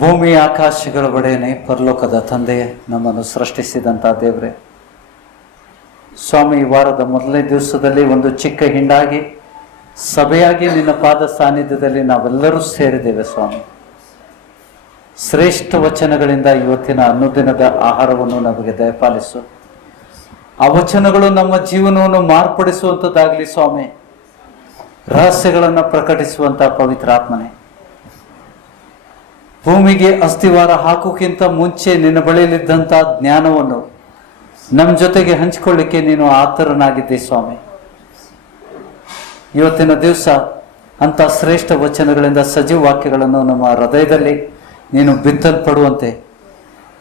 ಭೂಮಿ ಆಕಾಶಗಳ ಒಡೆಯನೆ, ಪರಲೋಕದ ತಂದೆಯೇ, ನಮ್ಮನ್ನು ಸೃಷ್ಟಿಸಿದಂಥ ದೇವರೇ, ಸ್ವಾಮಿ, ಈ ವಾರದ ಮೊದಲನೇ ದಿವಸದಲ್ಲಿ ಒಂದು ಚಿಕ್ಕ ಹಿಂಡಾಗಿ ಸಭೆಯಾಗಿ ನಿನ್ನ ಪಾದ ಸಾನ್ನಿಧ್ಯದಲ್ಲಿ ನಾವೆಲ್ಲರೂ ಸೇರಿದ್ದೇವೆ. ಸ್ವಾಮಿ, ಶ್ರೇಷ್ಠ ವಚನಗಳಿಂದ ಇವತ್ತಿನ ಅನುದಿನದ ಆಹಾರವನ್ನು ನಮಗೆ ದಯಪಾಲಿಸು. ಆ ವಚನಗಳು ನಮ್ಮ ಜೀವನವನ್ನು ಮಾರ್ಪಡಿಸುವಂಥದ್ದಾಗಲಿ. ಸ್ವಾಮಿ, ರಹಸ್ಯಗಳನ್ನು ಪ್ರಕಟಿಸುವಂಥ ಪವಿತ್ರಾತ್ಮನೆ, ಭೂಮಿಗೆ ಅಸ್ಥಿವಾರ ಹಾಕೋಕ್ಕಿಂತ ಮುಂಚೆ ನಿನ್ನ ಬಳಿಯಲ್ಲಿದ್ದಂಥ ಜ್ಞಾನವನ್ನು ನಮ್ಮ ಜೊತೆಗೆ ಹಂಚಿಕೊಳ್ಳಿಕ್ಕೆ ನೀನು ಆತರನಾಗಿದ್ದೆ. ಸ್ವಾಮಿ, ಇವತ್ತಿನ ದಿವಸ ಅಂಥ ಶ್ರೇಷ್ಠ ವಚನಗಳಿಂದ ಸಜೀವ ವಾಕ್ಯಗಳನ್ನು ನಮ್ಮ ಹೃದಯದಲ್ಲಿ ನೀನು ಬಿತ್ತಲ್ಪಡುವಂತೆ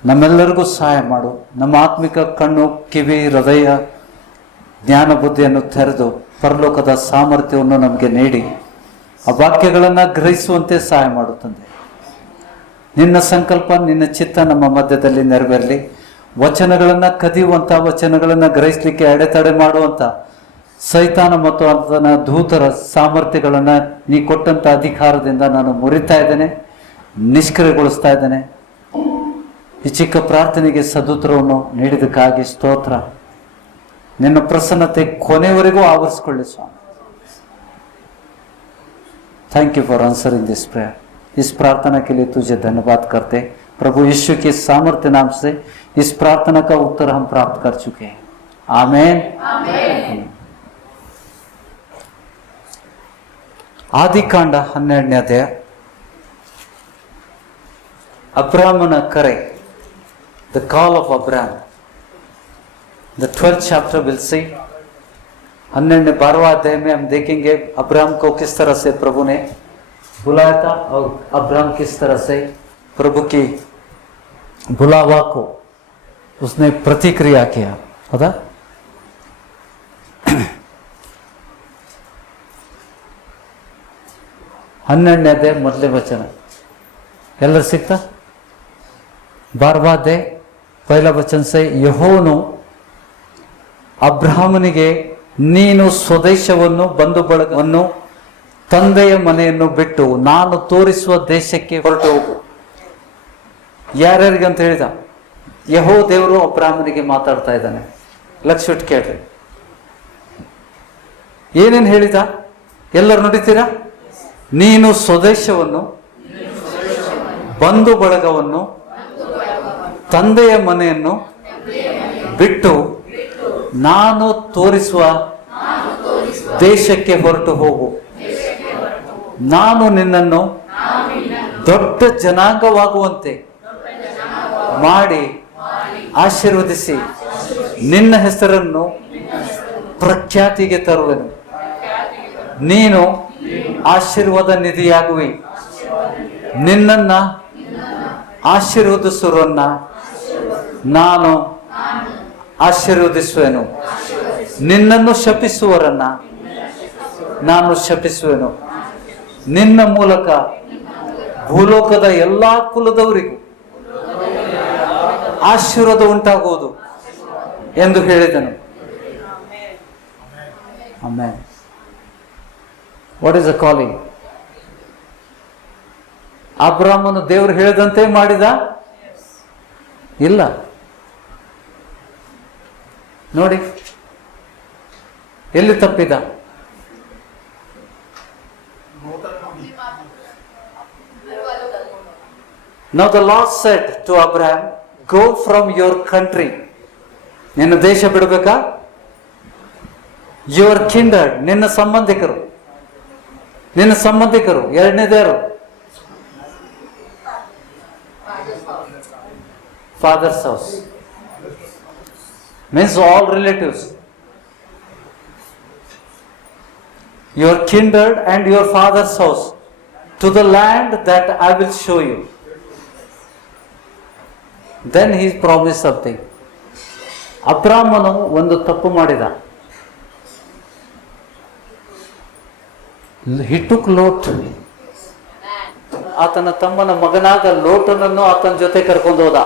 ನಮ್ಮೆಲ್ಲರಿಗೂ ಸಹಾಯ ಮಾಡು. ನಮ್ಮ ಆತ್ಮಿಕ ಕಣ್ಣು, ಕಿವಿ, ಹೃದಯ, ಜ್ಞಾನ ಬುದ್ಧಿಯನ್ನು ತೆರೆದು ಪರಲೋಕದ ಸಾಮರ್ಥ್ಯವನ್ನು ನಮಗೆ ನೀಡಿ ಆ ವಾಕ್ಯಗಳನ್ನು ಗ್ರಹಿಸುವಂತೆ ಸಹಾಯ ಮಾಡುತ್ತದೆ. ನಿನ್ನ ಸಂಕಲ್ಪ, ನಿನ್ನ ಚಿತ್ತ ನಮ್ಮ ಮಧ್ಯದಲ್ಲಿ ನೆರವೇರಲಿ. ವಚನಗಳನ್ನು ಕದಿಯುವಂಥ, ವಚನಗಳನ್ನು ಗ್ರಹಿಸಲಿಕ್ಕೆ ಅಡೆತಡೆ ಮಾಡುವಂಥ ಸೈತಾನ ಮತ್ತು ಆತನ ದೂತರ ಸಾಮರ್ಥ್ಯಗಳನ್ನು ನೀ ಕೊಟ್ಟಂಥ ಅಧಿಕಾರದಿಂದ ನಾನು ಮುರಿತಾ ಇದ್ದೇನೆ, ನಿಷ್ಕ್ರಿಯಗೊಳಿಸ್ತಾ ಇದ್ದೇನೆ. ಈ ಚಿಕ್ಕ ಪ್ರಾರ್ಥನೆಗೆ ಸದುತ್ತರವನ್ನು ನೀಡಿದಕ್ಕಾಗಿ ಸ್ತೋತ್ರ. ನಿನ್ನ ಪ್ರಸನ್ನತೆ ಕೊನೆವರೆಗೂ ಆವರಿಸಿಕೊಳ್ಳಿ ಸ್ವಾಮಿ. Thank you for answering this prayer. इस प्रार्थना के लिए तुझे धन्यवाद करते प्रभु यीशु के सामर्थ्य नाम से. इस प्रार्थना का उत्तर हम प्राप्त कर चुके हैं. आमेन. ಆದಿಕಾಂಡ 12ನೇ ಅಧ್ಯಾಯ, ಅಬ್ರಾಮನ ಕರೆ, the call of Abram. The 12th chapter will see. 12वें अध्याय में हम देखेंगे अब्राम को किस तरह से प्रभु ने बुलाया था और अब्राम किस तरह से प्रभु की बुलावा को उसने प्रतिक्रिया किया. हौदा? ಹನ್ನೆರಡನೇ ಅಧ್ಯಾಯ ಮೊದಲನೇ ವಚನ ಎಲ್ಲರೂ ಸಿಗ್ತಾ? 12वां अध्याय पहला वचन से, ಯೆಹೋವನು ಅಬ್ರಹಾಮನಿಗೆ, ನೀನು ಸ್ವದೇಶವನ್ನು, ಬಂಧು ಬಳಗವನ್ನು, ತಂದೆಯ ಮನೆಯನ್ನು ಬಿಟ್ಟು ನಾನು ತೋರಿಸುವ ದೇಶಕ್ಕೆ ಹೊರಟು ಹೋಗು. ಯಾರ್ಯಾರಿಗೆ ಅಂತ ಹೇಳಿದ? ಯೆಹೋ ದೇವರು ಅಬ್ರಹಾಮನಿಗೆ ಮಾತಾಡ್ತಾ ಇದ್ದಾನೆ. ಲಕ್ಷ ಇಟ್ಟು ಕೇಳ್ರಿ, ಏನೇನು ಹೇಳಿದ? ಎಲ್ಲರೂ ನುಡಿತೀರಾ? ನೀನು ಸ್ವದೇಶವನ್ನು, ಬಂಧು ಬಳಗವನ್ನು, ತಂದೆಯ ಮನೆಯನ್ನು ಬಿಟ್ಟು ನಾನು ತೋರಿಸುವ ದೇಶಕ್ಕೆ ಹೊರಟು ಹೋಗು. ನಾನು ನಿನ್ನನ್ನು ದೊಡ್ಡ ಜನಾಂಗವಾಗುವಂತೆ ಮಾಡಿ ಆಶೀರ್ವದಿಸಿ ನಿನ್ನ ಹೆಸರನ್ನು ಪ್ರಖ್ಯಾತಿಗೆ ತರುವೆನು. ನೀನು ಆಶೀರ್ವಾದ ನಿಧಿಯಾಗುವಿ. ನಿನ್ನನ್ನ ಆಶೀರ್ವದಿಸುವರನ್ನ ನಾನು ಆಶೀರ್ವದಿಸುವೆನು. ನಿನ್ನನ್ನು ಶಪಿಸುವರನ್ನ ನಾನು ಶಪಿಸುವೆನು. ನಿನ್ನ ಮೂಲಕ ಭೂಲೋಕದ ಎಲ್ಲಾ ಕುಲದವರಿಗೂ ಆಶೀರ್ವಾದ ಉಂಟಾಗುವುದು ಎಂದು ಹೇಳಿದನು. Amen. What is the calling? ಅಬ್ರಾಮನು ದೇವರು ಹೇಳಿದಂತೆ ಮಾಡಿದ? ಇಲ್ಲ. ನೋಡಿ ಎಲ್ಲಿ ತಪ್ಪಿದ? Now the Lord said to Abraham, go from your country. ನಿನ್ನ ದೇಶ ಬಿಡಬೇಕಾ? your kindred, ನಿನ್ನ ಸಂಬಂಧಿಕರು. ನಿನ್ನ ಸಂಬಂಧಿಕರು ಎರಡನೇದೇರು? father's house means all relatives. your kindred and your father's house to the land that I will show you. Then he promised something. ಅಬ್ರಾಮನು ಒಂದು ತಪ್ಪು ಮಾಡಿದ. he took Lot, ಆತನ ತಮ್ಮನ ಮಗನಾದ ಲೋಟನನ್ನು ಆತನ ಜೊತೆ ಕರ್ಕೊಂಡು ಹೋದ.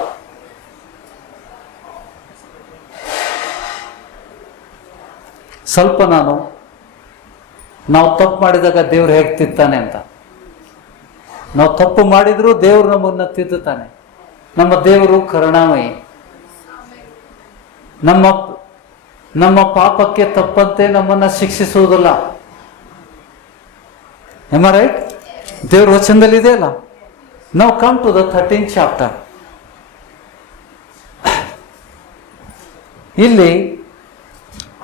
ಸ್ವಲ್ಪ ನಾವು ತಪ್ಪು ಮಾಡಿದಾಗ ದೇವ್ರು ಹೇಗೆ ತಿಂತಾನೆ ಅಂತ ನಾವು ತಪ್ಪು ಮಾಡಿದ್ರೂ ದೇವರು ನಮ್ಮನ್ನ ತಿದ್ದುತ್ತಾನೆ. ನಮ್ಮ ದೇವರು ಕರುಣಾಮಯಿ. ನಮ್ಮ ಪಾಪಕ್ಕೆ ತಪ್ಪಂತೆ ನಮ್ಮನ್ನ ಶಿಕ್ಷಿಸುವುದಿಲ್ಲ. ರೈಟ್? ದೇವ್ರ ವಚನದಲ್ಲಿ ಇದೆ ಅಲ್ಲ. ನಾವು come to the 13th chapter. ಇಲ್ಲಿ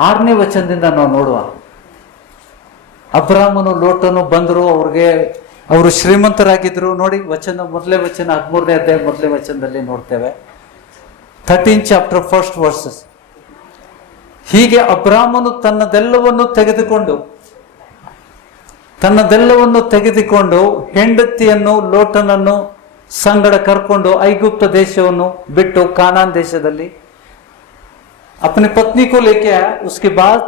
6ನೇ ವಚನದಿಂದ ನಾವು ನೋಡುವ. ಅಬ್ರಾಮನು ಲೋಟನು ಬಂದರು, ಅವರು ಶ್ರೀಮಂತರಾಗಿದ್ರು. ನೋಡಿ ಮೊದಲೇ ವಚನ 13ನೇ ಅಧ್ಯಾಯ 1ನೇ ವಚನದಲ್ಲಿ ನೋಡ್ತೇವೆ. 13th chapter 1st versus. ಹೀಗೆ ಅಬ್ರಾಮನು ತನ್ನದೆಲ್ಲವನ್ನು ತೆಗೆದುಕೊಂಡು ಹೆಂಡತಿಯನ್ನು ಲೋಟನನ್ನು ಸಂಗಡ ಕರ್ಕೊಂಡು ಐಗುಪ್ತ ದೇಶವನ್ನು ಬಿಟ್ಟು ಕಾನಾನ್ ದೇಶದಲ್ಲಿ अपनी पत्नी को लेके आया. उसके बाद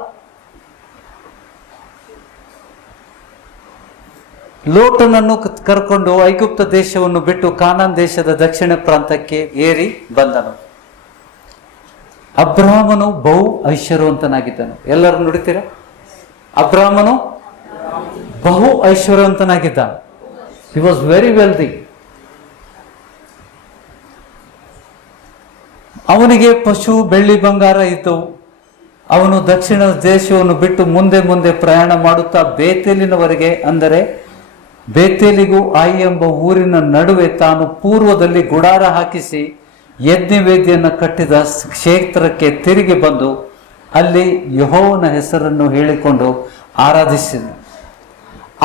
ಲೋಟನನ್ನು ಕರ್ಕೊಂಡು ಐಗುಪ್ತ ದೇಶವನ್ನು ಬಿಟ್ಟು ಕಾನಾನ್ ದೇಶದ ದಕ್ಷಿಣ ಪ್ರಾಂತಕ್ಕೆ ಏರಿ ಬಂದನು. ಅಬ್ರಾಮನು ಬಹು ಐಶ್ವರ್ಯವಂತನಾಗಿದ್ದನು. ಎಲ್ಲರೂ ನುಡಿತೀರಾ? ಅಬ್ರಾಮನು ಬಹು ಐಶ್ವರ್ಯವಂತನಾಗಿದ್ದ. He was very wealthy. ಅವನಿಗೆ ಪಶು ಬೆಳ್ಳಿ ಬಂಗಾರ ಇದ್ದವು. ಅವನು ದಕ್ಷಿಣ ದೇಶವನ್ನು ಬಿಟ್ಟು ಮುಂದೆ ಮುಂದೆ ಪ್ರಯಾಣ ಮಾಡುತ್ತಾ ಬೇತೇಲಿನವರೆಗೆ, ಅಂದರೆ ಬೇತೇಲಿಗೂ ಆಯಿ ಎಂಬ ಊರಿನ ನಡುವೆ ತಾನು ಪೂರ್ವದಲ್ಲಿ ಗುಡಾರ ಹಾಕಿಸಿ ಯಜ್ಞವೇದಿಯನ್ನು ಕಟ್ಟಿದ ಕ್ಷೇತ್ರಕ್ಕೆ ತಿರುಗಿ ಬಂದು ಅಲ್ಲಿ ಯೆಹೋವನ ಹೆಸರನ್ನು ಹೇಳಿಕೊಂಡು ಆರಾಧಿಸಿದನು.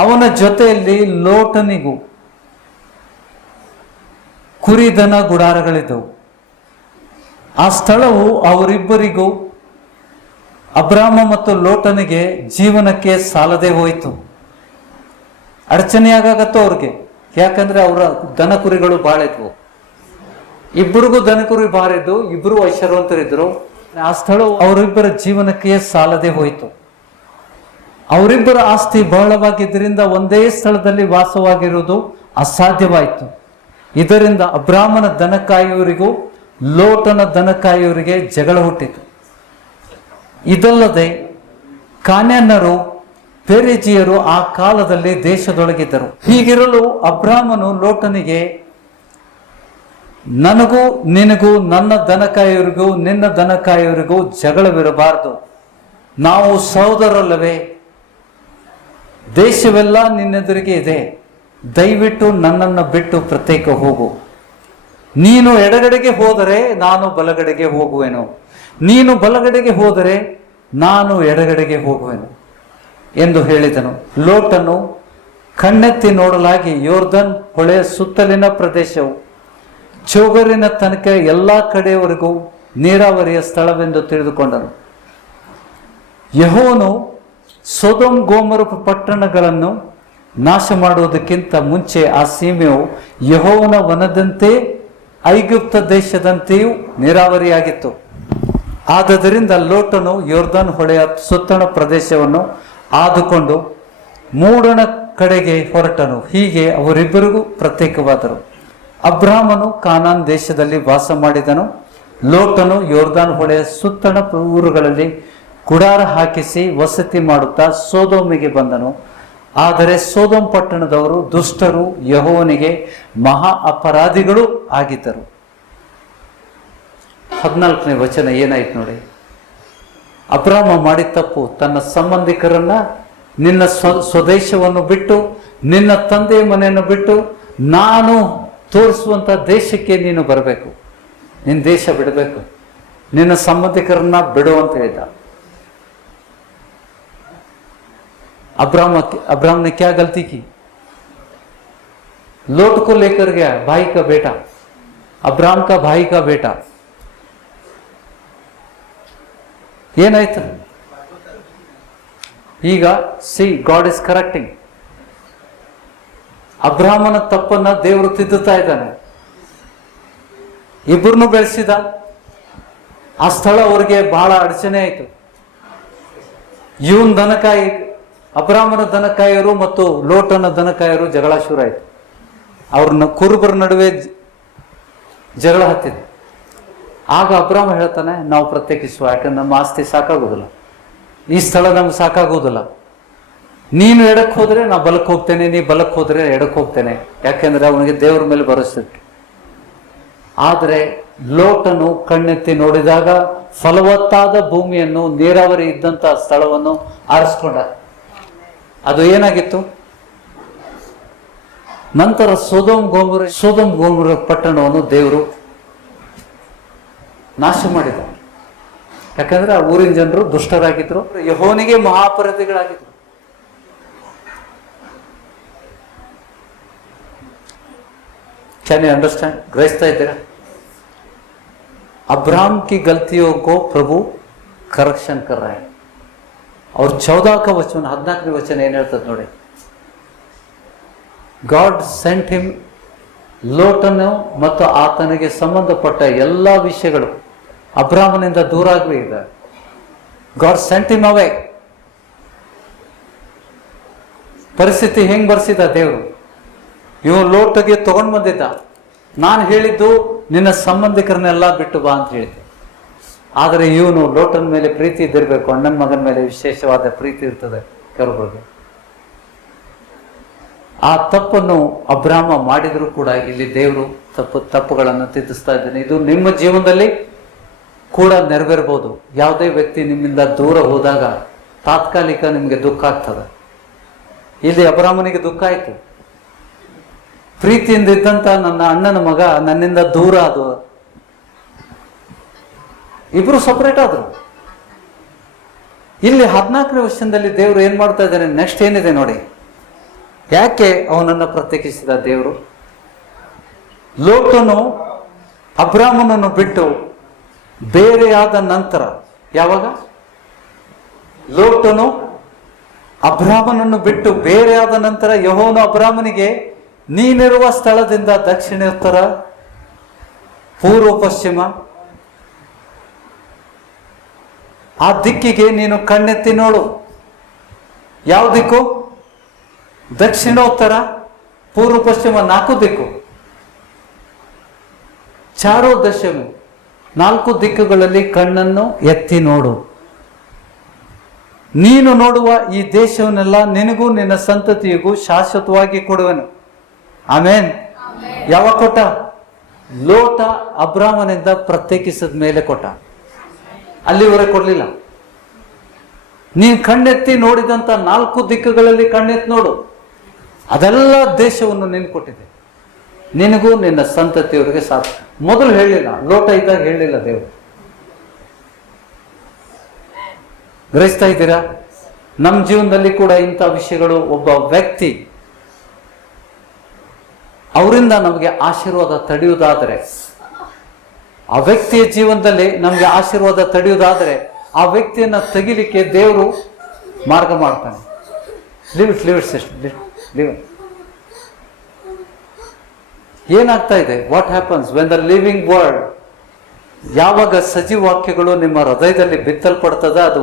ಅವನ ಜೊತೆಯಲ್ಲಿ ಲೋಟನಿಗೂ ಕುರಿದನ ಗುಡಾರಗಳಿದ್ದವು. ಆ ಸ್ಥಳವು ಅವರಿಬ್ಬರಿಗೂ, ಅಬ್ರಾಮ ಮತ್ತು ಲೋಟನಿಗೆ ಜೀವನಕ್ಕೆ ಸಾಲದೆ ಹೋಯಿತು. ಅಡಚಣೆಯಾಗತ್ತೋ ಅವ್ರಿಗೆ. ಯಾಕಂದ್ರೆ ಅವರ ದನ ಕುರಿಗಳು ಭಾಳ ಇದ್ವು. ಇಬ್ಬರಿಗೂ ದನ ಕುರಿ ಭಾಳ ಇದ್ದು, ಇಬ್ಬರು ಐಶ್ವರ್ಯವಂತರಿದ್ರು. ಆ ಸ್ಥಳವು ಅವರಿಬ್ಬರ ಜೀವನಕ್ಕೆ ಸಾಲದೆ ಹೋಯಿತು. ಅವರಿಬ್ಬರ ಆಸ್ತಿ ಬಹಳವಾಗಿದ್ದರಿಂದ ಒಂದೇ ಸ್ಥಳದಲ್ಲಿ ವಾಸವಾಗಿರುವುದು ಅಸಾಧ್ಯವಾಯಿತು. ಇದರಿಂದ ಅಬ್ರಾಮನ ದನ ಕಾಯುವರಿಗೂ ಲೋಟನ ದನ ಕಾಯುವರಿಗೆ ಜಗಳ ಹುಟ್ಟಿತು. ಇದಲ್ಲದೆ ಕಾನ್ಯಾನರು ಪೆರಿಜಿಯರು ಆ ಕಾಲದಲ್ಲಿ ದೇಶದೊಳಗಿದ್ದರು. ಹೀಗಿರಲು ಅಬ್ರಾಮನು ಲೋಟನಿಗೆ, ನನಗೂ ನಿನಗೂ ನನ್ನ ದನ ಕಾಯುವರಿಗೂ ನಿನ್ನ ದನ ಕಾಯುವರಿಗೂ ಜಗಳವಿರಬಾರದು. ನಾವು ಸಹೋದರಲ್ಲವೇ? ದೇಶವೆಲ್ಲ ನಿನ್ನೆದುರಿಗೆ ಇದೆ. ದಯವಿಟ್ಟು ನನ್ನನ್ನು ಬಿಟ್ಟು ಪ್ರತ್ಯೇಕ ಹೋಗು. ನೀನು ಎಡಗಡೆಗೆ ಹೋದರೆ ನಾನು ಬಲಗಡೆಗೆ ಹೋಗುವೆನು, ನೀನು ಬಲಗಡೆಗೆ ಹೋದರೆ ನಾನು ಎಡಗಡೆಗೆ ಹೋಗುವೆನು ಎಂದು ಹೇಳಿದನು. ಲೋಟನು ಕಣ್ಣೆತ್ತಿ ನೋಡಲಾಗಿ ಯೋರ್ದನ್ ಹೊಳೆಯ ಸುತ್ತಲಿನ ಪ್ರದೇಶವು ಚೋಗರಿನ ತನಕ ಎಲ್ಲ ಕಡೆಯವರೆಗೂ ನೀರಾವರಿಯ ಸ್ಥಳವೆಂದು ತಿಳಿದುಕೊಂಡನು. ಯೆಹೋವನು ಸೊದೋಮ್ ಗೋಮರ ಪಟ್ಟಣಗಳನ್ನು ನಾಶ ಮಾಡುವುದಕ್ಕಿಂತ ಮುಂಚೆ ಆ ಸೀಮೆಯು ಯೆಹೋವನ ವನದಂತೆ ಐಗುಪ್ತ ದೇಶದಂತೆಯೂ ನೀರಾವರಿಯಾಗಿತ್ತು. ಆದದರಿಂದ ಲೋಟನು ಯೋರ್ದನ್ ಹೊಳೆಯ ಸುತ್ತಣ ಪ್ರದೇಶವನ್ನು ಆದುಕೊಂಡು ಮೂಡಣ ಕಡೆಗೆ ಹೊರಟನು. ಹೀಗೆ ಅವರಿಬ್ಬರಿಗೂ ಪ್ರತ್ಯೇಕವಾದರು. ಅಬ್ರಾಮನು ಕಾನಾನ್ ದೇಶದಲ್ಲಿ ವಾಸ ಮಾಡಿದನು. ಲೋಟನು ಯೋರ್ದಾನ್ ಹೊಳೆಯ ಸುತ್ತಣ ಊರುಗಳಲ್ಲಿ ಗುಡಾರ ಹಾಕಿಸಿ ವಸತಿ ಮಾಡುತ್ತಾ ಸೋದೋಮಿಗೆ ಬಂದನು. ಆದರೆ ಸೋದೋಮ್ ಪಟ್ಟಣದವರು ದುಷ್ಟರು, ಯೆಹೋವನಿಗೆ ಮಹಾ ಅಪರಾಧಿಗಳು ಆಗಿದ್ದರು. 14ನೇ ವಚನ ಏನಾಯ್ತು ನೋಡಿ. ಅಬ್ರಾಮ ಮಾಡಿದ ತಪ್ಪು. ತನ್ನ ಸಂಬಂಧಿಕರನ್ನ, ನಿನ್ನ ಸ್ವದೇಶವನ್ನು ಬಿಟ್ಟು, ನಿನ್ನ ತಂದೆಯ ಮನೆಯನ್ನು ಬಿಟ್ಟು, ನಾನು ತೋರಿಸುವಂತ ದೇಶಕ್ಕೆ ನೀನು ಬರಬೇಕು, ನಿನ್ನ ದೇಶ ಬಿಡಬೇಕು, ನಿನ್ನ ಸಂಬಂಧಿಕರನ್ನ ಬಿಡು ಅಂತ ಹೇಳಿದ. अब्राम ने क्या गलती की? लोट को लेकर गया, भाई का बेटा, अब्राम का भाई का बेटा. ಏನಾಯ್ತು ಈಗ? See, God is correcting. ಅಬ್ರಾಮನ ತಪ್ಪನ್ನ ದೇವರು ತಿದ್ದುತ್ತಾ ಇದ್ದಾನೆ. ಇಬ್ಬರನ್ನು ಬೆಳೆಸಿದ. ಆ ಸ್ಥಳ ಅವರಿಗೆ ಬಹಳ ಅಡಚಣೆ ಆಯಿತು. ಇವನ್ ದನಕಾಯಿ, ಅಬ್ರಾಮನ ದನಕಾಯರು ಮತ್ತು ಲೋಟನ ದನಕಾಯರು ಜಗಳ ಶುರು ಆಯಿತು. ಅವ್ರನ್ನ ಕುರುಬರ ನಡುವೆ ಜಗಳ ಹತ್ತಿದೆ. ಆಗ ಅಬ್ರಾಮ ಹೇಳ್ತಾನೆ, ನಾವು ಪ್ರತ್ಯೇಕಿಸುವ, ಯಾಕಂದ್ರೆ ನಮ್ಮ ಆಸ್ತಿ ಸಾಕಾಗೋದಿಲ್ಲ, ಈ ಸ್ಥಳ ನಮ್ಗೆ ಸಾಕಾಗೋದಿಲ್ಲ, ನೀನು ಎಡಕ್ಕೆ ಹೋದ್ರೆ ನಾ ಬಲಕ್ಕೆ ಹೋಗ್ತೇನೆ, ನೀ ಬಲಕ್ಕೆ ಹೋದ್ರೆ ಎಡಕ್ಕೆ ಹೋಗ್ತೇನೆ. ಯಾಕೆಂದ್ರೆ ಅವನಿಗೆ ದೇವರ ಮೇಲೆ ಭರವಸೆ ಇತ್ತು. ಆದರೆ ಲೋಟನು ಕಣ್ಣೆತ್ತಿ ನೋಡಿದಾಗ ಫಲವತ್ತಾದ ಭೂಮಿಯನ್ನು, ನೀರಾವರಿ ಇದ್ದಂತ ಸ್ಥಳವನ್ನು ಆರಿಸ್ಕೊಂಡ. ಅದು ಏನಾಗಿತ್ತು? ನಂತರ ಸೊದೋಮ್ ಗೋಮೋರ ಪಟ್ಟಣವನ್ನು ದೇವರು ನಾಶ ಮಾಡಿದ. ಯಾಕಂದ್ರೆ ಆ ಊರಿನ ಜನರು ದುಷ್ಟರಾಗಿದ್ರು, ಯೆಹೋವನಿಗೆ ಮಹಾಪರಾಧಿಗಳಾಗಿದ್ರು. Can you understand? ಗ್ರಹಿಸ್ತಾ ಇದ್ದೀರಾ? अब्राहम की गलतियों को प्रभु करेक्शन कर रहा है. और 14 का वचन 14ನೇ ವಚನ ಏನ್ ಹೇಳ್ತದೆ ನೋಡಿ. ಗಾಡ್ ಸೆಂಟ್ ಹಿಮ್, ಲೋಟನು ಮತ್ತು ಆತನಿಗೆ ಸಂಬಂಧಪಟ್ಟ ಎಲ್ಲ ವಿಷಯಗಳು ಅಬ್ರಾಹ್ಮನಿಂದ ದೂರ ಆಗಲಿದೆ. ಗಾಡ್ ಸೆಂಟ್ ಹಿಮ್ ಅವೇ. ಪರಿಸ್ಥಿತಿ ಹೆಂಗ್ ಬರ್ಸಿದ ದೇವರು? ಇವು ಲೋಟಗೆ ತಗೊಂಡ್ ಬಂದಿದ್ದ. ನಾನು ಹೇಳಿದ್ದು ನಿನ್ನ ಸಂಬಂಧಿಕರನ್ನೆಲ್ಲ ಬಿಟ್ಟು ಬಾ ಅಂತ ಹೇಳಿದ್ದೆ. ಆದರೆ ಇವನು ಲೋಟನ ಮೇಲೆ ಪ್ರೀತಿ ಇದ್ದಿರಬೇಕು, ಅಣ್ಣನ ಮಗನ ಮೇಲೆ ವಿಶೇಷವಾದ ಪ್ರೀತಿ ಇರ್ತದೆ ಕೆಲವರಿಗೆ. ಆ ತಪ್ಪನ್ನು ಅಬ್ರಾಹ್ಮ ಮಾಡಿದ್ರು ಕೂಡ ಇಲ್ಲಿ ದೇವರು ತಪ್ಪುಗಳನ್ನು ತಿದ್ದಿಸ್ತಾ ಇದ್ದಾನೆ. ಇದು ನಿಮ್ಮ ಜೀವನದಲ್ಲಿ ಕೂಡ ನೆರವೇರಬಹುದು. ಯಾವುದೇ ವ್ಯಕ್ತಿ ನಿಮ್ಮಿಂದ ದೂರ ಹೋದಾಗ ತಾತ್ಕಾಲಿಕ ನಿಮಗೆ ದುಃಖ ಆಗ್ತದೆ. ಇಲ್ಲಿ ಅಬ್ರಾಹ್ಮನಿಗೆ ದುಃಖ ಆಯ್ತು. ಪ್ರೀತಿಯಿಂದ ಇದ್ದಂತ ನನ್ನ ಅಣ್ಣನ ಮಗ ನನ್ನಿಂದ ದೂರ ಆದ. ಇಬ್ರು ಸಪರೇಟ್ ಆದ್ರು. ಇಲ್ಲಿ 14ನೇ ವರ್ಷದಲ್ಲಿ ದೇವರು ಏನ್ ಮಾಡ್ತಾ ಇದ್ದಾನೆ? ನೆಕ್ಸ್ಟ್ ಏನಿದೆ ನೋಡಿ. ಯಾಕೆ ಅವನನ್ನು ಪ್ರತ್ಯೇಕಿಸಿದ ದೇವರು? ಲೋಟನು ಅಬ್ರಾಹ್ಮನನ್ನು ಬಿಟ್ಟು ಬೇರೆಯಾದ ನಂತರ, ಯಾವಾಗ ಲೋಟನು ಅಬ್ರಾಹ್ಮನನ್ನು ಬಿಟ್ಟು ಬೇರೆಯಾದ ನಂತರ ಯೆಹೋವನು ಅಬ್ರಾಹ್ಮನಿಗೆ ನೀನಿರುವ ಸ್ಥಳದಿಂದ ದಕ್ಷಿಣ, ಉತ್ತರ, ಪೂರ್ವ, ಪಶ್ಚಿಮ ಆ ದಿಕ್ಕಿಗೆ ನೀನು ಕಣ್ಣೆತ್ತಿ ನೋಡು. ಯಾವ ದಿಕ್ಕು? ದಕ್ಷಿಣ, ಉತ್ತರ, ಪೂರ್ವ, ಪಶ್ಚಿಮ 4 ದಿಕ್ಕು. ಚಾರೋ ದಶಮಿ 4 ದಿಕ್ಕುಗಳಲ್ಲಿ ಕಣ್ಣನ್ನು ಎತ್ತಿ ನೋಡು. ನೀನು ನೋಡುವ ಈ ದೇಶವನ್ನೆಲ್ಲ ನಿನಗೂ ನಿನ್ನ ಸಂತತಿಯಿಗೂ ಶಾಶ್ವತವಾಗಿ ಕೊಡುವನು. ಆಮೇನ್. ಯಾವಾಗ ಕೊಟ್ಟ? ಲೋಟ ಅಬ್ರಾಹ್ಮನಿಂದ ಪ್ರತ್ಯೇಕಿಸಿದ ಮೇಲೆ ಕೊಟ್ಟ. ಅಲ್ಲಿವರೆಗೆ ಕೊಡ್ಲಿಲ್ಲ. ನೀನ್ ಕಣ್ಣೆತ್ತಿ ನೋಡಿದಂತ 4 ದಿಕ್ಕುಗಳಲ್ಲಿ ಕಣ್ಣೆತ್ತಿ ನೋಡು. ಅದೆಲ್ಲ ದೇಶವನ್ನು ನೀನು ಕೊಟ್ಟಿದೆ, ನಿನಗೂ ನಿನ್ನ ಸಂತತಿಯವರಿಗೆ ಸಾಕು. ಮೊದಲು ಹೇಳಿಲ್ಲ, ಲೋಟ ಇದ್ದಾಗ ಹೇಳಿಲ್ಲ ದೇವರು. ಗ್ರಹಿಸ್ತಾ ಇದ್ದೀರಾ? ನಮ್ಮ ಜೀವನದಲ್ಲಿ ಕೂಡ ಇಂಥ ವಿಷಯಗಳು, ಒಬ್ಬ ವ್ಯಕ್ತಿ ಅವರಿಂದ ನಮಗೆ ಆಶೀರ್ವಾದ ತಡೆಯುವುದಾದರೆ, ಆ ವ್ಯಕ್ತಿಯ ಜೀವನದಲ್ಲಿ ನಮಗೆ ಆಶೀರ್ವಾದ ತಡೆಯುವುದಾದರೆ ಆ ವ್ಯಕ್ತಿಯನ್ನ ತೆಗಿಲಿಕ್ಕೆ ದೇವರು ಮಾರ್ಗ ಮಾಡ್ತಾನೆ. ಏನಾಗ್ತಾ ಇದೆ? What happens when the living word, ಯಾವಾಗ ಸಜೀವ ವಾಕ್ಯಗಳು ನಿಮ್ಮ ಹೃದಯದಲ್ಲಿ ಬಿತ್ತಲ್ಪಡ್ತದ, ಅದು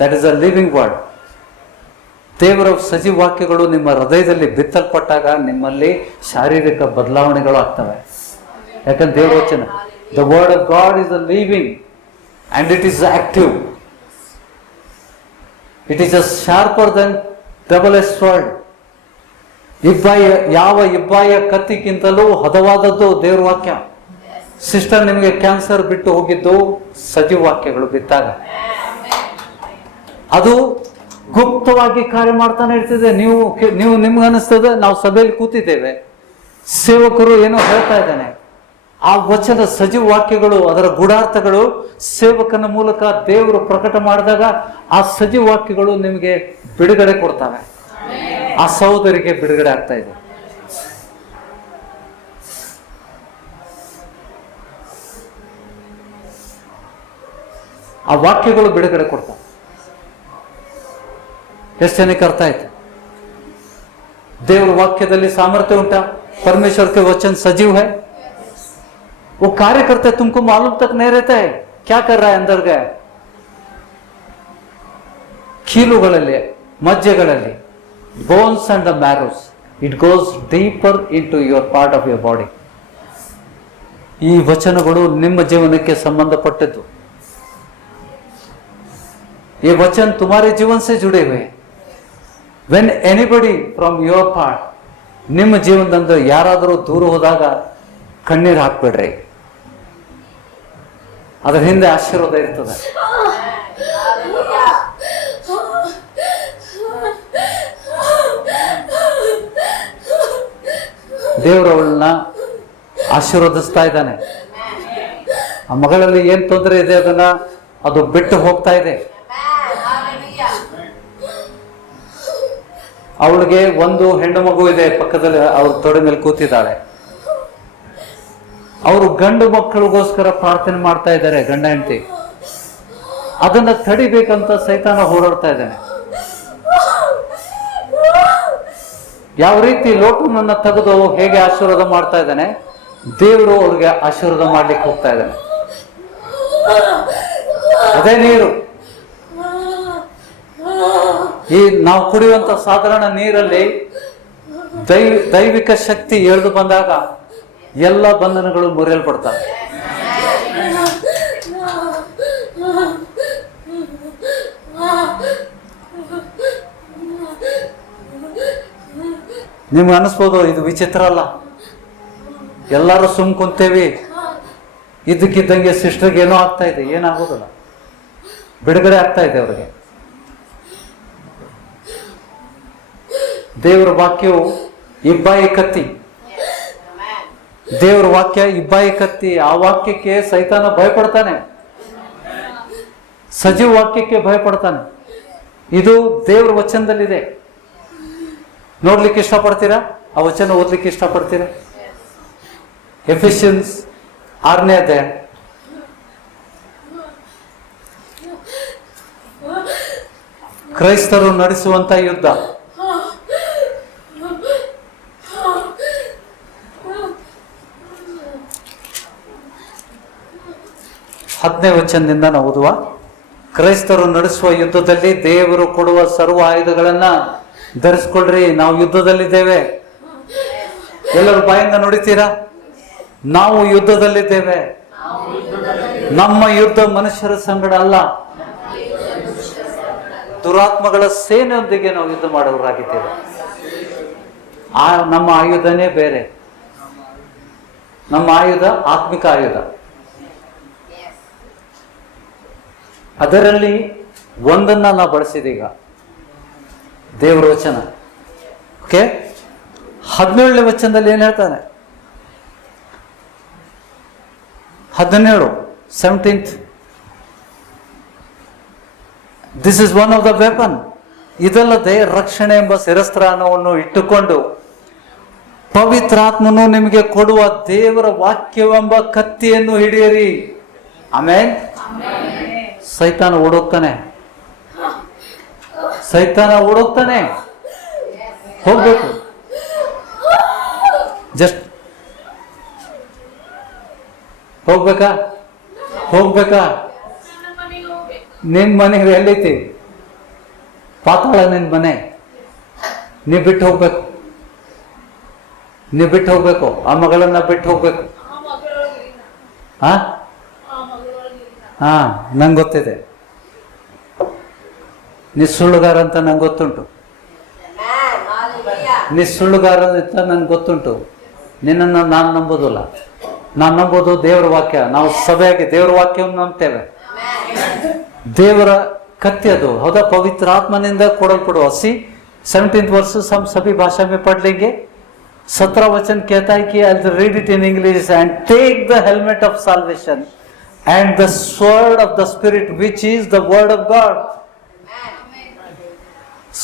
that is a living word. ದೇವರ ಸಜೀವ ವಾಕ್ಯಗಳು ನಿಮ್ಮ ಹೃದಯದಲ್ಲಿ ಬಿತ್ತಲ್ಪಟ್ಟಾಗ ನಿಮ್ಮಲ್ಲಿ ಶಾರೀರಿಕ ಬದಲಾವಣೆಗಳು ಆಗ್ತವೆ. ಯಾಕಂದ್ರೆ ದೇವರ ವಚನ, the word of God is a living and it is active. It is a sharper than double sword. ಯಾವ ಇಬ್ಬಾಯ ಕತ್ತಿಗಿಂತಲೂ ಹದವಾದದ್ದು ದೇವರ ವಾಕ್ಯ. ಸಿಸ್ಟರ್, ನಿಮಗೆ ಕ್ಯಾನ್ಸರ್ ಬಿಟ್ಟು ಹೋಗಿದ್ದು ಸಜೀವ ವಾಕ್ಯಗಳು ಬಿತ್ತಾಗ. ಅದು ಗುಪ್ತವಾಗಿ ಕಾರ್ಯ ಮಾಡ್ತಾನೆ ಇರ್ತದೆ. ನೀವು ನಿಮ್ಗೆ ಅನಿಸ್ತದೆ ನಾವು ಸಭೆಯಲ್ಲಿ ಕೂತಿದ್ದೇವೆ, ಸೇವಕರು ಏನೋ ಹೇಳ್ತಾ ಇದ್ದಾನೆ. ಆ ವಚನ ಸಜೀವ ವಾಕ್ಯಗಳು, ಅದರ ಗೂಢಾರ್ಥಗಳು ಸೇವಕನ ಮೂಲಕ ದೇವರು ಪ್ರಕಟ ಮಾಡಿದಾಗ ಆ ಸಜೀವ ವಾಕ್ಯಗಳು ನಿಮಗೆ ಬಿಡುಗಡೆ ಕೊಡ್ತವೆ. ಆ ಸಹೋದರಿಗೆ ಬಿಡುಗಡೆ ಆಗ್ತಾ ಇದೆ. ಆ ವಾಕ್ಯಗಳು ಬಿಡುಗಡೆ ಕೊಡ್ತವೆ. ಎಷ್ಟು ಜನಕ್ಕೆ ಅರ್ಥ ಆಯ್ತು? ದೇವರ ವಾಕ್ಯದಲ್ಲಿ सामर्थ्य उठा, परमेश्वर के वचन सजीव है, वो कार्य करते हैं, तुमको मालूम तक नहीं रहता है क्या कर रहा है अंदर गया. ಕೀಲುಗಳಲ್ಲಿ, ಮಜ್ಜೆಗಳಲ್ಲಿ, bones and the marrows, it goes deeper into your part of your body. ಈ ವಚನಗಳು ನಿಮ್ಮ ಜೀವನಕ್ಕೆ ಸಂಬಂಧಪಟ್ಟದ್ದು. ये वचन तुम्हारे जीवन से जुड़े हुए हैं. When anybody from your part, ನಿಮ್ಮ ಜೀವನದಿಂದ ಯಾರಾದರೂ ದೂರ ಹೋದಾಗ ಕಣ್ಣೀರು ಹಾಕ್ಬೇಡ್ರಿ. ಅದರ ಹಿಂದೆ ಆಶೀರ್ವಾದ ಇರ್ತದೆ. ದೇವರು ಅವಳನ್ನ ಆಶೀರ್ವದಿಸ್ತಾ ಇದ್ದಾನೆ. ಆ ಮಗಳಲ್ಲಿ ಏನ್ ತೊಂದರೆ ಇದೆ ಅದನ್ನ ಅದು ಬಿಟ್ಟು ಹೋಗ್ತಾ ಇದೆ. ಅವಳಿಗೆ ಒಂದು ಹೆಣ್ಣು ಮಗು ಇದೆ, ಪಕ್ಕದಲ್ಲಿ ಅವ್ರ ತೊಡೆ ಮೇಲೆ ಕೂತಿದ್ದಾಳೆ. ಅವರು ಗಂಡು ಮಕ್ಕಳಿಗೋಸ್ಕರ ಪ್ರಾರ್ಥನೆ ಮಾಡ್ತಾ ಇದ್ದಾರೆ, ಗಂಡ ಹೆಂಡತಿ. ಅದನ್ನ ತಡಿಬೇಕಂತ ಸೈತಾನ ಹೋರಾಡ್ತಾ ಇದ್ದಾನೆ. ಯಾವ ರೀತಿ ಲೋಟನನ್ನ ತೆಗೆದು ಹೇಗೆ ಆಶೀರ್ವಾದ ಮಾಡ್ತಾ ಇದ್ದಾನೆ, ದೇವರು ಅವ್ರಿಗೆ ಆಶೀರ್ವಾದ ಮಾಡ್ಲಿಕ್ಕೆ ಹೋಗ್ತಾ ಇದ್ದಾನೆ. ಅದೇ ನೀರು. ಈ ನಾವು ಕುಡಿಯುವಂತ ಸಾಧಾರಣ ನೀರಲ್ಲಿ ದೈವಿಕ ಶಕ್ತಿ ಎಳೆದು ಬಂದಾಗ ಎಲ್ಲ ಬಂಧನಗಳು ಮುರಿಯಲ್ಪಡ್ತವೆ. ನಿಮ್ಗೆ ಅನಿಸ್ಬೋದು ಇದು ವಿಚಿತ್ರ ಅಲ್ಲ, ಎಲ್ಲರೂ ಸುಮ್ ಕುಂತೇವಿ, ಇದ್ದಕ್ಕಿದ್ದಂಗೆ ಸಿಸ್ಟರ್ಗೆ ಏನೋ ಆಗ್ತಾ ಇದೆ. ಏನಾಗೋದಿಲ್ಲ, ಬಿಡುಗಡೆ ಆಗ್ತಾ ಇದೆ ಅವ್ರಿಗೆ. ದೇವರ ವಾಕ್ಯವು ಇಬ್ಬಾಯಿ ಕತ್ತಿ. ದೇವರ ವಾಕ್ಯ ಇಬ್ಬಾಯಿ ಕತ್ತಿ. ಆ ವಾಕ್ಯಕ್ಕೆ ಸೈತಾನ ಭಯಪಡ್ತಾನೆ, ಸಜೀವ ವಾಕ್ಯಕ್ಕೆ ಭಯಪಡ್ತಾನೆ. ಇದು ದೇವರ ವಚನದಲ್ಲಿದೆ. ನೋಡ್ಲಿಕ್ಕೆ ಇಷ್ಟಪಡ್ತೀರಾ? ಆ ವಚನ ಓದ್ಲಿಕ್ಕೆ ಇಷ್ಟಪಡ್ತೀರಾ? ಎಫಿಷಿಯನ್ಸ್ 6ನೇ ಅಧ್ಯಾಯ. ಕ್ರೈಸ್ತರು ನಡೆಸುವಂತ ಯುದ್ಧ. ಹತ್ತನೇ ವಚನದಿಂದ ನಾವು ಓದುವ. ಕ್ರೈಸ್ತರು ನಡೆಸುವ ಯುದ್ಧದಲ್ಲಿ ದೇವರು ಕೊಡುವ ಸರ್ವ ಆಯುಧಗಳನ್ನ ಧರಿಸ್ಕೊಳ್ರಿ. ನಾವು ಯುದ್ಧದಲ್ಲಿದ್ದೇವೆ. ಎಲ್ಲರೂ ಬಾಯಿಂದ ನುಡಿತೀರಾ? ನಾವು ಯುದ್ಧದಲ್ಲಿದ್ದೇವೆ. ನಮ್ಮ ಯುದ್ಧ ಮನುಷ್ಯರ ಸಂಗಡ ಅಲ್ಲ, ದುರಾತ್ಮಗಳ ಸೇನೆಯೊಂದಿಗೆ ನಾವು ಯುದ್ಧ ಮಾಡೋರಾಗಿದ್ದೇವೆ. ನಮ್ಮ ಆಯುಧನೇ ಬೇರೆ. ನಮ್ಮ ಆಯುಧ ಆತ್ಮಿಕ ಆಯುಧ. ಅದರಲ್ಲಿ ಒಂದನ್ನ ನಾವು ಬಳಸಿದೀಗ, ದೇವರ ವಚನ. ಓಕೆ, 17ನೇ ವಚನದಲ್ಲಿ ಏನ್ ಹೇಳ್ತಾನೆ? 17th, this is one of the weapon. ಇದಲ್ಲದೆ ರಕ್ಷಣೆ ಎಂಬ ಶಿರಸ್ತ್ರಾಣವನ್ನು ಇಟ್ಟುಕೊಂಡು ಪವಿತ್ರಾತ್ಮನು ನಿಮಗೆ ಕೊಡುವ ದೇವರ ವಾಕ್ಯವೆಂಬ ಕತ್ತಿಯನ್ನು ಹಿಡಿಯಿರಿ. ಆಮೇಲೆ ಸೈತಾನ ಓಡೋಗ್ತಾನೆ, ಸೈತಾನ ಓಡೋಗ್ತಾನೆ. ಹೋಗ್ಬೇಕು, ಜಸ್ಟ್ ಹೋಗ್ಬೇಕಾ? ನಿನ್ ಮನೆ ಎಲ್ಲೈತಿ? ಪಾತಾಳ ನಿನ್ ಮನೆ. ನೀ ಬಿಟ್ಟು ಹೋಗ್ಬೇಕು. ಆ ಮಗಳನ್ನ ಬಿಟ್ಟು ಹೋಗ್ಬೇಕು. ಹಾ, ನಂಗೆ ಗೊತ್ತಿದೆ. ನೀ ಸುಳ್ಳುಗಾರ ಅಂತ ನಂಗೆ ಗೊತ್ತುಂಟು. ನನ್ಗೆ ಗೊತ್ತುಂಟು. ನಿನ್ನನ್ನು ನಾನು ನಂಬೋದಿಲ್ಲ. ನಾನು ನಂಬೋದು ದೇವರ ವಾಕ್ಯ. ನಾವು ಸಭೆಯಾಗಿ ದೇವರ ವಾಕ್ಯವನ್ನು ನಂಬ್ತೇವೆ. ದೇವರ ಕತ್ತಿ ಅದು, ಹೌದಾ? ಪವಿತ್ರ ಆತ್ಮನಿಂದ ಕೊಡಲ್ಪಡುವ. 17th वर्ष हम सभी भाषा में पढ़ लेंगे. 17 वचन कहता है कि I'll read it in English. And take the helmet of salvation and the sword of the Spirit, which is the word of God.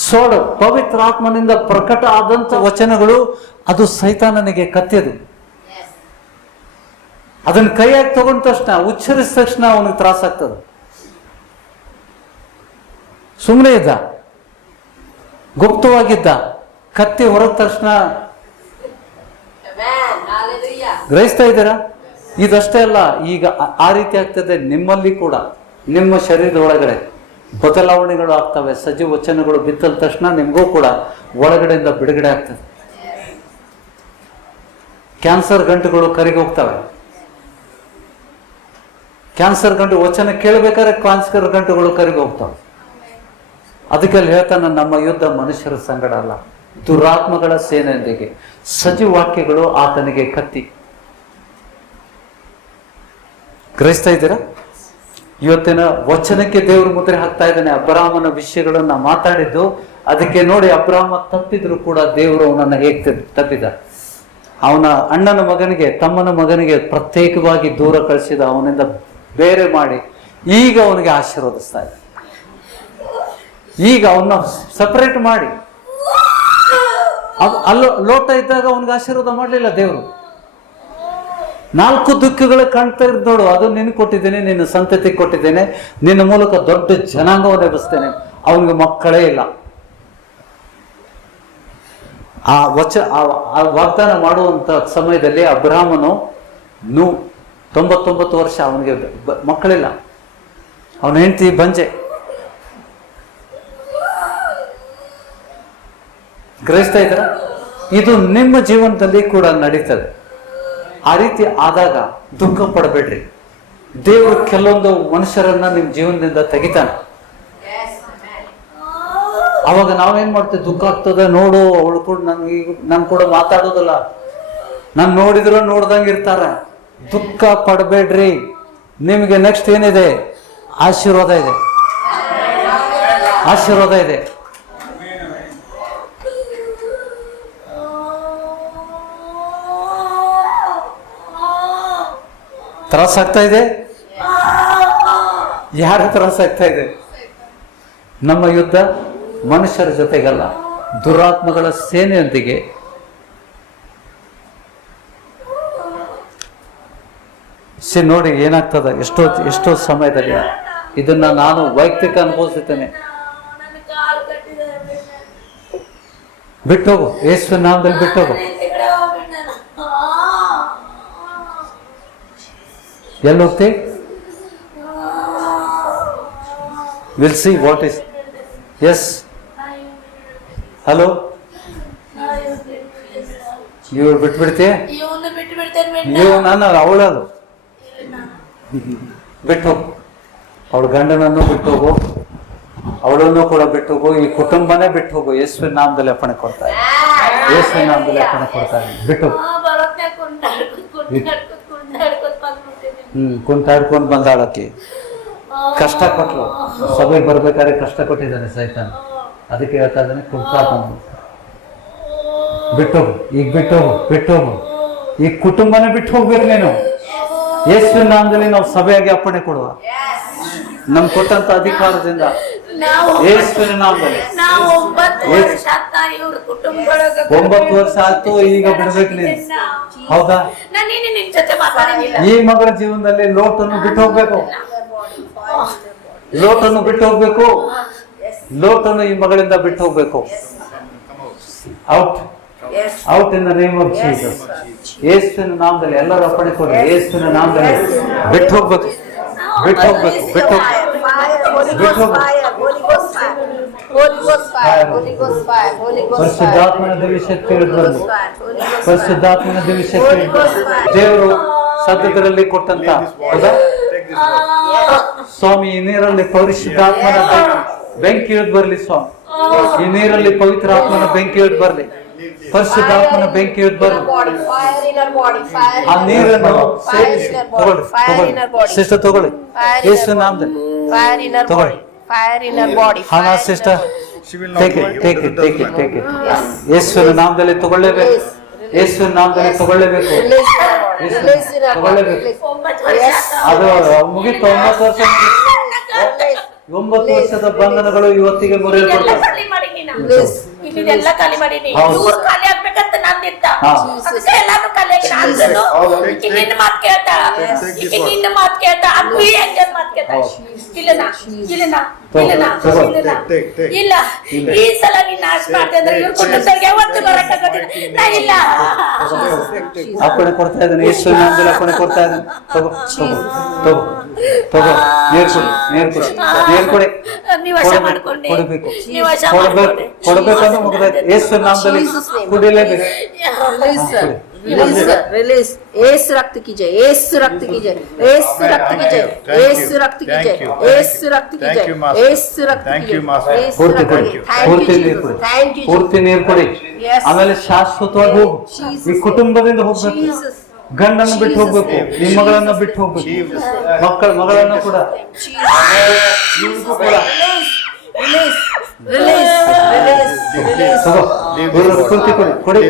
Sword, ಪವಿತ್ರ ಆತ್ಮನಿಂದ ಪ್ರಕಟ ಆದಂತ ವಚನಗಳು, ಅದು ಸೈತಾನನಿಗೆ ಕತ್ತಿಯದು. ಅದನ್ನ ಕೈಯಾಗಿ ತಗೊಂಡ ತಕ್ಷಣ, ಉಚ್ಚರಿಸಿದ ತಕ್ಷಣ ಅವನಿಗೆ ತ್ರಾಸಾಗ್ತದೆ. ಸುಮ್ಮನೆ ಇದ್ದ, ಗುಪ್ತವಾಗಿದ್ದ, ಕತ್ತಿ ಹೊರದ ತಕ್ಷಣ ಗ್ರಹಿಸ್ತಾ ಇದ್ದೀರಾ? ಇದಷ್ಟೇ ಅಲ್ಲ, ಈಗ ಆ ರೀತಿ ಆಗ್ತದೆ ನಿಮ್ಮಲ್ಲಿ ಕೂಡ. ನಿಮ್ಮ ಶರೀರದ ಒಳಗಡೆ ಬದಲಾವಣೆಗಳು ಆಗ್ತವೆ. ಸಜೀವ ವಚನಗಳು ಬಿತ್ತದ ತಕ್ಷಣ ನಿಮಗೂ ಕೂಡ ಒಳಗಡೆಯಿಂದ ಬಿಡುಗಡೆ ಆಗ್ತದೆ. ಕ್ಯಾನ್ಸರ್ ಗಂಟುಗಳು ಕರಗಿ ಹೋಗ್ತವೆ. ಕ್ಯಾನ್ಸರ್ ಗಂಟು ವಚನ ಕೇಳಬೇಕಾದ್ರೆ ಕ್ಯಾನ್ಸರ್ ಗಂಟುಗಳು ಕರಗಿ ಹೋಗ್ತವೆ. ಅದಕ್ಕೆ ಅಲ್ಲಿ ಹೇಳ್ತಾನೆ, ನಮ್ಮ ಯುದ್ಧ ಮನುಷ್ಯರ ಸಂಗಡ ಅಲ್ಲ, ದುರಾತ್ಮಗಳ ಸೇನೆಯೊಂದಿಗೆ. ಸಜೀವಾಕ್ಯಗಳು ಆತನಿಗೆ ಕತ್ತಿ. ಗ್ರಹಿಸ್ತಾ ಇದ್ದೀರಾ? ಇವತ್ತಿನ ವಚನಕ್ಕೆ ದೇವರು ಮುದ್ರೆ ಹಾಕ್ತಾ ಇದ್ದಾನೆ. ಅಬ್ರಾಹ್ಮನ ವಿಷಯಗಳನ್ನ ಮಾತಾಡಿದ್ದು ಅದಕ್ಕೆ. ನೋಡಿ, ಅಬ್ರಾಹ್ಮ ತಪ್ಪಿದ್ರು ಕೂಡ ದೇವರು ಅವನನ್ನ ಹೇಗೆ ತಪ್ಪಿದ? ಅವನ ಅಣ್ಣನ ಮಗನಿಗೆ, ತಮ್ಮನ ಮಗನಿಗೆ ಪ್ರತ್ಯೇಕವಾಗಿ ದೂರ ಕಳಿಸಿದ, ಅವನಿಂದ ಬೇರೆ ಮಾಡಿ ಈಗ ಅವನಿಗೆ ಆಶೀರ್ವದಿಸ್ತಾ ಇದೆ. ಈಗ ಅವನ್ನ ಸಪರೇಟ್ ಮಾಡಿ. ಲೋಟ ಇದ್ದಾಗ ಅವನಿಗೆ ಆಶೀರ್ವಾದ ಮಾಡಲಿಲ್ಲ ದೇವರು. 4 ದುಃಖಗಳು ಕಾಣ್ತಾ ಇರೋದು ನೋಡು, ಅದು ನಿನಗೆ ಕೊಟ್ಟಿದ್ದೇನೆ, ನಿನ್ನ ಸಂತತಿಗೆ ಕೊಟ್ಟಿದ್ದೇನೆ, ನಿನ್ನ ಮೂಲಕ ದೊಡ್ಡ ಜನಾಂಗವನ್ನು ಎಬ್ಬಿಸ್ತೇನೆ. ಅವನಿಗೆ ಮಕ್ಕಳೇ ಇಲ್ಲ. ಆ ವಾಗ್ದಾನ ಮಾಡುವಂತ ಸಮಯದಲ್ಲಿ ಅಬ್ರಾಹ್ಮನು 99 ವರ್ಷ, ಅವನಿಗೆ ಮಕ್ಕಳಿಲ್ಲ. ಅವನ ಹೆಂಡತಿ ಬಂಜೆ. ಗ್ರಹಿಸ್ತಾ ಇದ್ದೀರಾ? ಇದು ನಿಮ್ಮ ಜೀವನದಲ್ಲಿ ಕೂಡ ನಡೀತದೆ. ಆ ರೀತಿ ಆದಾಗ ದುಃಖ ಪಡಬೇಡ್ರಿ. ದೇವರು ಕೆಲವೊಂದು ಮನುಷ್ಯರನ್ನ ನಿಮ್ ಜೀವನದಿಂದ ತೆಗಿತಾನೆ. ಅವಾಗ ನಾವೇನ್ ಮಾಡ್ತೀವಿ? ದುಃಖ ಆಗ್ತದೆ, ನೋಡು ಅವಳು ಕೂಡ ನನ್ ಕೂಡ ಮಾತಾಡೋದಲ್ಲ, ನಾನು ನೋಡಿದ್ರು ನೋಡ್ದಂಗೆ ಇರ್ತಾರ. ದುಃಖ ಪಡಬೇಡ್ರಿ. ನಿಮಗೆ ನೆಕ್ಸ್ಟ್ ಏನಿದೆ? ಆಶೀರ್ವಾದ ಇದೆ, ಆಶೀರ್ವಾದ ಇದೆ. ತ್ರಾಸಾಗ್ತಾ ಇದೆ? ಯಾರ ತ್ರಾಸಾಗ್ತಾ ಇದೆ? ನಮ್ಮ ಯುದ್ಧ ಮನುಷ್ಯರ ಜೊತೆಗಲ್ಲ, ದುರಾತ್ಮಗಳ ಸೇನೆಯೊಂದಿಗೆ. ನೋಡಿ ಏನಾಗ್ತದ, ಎಷ್ಟೋ ಸಮಯದಲ್ಲಿ ಇದನ್ನ ನಾನು ವೈಯಕ್ತಿಕ ಅನುಭವಿಸುತ್ತೇನೆ. ಬಿಟ್ಟೋಗು, ಯೇಸುವಿನ ನಾಮದಲ್ಲಿ ಬಿಟ್ಟೋಗು. ಎಲ್ಲಿ ಹೋಗ್ತಿ? Will see what is. Yes, hello, ಇವ್ರು ಬಿಟ್ಬಿಡ್ತೀಯ? ನಾನು ಅವಳದು ಬಿಟ್ಟು ಹೋಗು. ಅವಳ ಗಂಡನನ್ನು ಬಿಟ್ಟು ಹೋಗು, ಅವಳನ್ನು ಕೂಡ ಬಿಟ್ಟು ಹೋಗು, ಈ ಕುಟುಂಬನೇ ಬಿಟ್ಟು ಹೋಗು. ಯೇಸುವಿನ ನಾಮದಲ್ಲಿ ಅಪ್ಪಣೆ ಕೊಡ್ತಾ ಇದೆ, ಯೇಸುವಿನ ನಾಮದಲ್ಲಿ ಅಪ್ಪಣೆ ಕೊಡ್ತಾ ಇದೆ. ಬಿಟ್ಟು ಕುಂಟಾಡ್ಕೊಂಡು ಬಂದಾಳಕ್ಕೆ ಕಷ್ಟ ಕೊಟ್ಲು. ಸಭೆಗೆ ಬರ್ಬೇಕಾದ್ರೆ ಕಷ್ಟ ಕೊಟ್ಟಿದ್ದಾನೆ ಸೈತಾನ. ಅದಕ್ಕೆ ಹೇಳ್ತಾ ಇದ್ದಾನೆ, ಕುಂಟಾಡ್ಕೊಂಡು ಬಿಟ್ಟೋಗು, ಈಗ ಬಿಟ್ಟೋಗು. ಈ ಕುಟುಂಬನೇ ಬಿಟ್ಟು ಹೋಗ್ಬೇಕು ನೀನು. ಯೇಸುವಿನ ನಾಮದಲ್ಲಿ ನಾವು ಸಭೆಯಾಗಿ ಅಪ್ಪಣೆ ಕೊಡುವ, ನಮ್ಗೆ ಕೊಟ್ಟಂತ ಅಧಿಕಾರದಿಂದ ಯೇಸುವಿನ ನಾಮದಲ್ಲಿ. 9 ವರ್ಷ ಆಯ್ತು, ಈಗ ಬಿಡ್ಬೇಕು ನೀನು. ಹೌದಾ? ಈ ಮಗಳ ಜೀವನದಲ್ಲಿ ಲೋಟನ್ನು ಬಿಟ್ಟು ಹೋಗ್ಬೇಕು, ಲೋಟನ್ನು ಬಿಟ್ಟು ಹೋಗ್ಬೇಕು, ಲೋಟನ್ನು ಈ ಮಗಳಿಂದ ಬಿಟ್ಟು ಹೋಗ್ಬೇಕು. Out, out in the name of Jesus. ಯೇಸುವಿನ ನಾಮದಲ್ಲಿ ಎಲ್ಲರೂ ಅಪ್ಪಣೆ ಕೊಡಿ. ಯೇಸುವಿನ ನಾಮದಲ್ಲಿ ಬಿಟ್ಟು ಹೋಗ್ಬೇಕು, ಬಿಟ್ಟು ಹೋಗ್ಬೇಕು, ಬಿಟ್ಟು ಹೋಗ್ಬೇಕು. ಪರಿಶುದ್ಧಾತ್ಮನ ದಿವ್ಯ ಶಕ್ತಿ ಬರಲಿ, ಪರಿಶುದ್ಧಾತ್ಮನ ದಿವ್ಯ ಶಕ್ತಿ. ದೇವರು ಸದ್ಯದಲ್ಲಿ ಕೊಟ್ಟಂತ, ಹೌದಾ ಸ್ವಾಮಿ? ಈ ನೀರಲ್ಲಿ ಪರಿಶುದ್ಧಾತ್ಮನ ಬೆಂಕಿ ಇಳಿದು ಬರಲಿ ಸ್ವಾಮಿ. ಈ ನೀರಲ್ಲಿ ಪವಿತ್ರ ಆತ್ಮನ ಬೆಂಕಿ ಇಳಿದು ಬರಲಿ, ಪರಿಶುದ್ಧಾತ್ಮನ ಬೆಂಕಿ ಇಳಿದು ಬರಲಿ. ಆ ನೀರನ್ನು ಸೇರಿಸಿ ತಗೊಳ್ಳಿ ಸಿಸ್ಟರ್, ತಗೊಳ್ಳಿ ಯೇಸುವಿನ ನಾಮದಲ್ಲಿ ತಗೊಳ್ಳಿ. ಹಣ ಸಿಸ್ಟರ್, ಯೇಸುವಿನ ನಾಮದಲ್ಲಿ ತಗೊಳ್ಳೇಬೇಕು, ಯೇಸುವಿನ ನಾಮದಲ್ಲಿ ತಗೊಳ್ಳೇಬೇಕು, ತಗೊಳ್ಳೇಬೇಕು. ಅದು ಮುಗಿತು. 9 ವರ್ಷ, 9 ವರ್ಷದ ಬಂಧನಗಳು ಇವತ್ತಿಗೆ ಮುರಿಯಲ್ಪಡ್ತವೆ. ಇದೆಲ್ಲ ಖಾಲಿ ಮಾಡೀನಿ. ಇವ್ರು ಖಾಲಿ ಆಗ್ಬೇಕಂತ ನಂದಿತ್ತ, ಅದಕ್ಕೆ ಎಲ್ಲಾನು ಖಾಲಿ ಆಗಿ ನಾನು ಈಕೆ ನಿನ್ನ ಮಾತು ಕೇಳ್ತಾಳ, ಈಕೆ ನಿನ್ನ ಮಾತು ಕೇಳ್ತಾ, ಅದು ಹೆಂಗ ಮಾತು ಕೇಳ್ತಾಳ. ಇಲ್ಲ ಈ ಸಲ ನೀನ್ ನಾಶ ಮಾಡ್ದೆ ಅಂದ್ರೆ ಇವ್ರ ಕುಟುಂಬದವ್ರಿಗೆ ಯಾವತ್ತು ಬರಕ್ಕಾಗೋದಿಲ್ಲ. ನಾ ಇಲ್ಲ, ಅಪ್ಪಣೆ ಕೊಡ್ತಾ ಇದ್ದಾನೆ, ಯೇಸುವಿನ ನಾಮದಲ್ಲಿ ಅಪ್ಪಣೆ ಕೊಡ್ತಾ ಇದ್ದಾನೆ. ತಗೋ ತಗೋ ತಗೋ ತಗೋ, ನೀರು ಕೊಡಿ, ನೀರು ಕೊಡಿ, ನೀರು ಕೊಡಿ. ಕೊಡಬೇಕು, ಕೊಡಬೇಕಂದ್ರೆ ಮುಗಿದ ಯೇಸುವಿನ ನಾಮದಲ್ಲಿ ಕುಡಿಲೇಬೇಕು. रिलीज रिलीज यीशु रक्त की जय, यीशु रक्त की जय, यीशु रक्त की जय, यीशु रक्त की जय, यीशु रक्त की जय, यीशु रक्त की जय, ಪೂರ್ತಿ ಕೊಡಿ, ಪೂರ್ತಿ ನೀರು ಕೊಡಿ, ಪೂರ್ತಿ ನೀರು ಕೊಡಿ. ಆಮೇಲೆ ಶಾಶ್ವತವಾಗಿ ಹೋಗು. ಈ ಕುಟುಂಬದಿಂದ ಹೋಗ್ಬೇಕು. ಗಂಡನ್ನು ಬಿಟ್ಟು ಹೋಗ್ಬೇಕು, ನಿಮ್ಮ ಮಗಳನ್ನ ಬಿಟ್ಟು ಹೋಗ್ಬೇಕು, ಮಗಳನ್ನ ಕೂಡ. ಪೂರ್ತಿ ಕೊಡಿ, ಕೊಡಿ,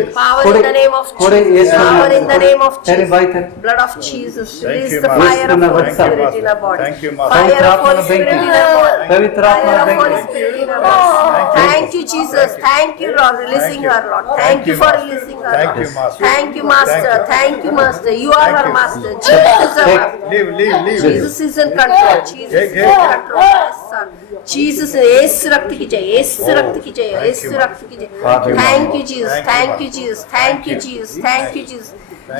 ಕೊಡಿ, ಕೊಡಿ. blood of Jesus, release the fire of Holy Spirit in our body, fire of Holy Spirit in our body, fire of Holy Spirit in our body. Thank you Jesus, thank you Lord, releasing her Lord, thank you for releasing her Lord, thank you Master, thank you Master, you are our Master, Jesus is our Master, Jesus is in control, Jesus is in control, yes sir, Jesus, यीशु रक्त की जय, यीशु रक्त की जय, यीशु रक्त की जय. Thank you Jesus, thank you Jesus, thank you Jesus, thank you Jesus.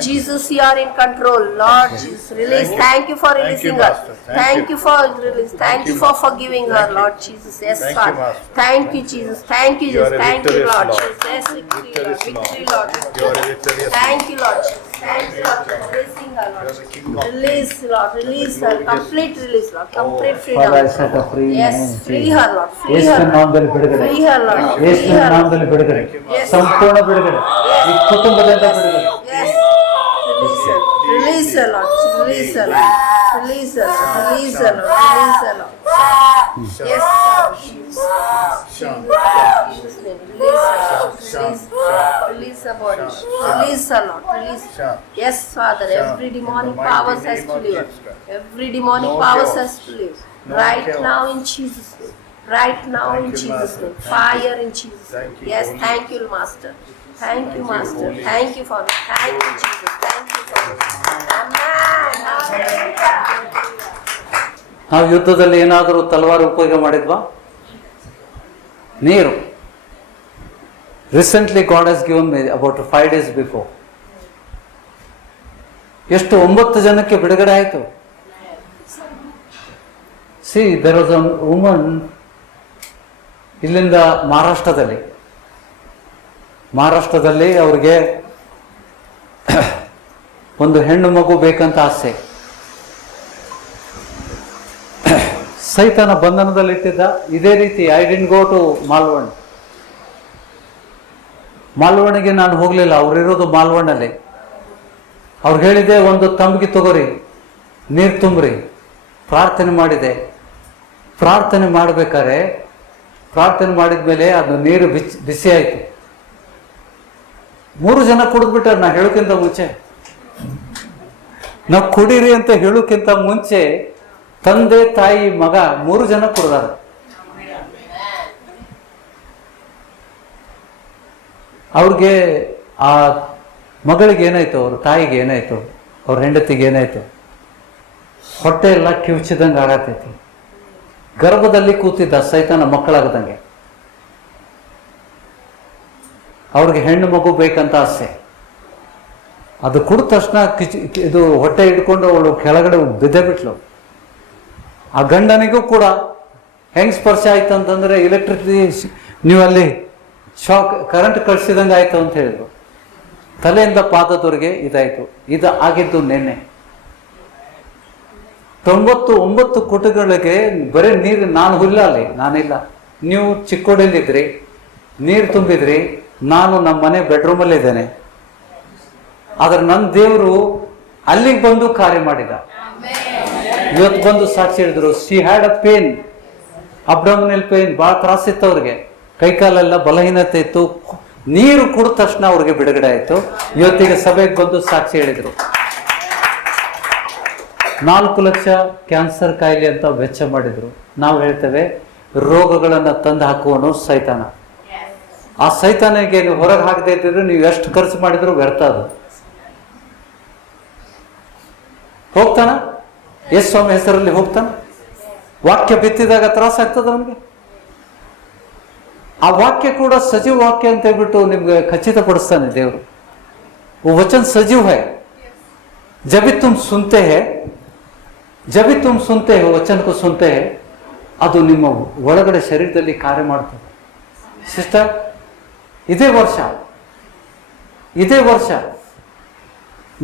Jesus, you are in control, Lord Jesus. Release. Thank you for releasing her. Thank you for release. Thank you for forgiving her, Lord Jesus. Yes, Lord. Thank you, Jesus. Thank you, Jesus. Thank you, Lord Jesus. Yes, victory, Lord. Victory, Lord. Thank you, Lord Jesus. Thank you, Lord, for releasing her, Lord. Release, Lord. Release her. Complete release, Lord. Complete freedom. Yes, free her, Lord. Free her. Free her, Lord. Free her. ಸಂಪೂರ್ಣ ಬಿಡುಗಡೆ ಈ ಕುಟುಂಬದಿಂದ ಬಿಡುಗಡೆ. Yes. Release her, Lord. Release her, Lord. Release her, Lord. Release her, Lord. Release her, Lord. Yes, Lord. Jesus' name. Release her, Lord. Release her body. Release her, Lord. Release. Yes, Father. Every demonic power has to leave. Every demonic power has to leave. Right now in Jesus' name. Right now in Jesus' name. Fire in Jesus' name. Yes, thank you, Master. Thank you, Master. Thank you, Father. Thank you, Jesus. Thank you, Father. Amen. ನಾವು ಯುದ್ಧದಲ್ಲಿ ಏನಾದರೂ ತಲವಾರು ಉಪಯೋಗ ಮಾಡಿದ್ವಾ? ನೀರು. Recently God has given me about 5 days before. ಎಷ್ಟು 9 ಜನಕ್ಕೆ ಬಿಡುಗಡೆ ಆಯಿತು. See, there was a woman ಇಲ್ಲಿಂದ ಮಹಾರಾಷ್ಟ್ರದಲ್ಲಿ ಅವ್ರಿಗೆ ಒಂದು ಹೆಣ್ಣು ಮಗು ಬೇಕಂತ ಆಸೆ. ಸೈತಾನ ಬಂಧನದಲ್ಲಿಟ್ಟಿದ್ದ. ಇದೇ ರೀತಿ ಐ ಡಿಂಟ್ ಗೋ ಟು ಮಾಲ್ವಣಿಗೆ ನಾನು ಹೋಗಲಿಲ್ಲ. ಅವರಿರೋದು ಮಾಲ್ವಣ್ಣಲ್ಲಿ. ಅವ್ರು ಹೇಳಿದೆ, ಒಂದು ತಂಬಿಗೆ ತಗೋರಿ, ನೀರು ತುಂಬ್ರಿ. ಪ್ರಾರ್ಥನೆ ಮಾಡಿದೆ. ಪ್ರಾರ್ಥನೆ ಮಾಡಬೇಕಾದ್ರೆ ಪ್ರಾರ್ಥನೆ ಮಾಡಿದ ಮೇಲೆ ಅದು ನೀರು ಬಿಸಿ ಆಯಿತು. 3 ಜನ ಕುಡಿದ್ಬಿಟ್ಟಾರೆ. ನಾ ಹೇಳೋಕ್ಕಿಂತ ಮುಂಚೆ, ನಾವು ಕುಡೀರಿ ಅಂತ ಹೇಳೋಕ್ಕಿಂತ ಮುಂಚೆ ತಂದೆ ತಾಯಿ ಮಗ 3 ಜನ ಕುಡ್ದಾರ. ಅವ್ರಿಗೆ ಆ ಮಗಳಿಗೆ ಏನಾಯ್ತು, ಅವ್ರ ತಾಯಿಗೆ ಏನಾಯ್ತು, ಅವ್ರ ಹೆಂಡತಿಗೆ ಏನಾಯ್ತು, ಹೊಟ್ಟೆ ಎಲ್ಲ ಕಿವುಚಿದಂಗೆ ಆಗತೈತಿ. ಗರ್ಭದಲ್ಲಿ ಕೂತಿದ್ದ ಸೈತಾನ ಮಕ್ಕಳಾಗದಂಗೆ. ಅವ್ರಿಗೆ ಹೆಣ್ಣು ಮಗು ಬೇಕಂತ ಆಸೆ. ಅದು ಕುಡಿದ ತಕ್ಷಣ ಇದು ಹೊಟ್ಟೆ ಹಿಡ್ಕೊಂಡು ಅವಳು ಕೆಳಗಡೆ ಬಿದ್ದೇ ಬಿಟ್ಲು. ಆ ಗಂಡನಿಗೂ ಕೂಡ ಹೆಂಗ್ ಸ್ಪರ್ಶ ಆಯ್ತು ಅಂತಂದ್ರೆ ಎಲೆಕ್ಟ್ರಿಸಿಟಿ, ನೀವು ಅಲ್ಲಿ ಶಾಕ್ ಕರೆಂಟ್ ಕಳಿಸಿದಂಗೆ ಆಯ್ತು ಅಂತ ಹೇಳಿದ್ರು. ತಲೆಯಿಂದ ಪಾದದವರೆಗೆ ಇದಾಯ್ತು. ಇದು ಆಗಿದ್ದು ನಿನ್ನೆ. 99 ಕುಟುಂಬಗಳಿಗೆ ಬರೀ ನೀರು. ನಾನು ಹುಲ್ಲ ಅಲ್ಲಿ, ನಾನಿಲ್ಲ. ನೀವು ಚಿಕ್ಕೋಡಿಲಿದ್ರಿ, ನೀರು ತುಂಬಿದ್ರಿ. ನಾನು ನಮ್ಮ ಮನೆ ಬೆಡ್ರೂಮಲ್ಲಿದ್ದೇನೆ. ಆದ್ರೆ ನನ್ನ ದೇವರು ಅಲ್ಲಿಗೆ ಬಂದು ಕಾರ್ಯ ಮಾಡಿದ. ಇವತ್ತು ಬಂದು ಸಾಕ್ಷಿ ಹೇಳಿದ್ರು, she had a pain, abdominal pain, ಭಾಳ ತ್ರಾಸಿತ್ತು ಅವ್ರಿಗೆ. ಕೈಕಾಲೆಲ್ಲ ಬಲಹೀನತೆ ಇತ್ತು. ನೀರು ಕುಡಿದ ತಕ್ಷಣ ಅವ್ರಿಗೆ ಬಿಡುಗಡೆ ಆಯಿತು. ಇವತ್ತಿಗೆ ಸಭೆಗೆ ಬಂದು ಸಾಕ್ಷಿ ಹೇಳಿದ್ರು. 4 ಲಕ್ಷ ಕ್ಯಾನ್ಸರ್ ಕಾಯಿಲೆ ಅಂತ ವೆಚ್ಚ ಮಾಡಿದ್ರು. ನಾವು ಹೇಳ್ತೇವೆ, ರೋಗಗಳನ್ನು ತಂದು ಹಾಕುವನು ಸೈತಾನ. ಆ ಸೈತಾನಿಗೆ ನೀವು ಹೊರಗೆ ಹಾಕದೇ ಇದ್ದಿದ್ರೆ ನೀವು ಎಷ್ಟು ಖರ್ಚು ಮಾಡಿದ್ರು ವ್ಯರ್ಥ. ಅದು ಹೋಗ್ತಾನ, ಯೇಸು ಸ್ವಾಮಿ ಹೆಸರಲ್ಲಿ ಹೋಗ್ತಾನ. ವಾಕ್ಯ ಬಿತ್ತಿದಾಗ ತ್ರಾಸ ಆಗ್ತದ ಅವನಿಗೆ. ಆ ವಾಕ್ಯ ಕೂಡ ಸಜೀವ ವಾಕ್ಯ ಅಂತ ಹೇಳ್ಬಿಟ್ಟು ನಿಮ್ಗೆ ಖಚಿತಪಡಿಸ್ತಾನೆ ದೇವರು. ವಚನ ಸಜೀವ ಹೈ. ಜಬಿ ತುಮ್ ಸುನ್ತೆ ಹೇ, ಜಬಿ ತುಮ್ ಸುನ್ತೆ ಹೋ, ವಚನ ಕೋ ಸುನ್ತೆ ಹೇ, ಅದು ನಿಮ್ಮ ಒಳಗಡೆ ಶರೀರದಲ್ಲಿ ಕಾರ್ಯ ಮಾಡ್ತದೆ. ಸಿಸ್ಟರ್, ಇದೇ ವರ್ಷ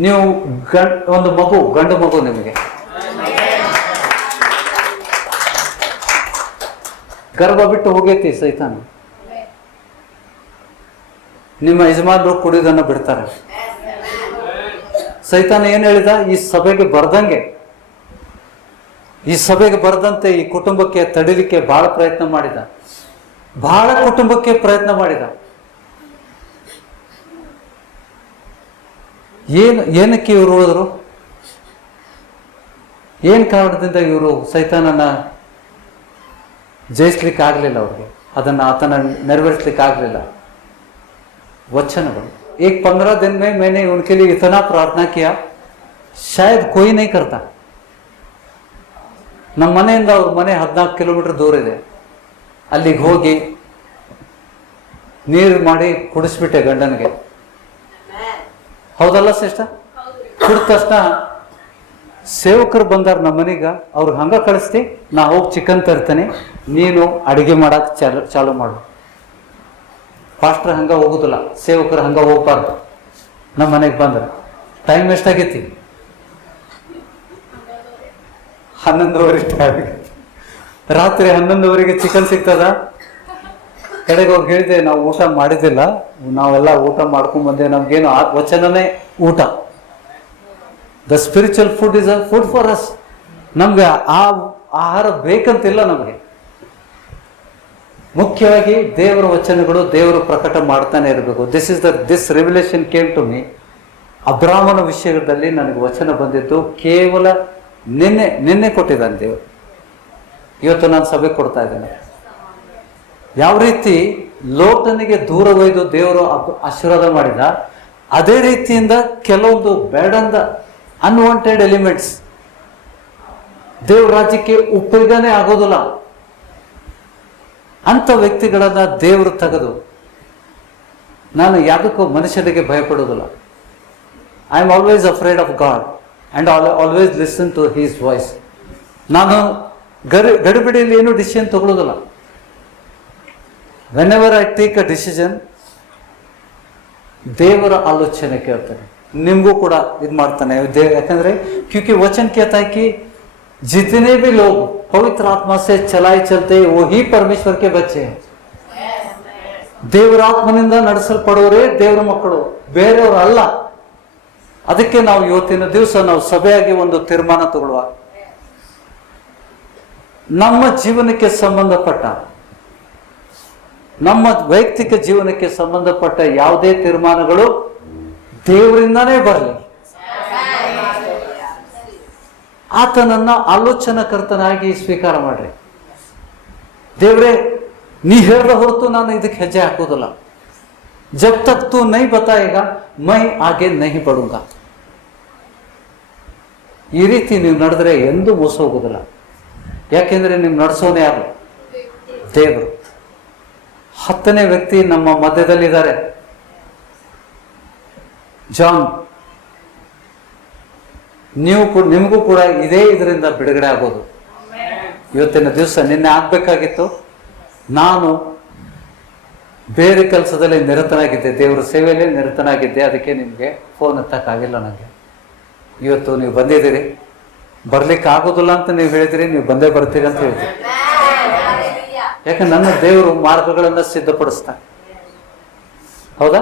ನೀವು ಒಂದು ಮಗು, ಗಂಡು ಮಗು ನಿಮಗೆ ಗರ್ಭ ಬಿಟ್ಟು ಹೋಗೈತಿ ಸೈತಾನ. ನಿಮ್ಮ ಯಜಮಾನರು ಕುಡಿಯೋದನ್ನ ಬಿಡ್ತಾರೆ. ಸೈತಾನ ಏನ್ ಹೇಳಿದ? ಈ ಸಭೆಗೆ ಬರ್ದಂಗೆ, ಈ ಸಭೆಗೆ ಬರದಂತೆ ಈ ಕುಟುಂಬಕ್ಕೆ ತಡಿಲಿಕ್ಕೆ ಬಹಳ ಪ್ರಯತ್ನ ಮಾಡಿದ, ಬಹಳ ಕುಟುಂಬಕ್ಕೆ ಪ್ರಯತ್ನ ಮಾಡಿದ. ಏನಕ್ಕೆ ಇವರು ಹೋದ್ರು? ಏನ್ ಕಾರಣದಿಂದ ಇವರು ಸೈತಾನನ ಜಯಿಸ್ಲಿಕ್ಕೆ ಆಗ್ಲಿಲ್ಲ ಅವ್ರಿಗೆ, ಆತನ ನೆರವೇರಿಸ್ಲಿಕ್ಕೆ ಆಗ್ಲಿಲ್ಲ. वचनಗಳು. एक 15 दिन में मैंने उनके लिए इतना प्रार्थना किया, शायद कोई नहीं करता. ನಮ್ಮ ಮನೆಯಿಂದ ಅವ್ರ ಮನೆ 14 ಕಿಲೋಮೀಟರ್ ದೂರ ಇದೆ. ಅಲ್ಲಿಗೆ ಹೋಗಿ ನೀರು ಮಾಡಿ ಕುಡಿಸ್ಬಿಟ್ಟೆ ಗಂಡನಿಗೆ. ಹೌದಲ್ಲ ಶ್ರೇಷ್ಠ? ಕುಡಿದ ತಕ್ಷಣ ಸೇವಕರು ಬಂದಾರ ನಮ್ಮ ಮನೆಗ, ಅವ್ರಿಗೆ ಹಂಗ ಕಳಿಸ್ತಿ, ನಾ ಹೋಗಿ ಚಿಕನ್ ತರ್ತೇನೆ, ನೀನು ಅಡಿಗೆ ಮಾಡಕ್ ಚಾಲು ಮಾಡು. ಪಾಸ್ಟರ್ ಹಂಗ ಹೋಗುದಿಲ್ಲ, ಸೇವಕರು ಹಂಗ ಹೋಗ್ಬಾರ್ದು. ನಮ್ಮ ಮನೆಗೆ ಬಂದ್ರೆ ಟೈಮ್ ಎಷ್ಟಾಗೈತಿ? 11:30 ರಾತ್ರಿ 11:00 ಚಿಕನ್ ಸಿಗ್ತದ? ಕಡೆಗೆ ಅವ್ರು ಹೇಳಿದೆ, ನಾವು ಊಟ ಮಾಡಿದಿಲ್ಲ, ನಾವೆಲ್ಲ ಊಟ ಮಾಡ್ಕೊಂಡ್ ಬಂದೆ, ನಮ್ಗೇನು ವಚನನೇ ಊಟ. The spiritual food is a food for us. ನಮ್ಗೆ ಆ ಆಹಾರ ಬೇಕಂತಿಲ್ಲ ನಮಗೆ. ಮುಖ್ಯವಾಗಿ ದೇವರ ವಚನಗಳು ದೇವರು ಪ್ರಕಟ ಮಾಡ್ತಾನೆ ಇರಬೇಕು. This revelation came to me. ಅಬ್ರಾಹ್ಮನ ವಿಷಯದಲ್ಲಿ ನನಗೆ ವಚನ ಬಂದಿದ್ದು ಕೇವಲ ನಿನ್ನೆ ಕೊಟ್ಟಿದ್ದಾನೆ ದೇವರು. ಇವತ್ತು ನಾನು ಸಭೆ ಕೊಡ್ತಾ ಇದ್ದೇನೆ. ಯಾವ ರೀತಿ ಲೋಟನಿಗೆ ದೂರ ಒಯ್ದು ದೇವರು ಆಶೀರ್ವಾದ ಮಾಡಿದ, ಅದೇ ರೀತಿಯಿಂದ ಕೆಲವೊಂದು ಬೇಡಂದ ಅನ್ವಾಂಟೆಡ್ ಎಲಿಮೆಂಟ್ಸ್ ದೇವ್ರ ರಾಜ್ಯಕ್ಕೆ ಉಪಯೋಗನೇ ಆಗೋದಿಲ್ಲ ಅಂತ ವ್ಯಕ್ತಿಗಳನ್ನ ದೇವರು ತೆಗೆದು, ನಾನು ಯಾವುದಕ್ಕೂ ಮನುಷ್ಯನಿಗೆ ಭಯಪಡೋದಿಲ್ಲ. I am always afraid of God and always listen to his voice. ನಾನು ಗಡಿಬಿಡಿಯಲ್ಲಿ ಏನು ಡಿಸಿಷನ್ ತಗೊಳ್ಳೋದಿಲ್ಲ. Whenever I take a decision, ದೇವರ ಆಲೋಚನೆ ಕೇಳ್ತಾನೆ. ನಿಮಗೂ ಕೂಡ ಇದು ಮಾಡ್ತಾನೆ ಯಾಕಂದ್ರೆ ಕ್ಯೂಂಕಿ ವಚನ कहता है कि जितने भी लोग पवित्र आत्मा से चलाए चलते वही परमेश्वर के बच्चे हैं. ದೇವರ ಆತ್ಮನಿಂದ ನಡೆಸಲ್ಪಡುವರೇ ದೇವರ ಮಕ್ಕಳು, ಬೇರೆಯವರು ಅಲ್ಲ. ಅದಕ್ಕೆ ನಾವು ಇವತ್ತಿನ ದಿವಸ ನಾವು ಸಭೆಯಾಗಿ ಒಂದು ತೀರ್ಮಾನ ತಗೊಳ್ಳುವ. ನಮ್ಮ ಜೀವನಕ್ಕೆ ಸಂಬಂಧಪಟ್ಟ, ನಮ್ಮ ವೈಯಕ್ತಿಕ ಜೀವನಕ್ಕೆ ಸಂಬಂಧಪಟ್ಟ ಯಾವುದೇ ತೀರ್ಮಾನಗಳು ದೇವರಿಂದಾನೇ ಬರಲಿ. ಆತನನ್ನ ಆಲೋಚನಾಕರ್ತನಾಗಿ ಸ್ವೀಕಾರ ಮಾಡ್ರಿ. ದೇವ್ರೆ, ನೀ ಹೇಳ್ದ ಹೊರತು ನಾನು ಇದಕ್ಕೆ ಹೆಜ್ಜೆ ಹಾಕೋದಿಲ್ಲ. ಜಬ್ ತಕ್ ತೂ ನೈ ಬತಾಯೇಗಾ ಮೈ ಆಗೆ ನಹಿ ಬಡುಂಗ. ಈ ರೀತಿ ನೀವು ನಡೆದ್ರೆ ಎಂದೂ ಮೋಸ ಹೋಗೋದಿಲ್ಲ. ಯಾಕೆಂದ್ರೆ ನೀವು ನಡೆಸೋನೇ ಯಾರು? ದೇವರು. 10ನೇ ವ್ಯಕ್ತಿ ನಮ್ಮ ಮಧ್ಯದಲ್ಲಿದ್ದಾರೆ, ಜಾನ್. ನಿಮಗೂ ಕೂಡ ಇದೇ ಇದರಿಂದ ಬಿಡುಗಡೆ ಆಗೋದು. ಇವತ್ತಿನ ದಿವಸ ನಿನ್ನೆ ಆಗ್ಬೇಕಾಗಿತ್ತು, ನಾನು ಬೇರೆ ಕೆಲಸದಲ್ಲಿ ನಿರತನಾಗಿದ್ದೆ, ದೇವರ ಸೇವೆಯಲ್ಲಿ ನಿರತನಾಗಿದ್ದೆ. ಅದಕ್ಕೆ ನಿಮಗೆ ಫೋನ್ ಎತ್ತಕ್ಕಾಗಿಲ್ಲ ನನಗೆ. ಇವತ್ತು ನೀವು ಬಂದಿದ್ದೀರಿ, ಬರ್ಲಿಕ್ಕೆ ಆಗೋದಿಲ್ಲ ಅಂತ ನೀವು ಹೇಳಿದಿರಿ, ನೀವು ಬಂದೇ ಬರ್ತೀರಿ ಅಂತ ಹೇಳ್ತೀರಿ. ಯಾಕೆ ನನ್ನ ದೇವರು ಮಾರ್ಗಗಳನ್ನ ಸಿದ್ಧಪಡಿಸ್ತಾನೆ. ಹೌದಾ?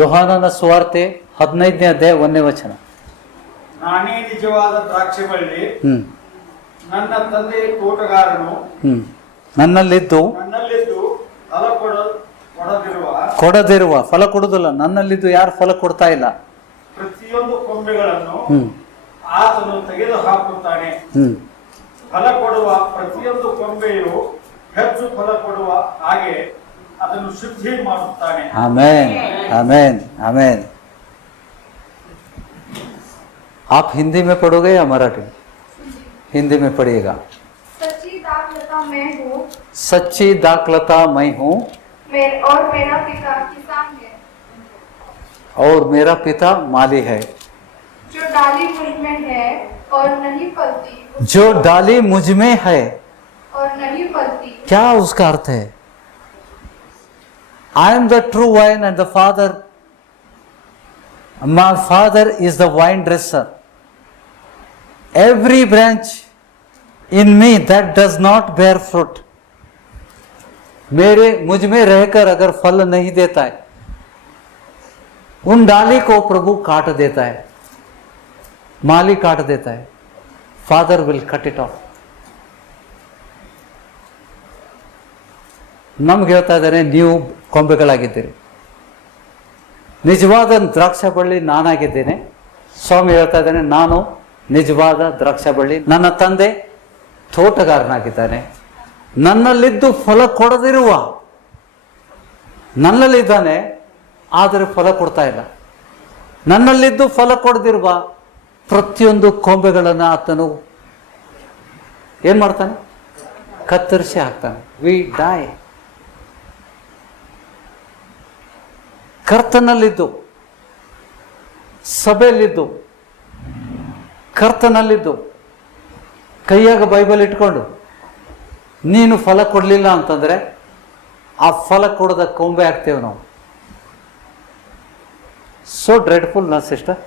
ಯೋಹಾನನ ಸುವಾರ್ತೆ 15ನೇ ಅಧ್ಯಾಯ 1ನೇ ವಚನ. ನಾನೇ ನಿಜವಾದ ದ್ರಾಕ್ಷಿ ಬಳ್ಳಿ, ನನ್ನ ತಂದೆ ತೋಟಗಾರನು, ನನ್ನಲ್ಲಿದ್ದು ಕೊಡದಿರುವ ಫಲ ಕೊಡುದಿಲ್ಲ. ನನ್ನಲ್ಲಿದ್ದು ಯಾರು ಫಲ ಕೊಡ್ತಾ ಇಲ್ಲ. ಪ್ರತಿಯೊಂದು ಕೊಂಬೆಗಳನ್ನು ಆತನು ತೆಗೆದು ಹಾಕುತ್ತಾನೆ. ಫಲ ಕೊಡುವ ಪ್ರತಿಯೊಂದು ಕೊಂಬೆಯು ಹೆಚ್ಚು ಫಲ ಕೊಡುವ ಹಾಗೆ ಅದನ್ನು ಶುದ್ಧಿ ಮಾಡುತ್ತಾನೆ. Amen, amen, amen. आप हिंदी में पढ़ोगे या मराठी? हिंदी में पढ़िएगा. सच्ची दाखलता मैं हूँ, सच्ची दाखलता मैं हूँ, और मेरा पिता किसान है, और मेरा पिता माली है. जो डाली मुझ में है और नहीं फलती, जो डाली मुझ में है और नहीं फलती. क्या उसका अर्थ है? I am the true wine and the father My Father is the vine dresser. Every branch in me that does not bear fruit, मुझ में रहकर अगर फल नहीं देता है, उन डाली को प्रभु काट देता है, माली काट देता है. Father will cut it off. ನಮ್ಗೆ ಹೇಳ್ತಾ ಇದ್ದಾರೆ, ನೀವು ಕೊಂಬೆಗಳಾಗಿದ್ದೀರಿ, ನಿಜವಾದ ದ್ರಾಕ್ಷ ಬಳ್ಳಿ ನಾನಾಗಿದ್ದೇನೆ. ಸ್ವಾಮಿ ಹೇಳ್ತಾ ಇದ್ದಾನೆ, ನಾನು ನಿಜವಾದ ದ್ರಾಕ್ಷ ಬಳ್ಳಿ, ನನ್ನ ತಂದೆ ತೋಟಗಾರನಾಗಿದ್ದಾನೆ. ನನ್ನಲ್ಲಿದ್ದು ಫಲ ಕೊಡದಿರುವ, ನನ್ನಲ್ಲಿದ್ದಾನೆ ಆದರೆ ಫಲ ಕೊಡ್ತಾ ಇಲ್ಲ. ನನ್ನಲ್ಲಿದ್ದು ಫಲ ಕೊಡದಿರುವ ಪ್ರತಿಯೊಂದು ಕೊಂಬೆಗಳನ್ನು ಆತನು ಏನ್ ಮಾಡ್ತಾನೆ? ಕತ್ತರಿಸಿ ಹಾಕ್ತಾನೆ. We die. ಕರ್ತನಲ್ಲಿದ್ದು, ಸಭೆಯಲ್ಲಿದ್ದು, ಕರ್ತನಲ್ಲಿದ್ದು, ಕೈಯಾಗ ಬೈಬಲ್ ಇಟ್ಕೊಂಡು ನೀನು ಫಲ ಕೊಡಲಿಲ್ಲ ಅಂತಂದ್ರೆ ಆ ಫಲ ಕೊಡದ ಕೊಂಬೆ ಆಗ್ತೇವೆ ನಾವು. ಸೋ ಡ್ರೆಡ್ಫುಲ್ ನಾ ಸಿಸ್ಟರ್.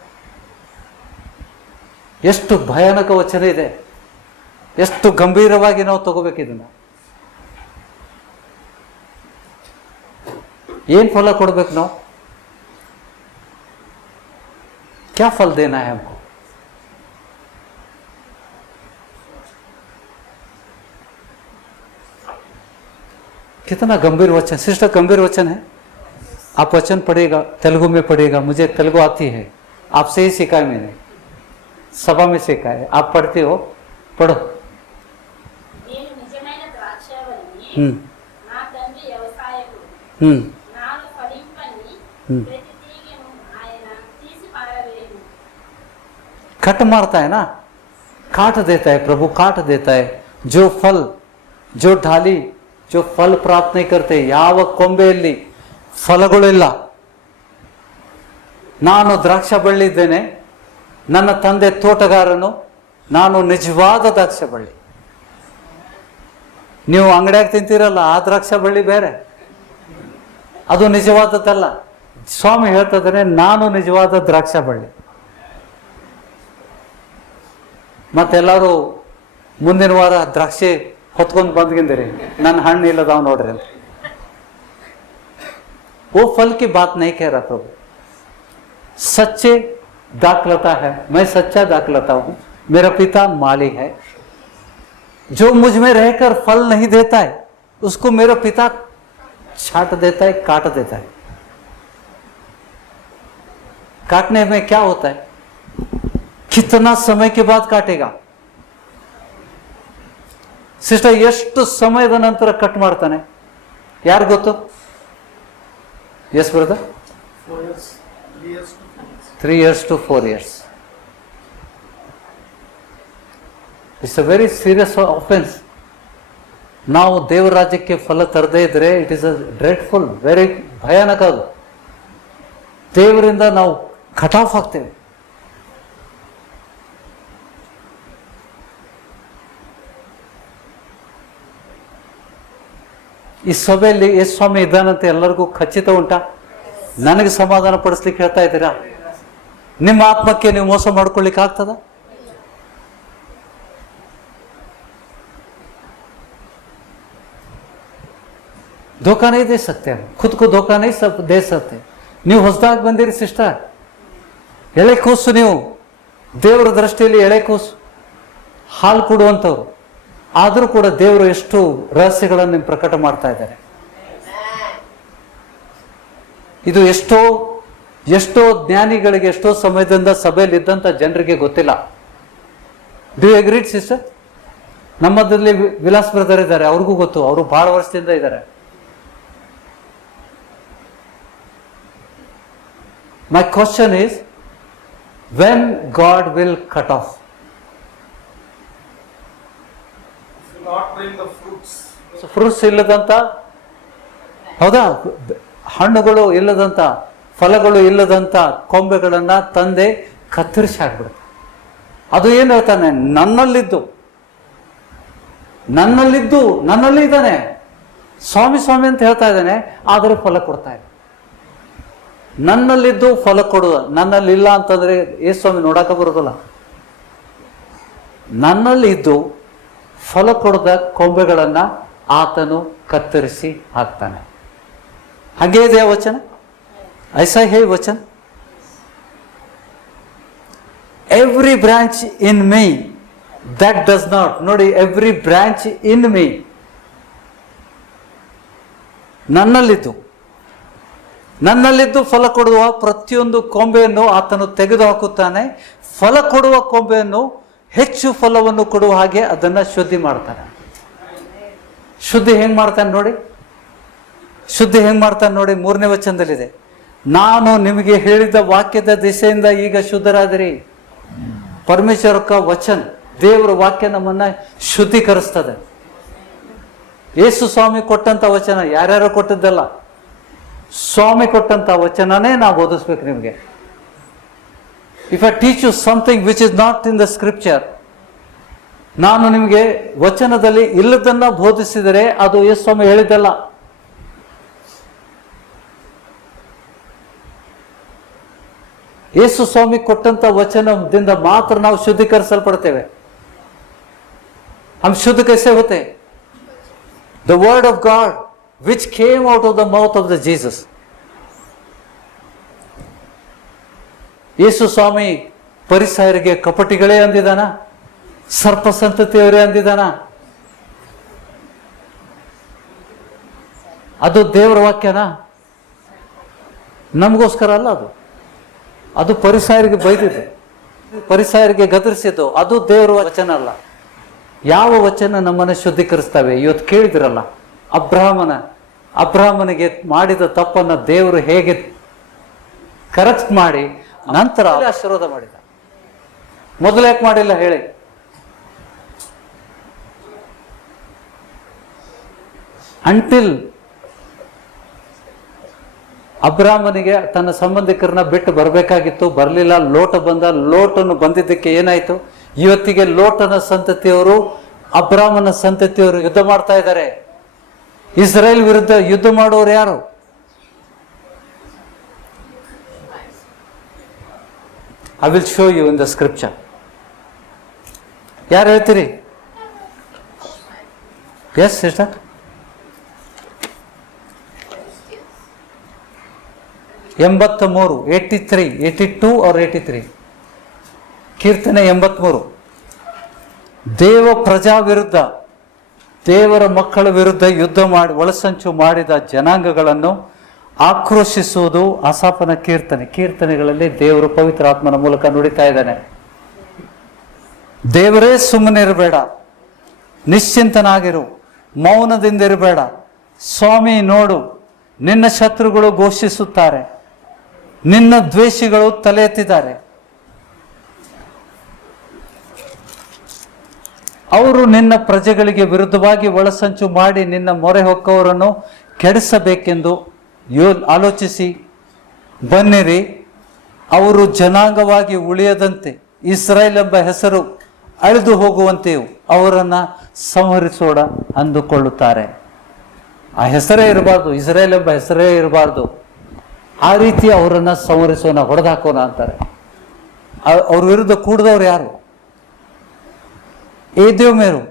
ಎಷ್ಟು ಭಯಾನಕ ವಚನ ಇದೆ, ಎಷ್ಟು ಗಂಭೀರವಾಗಿ ನಾವು ತಗೋಬೇಕಿದನ್ನ. ಏನ್ ಫಲ ಕೊಡ್ಬೇಕು ನಾವು? क्या फल देना है हमको? कितना गंभीर वचन सिस्टर, गंभीर वचन है. आप वचन पढ़ेगा, तेलुगु में पढ़ेगा. मुझे तेलुगु आती है, आपसे ही सीखा है मैंने, सभा में सीखा है. आप पढ़ते हो, पढ़ो. నేను నిజమైన ద్రాక్షావల్లిని, हम्म నా తండ్రి వ్యవసాయకుడు. हम्म నాలో ఫలింపని ప్రతి తీగెను ఆయన తీసి పారవేయును. कट मारता है ना, काट देता है प्रभु, काट देता है. जो फल, जो ढाली, जो फल प्राप्त नहीं करते, ಯಾವ ಕೊಂಬೆಯಲ್ಲಿ ಫಲಗಳಿಲ್ಲ. ನಾನು ದ್ರಾಕ್ಷ ಬಳ್ಳಿ ಇದ್ದೇನೆ, ನನ್ನ ತಂದೆ ತೋಟಗಾರನು, ನಾನು ನಿಜವಾದ ದ್ರಾಕ್ಷ ಬಳ್ಳಿ. ನೀವು ಅಂಗಡಿಯಾಗ ತಿಂತೀರಲ್ಲ ಆ ದ್ರಾಕ್ಷ ಬಳ್ಳಿ ಬೇರೆ, ಅದು ನಿಜವಾದದ್ದಲ್ಲ. ಸ್ವಾಮಿ ಹೇಳ್ತಾ ಇದ್ದಾನೆ, ನಾನು ನಿಜವಾದ ದ್ರಾಕ್ಷ ಬಳ್ಳಿ. ಮತ್ತೆಲ್ಲರೂ ಮುಂದಿನ ವಾರ ದ್ರಾಕ್ಷಿ ಹೊತ್ಕೊಂಡು ಬಂದ್ಗಿಂದಿರಿ, ನನ್ನ ಹಣ್ಣು ಇಲ್ಲದಾವ್ ನೋಡ್ರಿ ಅಂತ. वो फल की बात नहीं कह रहा प्रभु. सच्चे दाखलता है, मैं सच्चा दाखलता हूं, मेरा पिता माली है. जो मुझ में रहकर फल नहीं देता है उसको मेरा पिता छाट देता है, काट देता है. काटने में क्या होता है? कितना समय के बाद काटेगा? ಸಿಸ್ಟರ್, ಎಷ್ಟು ಸಮಯದ ನಂತರ ಕಟ್ ಮಾಡ್ತಾನೆ ಯಾರು ಗೊತ್ತು? S brother? 3 years to 4 years. It's a very serious offence. ನಾವು ದೇವರ ರಾಜ್ಯಕ್ಕೆ ಫಲ ತರದೇ ಇದ್ರೆ it is a dreadful, very ಭಯಾನಕ. ಅದು ದೇವರಿಂದ ನಾವು ಕಟ್ ಆಫ್ ಆಗ್ತೇವೆ. ಈ ಸಭೆಯಲ್ಲಿ ಯೇಸು ಸ್ವಾಮಿ ಇದ್ದಾನಂತೆ ಎಲ್ಲರಿಗೂ ಖಚಿತ ಉಂಟಾ? ನನಗೆ ಸಮಾಧಾನ ಪಡಿಸ್ಲಿಕ್ಕೆ ಹೇಳ್ತಾ ಇದ್ದೀರಾ? ನಿಮ್ಮ ಆತ್ಮಕ್ಕೆ ನೀವು ಮೋಸ ಮಾಡ್ಕೊಳ್ಳಿಕ್ಕೆ ಆಗ್ತದ? धोखा नहीं दे सकते हम, खुद को धोखा नहीं सब दे सकते. ನೀವು ಹೊಸದಾಗಿ ಬಂದಿರಿ ಸಿಸ್ಟರ್, ಎಳೆ ಕೂಸು. ನೀವು ದೇವರ ದೃಷ್ಟಿಯಲ್ಲಿ ಎಳೆ ಕೂಸು, ಹಾಲು ಕೊಡುವಂಥವ್ರು. ಆದರೂ ಕೂಡ ದೇವರು ಎಷ್ಟು ರಹಸ್ಯಗಳನ್ನು ನಿಮ್ಗೆ ಪ್ರಕಟ ಮಾಡ್ತಾ ಇದ್ದಾರೆ. ಇದು ಎಷ್ಟೋ ಜ್ಞಾನಿಗಳಿಗೆ ಎಷ್ಟೋ ಸಮಯದಿಂದ ಸಭೆಯಲ್ಲಿ ಇದ್ದಂಥ ಜನರಿಗೆ ಗೊತ್ತಿಲ್ಲ. Do you agreed sister? ನಮ್ಮದಲ್ಲಿ ವಿಲಾಸ್ ಬ್ರದರ್ ಇದ್ದಾರೆ, ಅವ್ರಿಗೂ ಗೊತ್ತು, ಅವರು ಬಹಳ ವರ್ಷದಿಂದ ಇದ್ದಾರೆ. My question is, when God will cut off? not bring the fruits. Fruits ಇಲ್ಲದಂತ, ಹೌದಾ, ಹಣ್ಣುಗಳು ಇಲ್ಲದಂತ, ಫಲಗಳು ಇಲ್ಲದಂತ ಕೊಂಬೆಗಳನ್ನ ತಂದೆ ಕತ್ತರಿಸಿ ಹಾಕ್ಬಿಡುತ್ತೆ. ಅದು ಏನು ಹೇಳ್ತಾನೆ? ನನ್ನಲ್ಲಿ ಇದ್ದಾನೆ, ಸ್ವಾಮಿ ಸ್ವಾಮಿ ಅಂತ ಹೇಳ್ತಾ ಇದ್ದಾನೆ, ಆದರೆ ಫಲ ಕೊಡ್ತಾ ಇಲ್ಲ. ನನ್ನಲ್ಲಿದ್ದು ಫಲ ಕೊಡುವ. ನನ್ನಲ್ಲಿ ಇಲ್ಲ ಅಂತಂದ್ರೆ ಯೇಸ್ವಾಮಿ ನೋಡಕ ಬರೋದಿಲ್ಲ. ನನ್ನಲ್ಲಿ ಇದ್ದು ಫಲ ಕೊಡದ ಕೊಂಬೆಗಳನ್ನ ಆತನು ಕತ್ತರಿಸಿ ಹಾಕ್ತಾನೆ. ಹಾಗೇ ಇದೆಯಾ ವಚನ? ಐಸಾ ಹೇ ವಚನ. Every branch in me that does not, ನೋಡಿ, ಎವ್ರಿ ಬ್ರಾಂಚ್ ಇನ್ ಮೀ, ನನ್ನಲ್ಲಿದ್ದು ಫಲ ಕೊಡುವ ಪ್ರತಿಯೊಂದು ಕೊಂಬೆಯನ್ನು ಆತನು ತೆಗೆದು ಹಾಕುತ್ತಾನೆ. ಫಲ ಕೊಡುವ ಕೊಂಬೆಯನ್ನು ಹೆಚ್ಚು ಫಲವನ್ನು ಕೊಡುವ ಹಾಗೆ ಅದನ್ನ ಶುದ್ಧಿ ಮಾಡ್ತಾನೆ. ಶುದ್ಧಿ ಹೆಂಗ್ ಮಾಡ್ತಾನೆ ನೋಡಿ, ಶುದ್ಧಿ ಹೆಂಗ್ ಮಾಡ್ತಾನೆ ನೋಡಿ. 3ನೇ ವಚನದಲ್ಲಿದೆ, ನಾನು ನಿಮಗೆ ಹೇಳಿದ ವಾಕ್ಯದ ದಿಸೆಯಿಂದ ಈಗ ಶುದ್ಧರಾದಿರಿ. ಪರಮೇಶ್ವರ ವಚನ, ದೇವರ ವಾಕ್ಯ ನಮ್ಮನ್ನ ಶುದ್ಧೀಕರಿಸ್ತದೆ. ಯೇಸು ಸ್ವಾಮಿ ಕೊಟ್ಟಂತ ವಚನ, ಯಾರ್ಯಾರು ಕೊಟ್ಟದ್ದಲ್ಲ, ಸ್ವಾಮಿ ಕೊಟ್ಟಂತ ವಚನನೇ ನಾವು ಓದಿಸ್ಬೇಕು ನಿಮಗೆ. If I teach you something which is not in the scripture, ನಾನು ನಿಮಗೆ ವಚನದಲ್ಲಿ ಇಲ್ಲದನ್ನ ಬೋಧಿಸಿದರೆ ಅದು ಯೇಸು ಸ್ವಾಮಿ ಹೇಳಿದ್ದಲ್ಲ. ಯೇಸು ಸ್ವಾಮಿ ಕೊಟ್ಟಂತ ವಚನದಿಂದ ಮಾತ್ರ ನಾವು ಶುದ್ಧೀಕರಿಸಲ್ಪಡ್ತೇವೆ. हम शुद्ध कैसे होते? The word of God which came out of the mouth of the Jesus. ಯೇಸು ಸ್ವಾಮಿ ಪರಿಸರಿಗೆ ಕಪಟಿಗಳೇ ಅಂದಿದಾನ? ಸರ್ಪ ಸಂತತಿಯವರೇ ಅಂದಿದಾನ? ಅದು ದೇವರ ವಾಕ್ಯನಾ? ನಮಗೋಸ್ಕರ ಅಲ್ಲ ಅದು. ಅದು ಪರಿಸರಿಗೆ ಬೈದಿದೆ, ಪರಿಸರಿಗೆ ಗದರಿಸಿದ್ದು. ಅದು ದೇವರ ವಚನ ಅಲ್ಲ. ಯಾವ ವಚನ ನಮ್ಮನ್ನು ಶುದ್ಧೀಕರಿಸ್ತವೆ? ಇವತ್ತು ಕೇಳಿದ್ರಲ್ಲ, ಅಬ್ರಾಹ್ಮನಿಗೆ ಮಾಡಿದ ತಪ್ಪನ್ನ ದೇವರು ಹೇಗೆ ಕರೆಕ್ಟ್ ಮಾಡಿ ನಂತರ ಆಶೀರ್ವಾದ ಮಾಡಿದ. ಮೊದಲು ಯಾಕೆ ಮಾಡಿಲ್ಲ ಹೇಳಿ? ಅಂಟಿಲ್ ಅಬ್ರಾಹ್ಮನಿಗೆ ತನ್ನ ಸಂಬಂಧಿಕರನ್ನ ಬಿಟ್ಟು ಬರಬೇಕಾಗಿತ್ತು, ಬರಲಿಲ್ಲ. ಲೋಟ ಬಂದ. ಲೋಟನ್ನು ಬಂದಿದ್ದಕ್ಕೆ ಏನಾಯ್ತು? ಇವತ್ತಿಗೆ ಲೋಟನ ಸಂತತಿಯವರು ಅಬ್ರಾಹ್ಮನ ಸಂತತಿಯವರು ಯುದ್ಧ ಮಾಡ್ತಾ ಇದ್ದಾರೆ. ಇಸ್ರೇಲ್ ವಿರುದ್ಧ ಯುದ್ಧ ಮಾಡೋರು ಯಾರು? I will show you in the scripture. ಯಾರು ಹೇಳ್ತೀರಿ? Yes sister. 83, 83, 82 or 83. ಕೀರ್ತನೆ 83. ದೇವ ಪ್ರಜಾ ವಿರುದ್ಧ, ದೇವರ ಮಕ್ಕಳ ವಿರುದ್ಧ ಯುದ್ಧ ಮಾಡಿ ಒಳಸಂಚು ಮಾಡಿದ ಜನಾಂಗಗಳನ್ನು ಆಕ್ರೋಶಿಸುವುದು ಆಸಾಫನ ಕೀರ್ತನೆ. ಕೀರ್ತನೆಗಳಲ್ಲಿ ದೇವರು ಪವಿತ್ರ ಆತ್ಮನ ಮೂಲಕ ನುಡಿತಾ ಇದ್ದಾನೆ. ದೇವರೇ ಸುಮ್ಮನಿರಬೇಡ, ನಿಶ್ಚಿಂತನಾಗಿರು, ಮೌನದಿಂದಿರಬೇಡ. ಸ್ವಾಮಿ ನೋಡು, ನಿನ್ನ ಶತ್ರುಗಳು ಘೋಷಿಸುತ್ತಾರೆ, ನಿನ್ನ ದ್ವೇಷಿಗಳು ತಲೆ ಎತ್ತಿದ್ದಾರೆ. ಅವರು ನಿನ್ನ ಪ್ರಜೆಗಳಿಗೆ ವಿರುದ್ಧವಾಗಿ ಒಳಸಂಚು ಮಾಡಿ ನಿನ್ನ ಮೊರೆ ಹೊಕ್ಕವರನ್ನು ಕೆಡಿಸಬೇಕೆಂದು ಆಲೋಚಿಸಿ ಬನ್ನಿರಿ. ಅವರು ಜನಾಂಗವಾಗಿ ಉಳಿಯದಂತೆ, ಇಸ್ರಾಯೇಲ್ ಎಂಬ ಹೆಸರು ಅಳಿದು ಹೋಗುವಂತೆಯೂ ಅವರನ್ನು ಸಂಹರಿಸೋಣ ಅಂದುಕೊಳ್ಳುತ್ತಾರೆ. ಆ ಹೆಸರೇ ಇರಬಾರ್ದು, ಇಸ್ರಾಯೇಲ್ ಎಂಬ ಹೆಸರೇ ಇರಬಾರ್ದು. ಆ ರೀತಿ ಅವರನ್ನು ಸಂಹರಿಸೋಣ, ಹೊಡೆದಾಕೋಣ ಅಂತಾರೆ. ಅವ್ರ ವಿರುದ್ಧ ಕೂಡಿದವ್ರು ಯಾರು? ಏದೋಮ್ಯರು.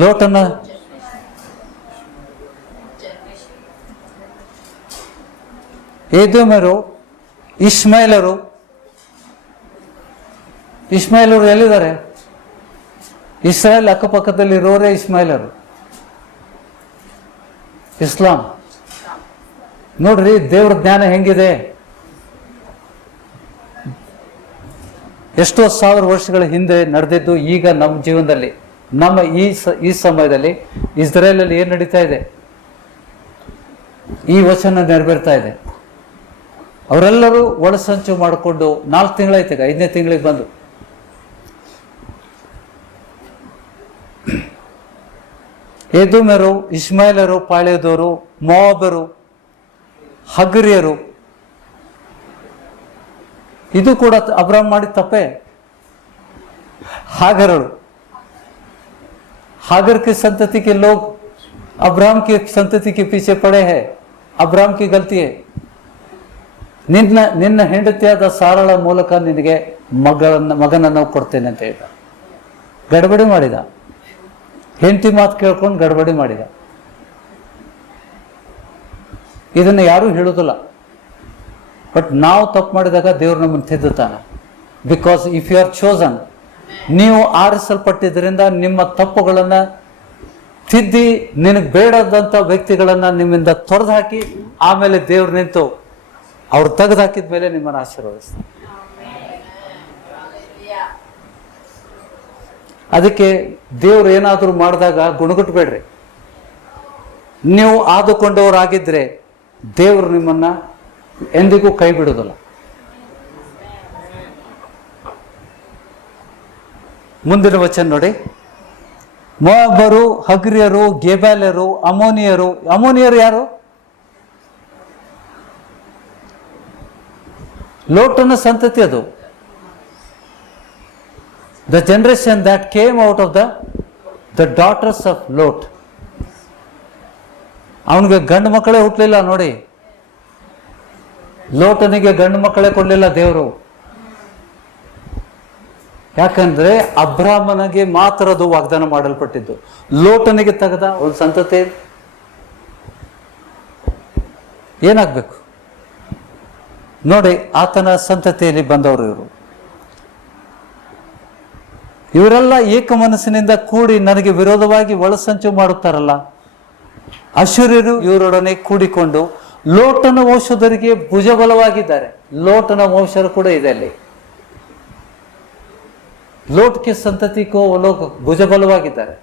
ಲೋಟನ ಏದೋಮ್ಯರು, ಇಸ್ಮಾಯಿಲರು ಎಲ್ಲಿದ್ದಾರೆ? ಇಸ್ರಾಯೇಲ್ ಅಕ್ಕಪಕ್ಕದಲ್ಲಿರೋರೇ ಇಸ್ಮಾಯಿಲರು. ಇಸ್ಲಾಂ ನೋಡ್ರಿ, ದೇವ್ರ ಜ್ಞಾನ ಹೆಂಗಿದೆ. ಎಷ್ಟೋ ಸಾವಿರ ವರ್ಷಗಳ ಹಿಂದೆ ನಡೆದಿದ್ದು ಈಗ ನಮ್ಮ ಜೀವನದಲ್ಲಿ, ನಮ್ಮ ಈ ಸಮಯದಲ್ಲಿ ಇಸ್ರೇಲಲ್ಲಿ ಏನು ನಡೀತಾ ಇದೆ? ಈ ವಚನ ನೆರವೇರ್ತಾ ಇದೆ. ಅವರೆಲ್ಲರೂ ಒಳಸಂಚು ಮಾಡಿಕೊಂಡು 4 ತಿಂಗಳಾಯ್ತು, 5ನೇ ತಿಂಗಳಿಗೆ ಬಂದು. ಏದೋಮ್ಯರು, ಇಸ್ಮಾಯಿಲರು, ಪಾಳ್ಯದವರು, ಮೋವಾಬರು, ಹಗರಿಯರು. ಇದು ಕೂಡ ಅಬ್ರಾಮ್ ಮಾಡಿದ ತಪ್ಪೆ. ಹಾಗರಳು, हागर की संतति के लोग अब्राहम की संतति के पीछे पड़े हैं. अब्राहम की गलती है. ನಿನ್ನ ಹೆಂಡತಿಯಾದ ಸಾರಳ ಮೂಲಕ ನಿನಗೆ ಮಗನನ್ನು ಕೊಡ್ತೇನೆ ಅಂತ ಹೇಳಿದ. ಗಡಬಡಿ ಮಾಡಿದ. ಹೆಂಡತಿ ಮಾತು ಕೇಳ್ಕೊಂಡು ಗಡಬಡಿ ಮಾಡಿದ. ಇದನ್ನು ಯಾರೂ ಹೇಳೋದಿಲ್ಲ. ಬಟ್ ನಾವು ತಪ್ಪು ಮಾಡಿದಾಗ ದೇವ್ರು ನಮ್ಮನ್ನು ತಿದ್ದುತ್ತಾನೆ. Because if you are chosen, ನೀವು ಆರಿಸಲ್ಪಟ್ಟಿದ್ದರಿಂದ ನಿಮ್ಮ ತಪ್ಪುಗಳನ್ನು ತಿದ್ದಿ ನಿನಗೆ ಬೇಡದಂಥ ವ್ಯಕ್ತಿಗಳನ್ನು ನಿಮ್ಮಿಂದ ತೊರೆದು ಹಾಕಿ ಆಮೇಲೆ ದೇವ್ರು ನಿಂತು ಅವ್ರು ತೆಗೆದು ಹಾಕಿದ ಮೇಲೆ ನಿಮ್ಮನ್ನು ಆಶೀರ್ವದಿಸ್ತಾರೆ. ಅದಕ್ಕೆ ದೇವ್ರು ಏನಾದರೂ ಮಾಡಿದಾಗ ಗುಣಗುಟ್ಬೇಡ್ರಿ. ನೀವು ಆದುಕೊಂಡವರಾಗಿದ್ರೆ ದೇವರು ನಿಮ್ಮನ್ನ ಎಂದಿಗೂ ಕೈ ಬಿಡುವುದಿಲ್ಲ. ಮುಂದಿನ ವಚನ ನೋಡಿ. ಮೋವಾಬರು, ಹಗ್ರಿಯರು, ಗೆಬಾಲ್ಯರು, ಅಮೋನಿಯರು. ಅಮೋನಿಯರು ಯಾರು? ಲೋಟನ ಸಂತತಿ ಅದು. The generation that came out of the daughters of Lot. ಅವನಿಗೆ ಗಂಡು ಮಕ್ಕಳೇ ಹುಟ್ಟಲಿಲ್ಲ ನೋಡಿ. ಲೋಟನಿಗೆ ಗಂಡು ಮಕ್ಕಳೇ ಕೊಡಲಿಲ್ಲ ದೇವರು. ಯಾಕಂದ್ರೆ ಅಬ್ರಾಹ್ಮನಿಗೆ ಮಾತ್ರ ಅದು ವಾಗ್ದಾನ ಮಾಡಲ್ಪಟ್ಟಿದ್ದು. ಲೋಟನಿಗೆ ತೆಗೆದ ಒಂದು ಸಂತತಿ ಏನಾಗ್ಬೇಕು ನೋಡಿ. ಆತನ ಸಂತತಿಯಲ್ಲಿ ಬಂದವರು ಇವರು. ಇವರೆಲ್ಲ ಏಕ ಮನಸ್ಸಿನಿಂದ ಕೂಡಿ ನನಗೆ ವಿರೋಧವಾಗಿ ಒಳಸಂಚು ಮಾಡುತ್ತಾರಲ್ಲ. ಅಶ್ಶೂರ್ಯರು ಇವರೊಡನೆ ಕೂಡಿಕೊಂಡು ಲೋಟನ ವಂಶದವರಿಗೆ ಭುಜಬಲವಾಗಿದ್ದಾರೆ. ಲೋಟನ ವಂಶರು ಕೂಡ ಇದೆ ಅಲ್ಲಿ. ಲೋಟ್ಗೆ ಸಂತತಿಗೂ ಭುಜಬಲವಾಗಿದ್ದಾರೆ.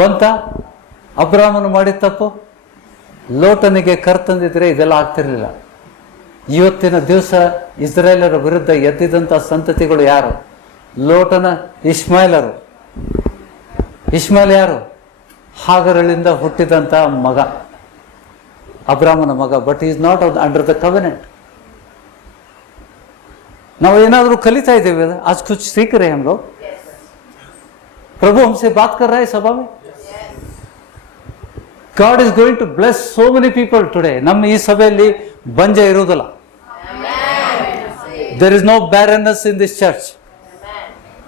ಬಂತ ಅಬ್ರಾಹ್ಮನು ಮಾಡಿದ ತಪ್ಪು. ಲೋಟನಿಗೆ ಕರ್ತಂದಿದ್ರೆ ಇದೆಲ್ಲ ಆಗ್ತಿರ್ಲಿಲ್ಲ. ಇವತ್ತಿನ ದಿವಸ ಇಸ್ರಾಯೇಲರ ವಿರುದ್ಧ ಎದ್ದಿದಂಥ ಸಂತತಿಗಳು ಯಾರು? ಲೋಟನ ಇಷ್ಮಾಯೇಲರು. ಇಷ್ಮಾಯೇಲ್ ಯಾರು? ಹಾಗರಳಿಂದ ಹುಟ್ಟಿದಂಥ ಮಗ, ಅಬ್ರಾಹ್ಮನ ಮಗ. But is not under the covenant. ನಾವು ಏನಾದರೂ ಕಲಿತಾ ಇದ್ದೇವೆ, आज कुछ सीख रहे हैं हम लोग. प्रभु हमसे बात कर रहा है सभा में. God is going to bless so many people today. ನಮ್ಮ ಈ ಸಭೆಯಲ್ಲಿ ಬಂಜ ಇರುವುದಿಲ್ಲ. There is no barrenness in this church.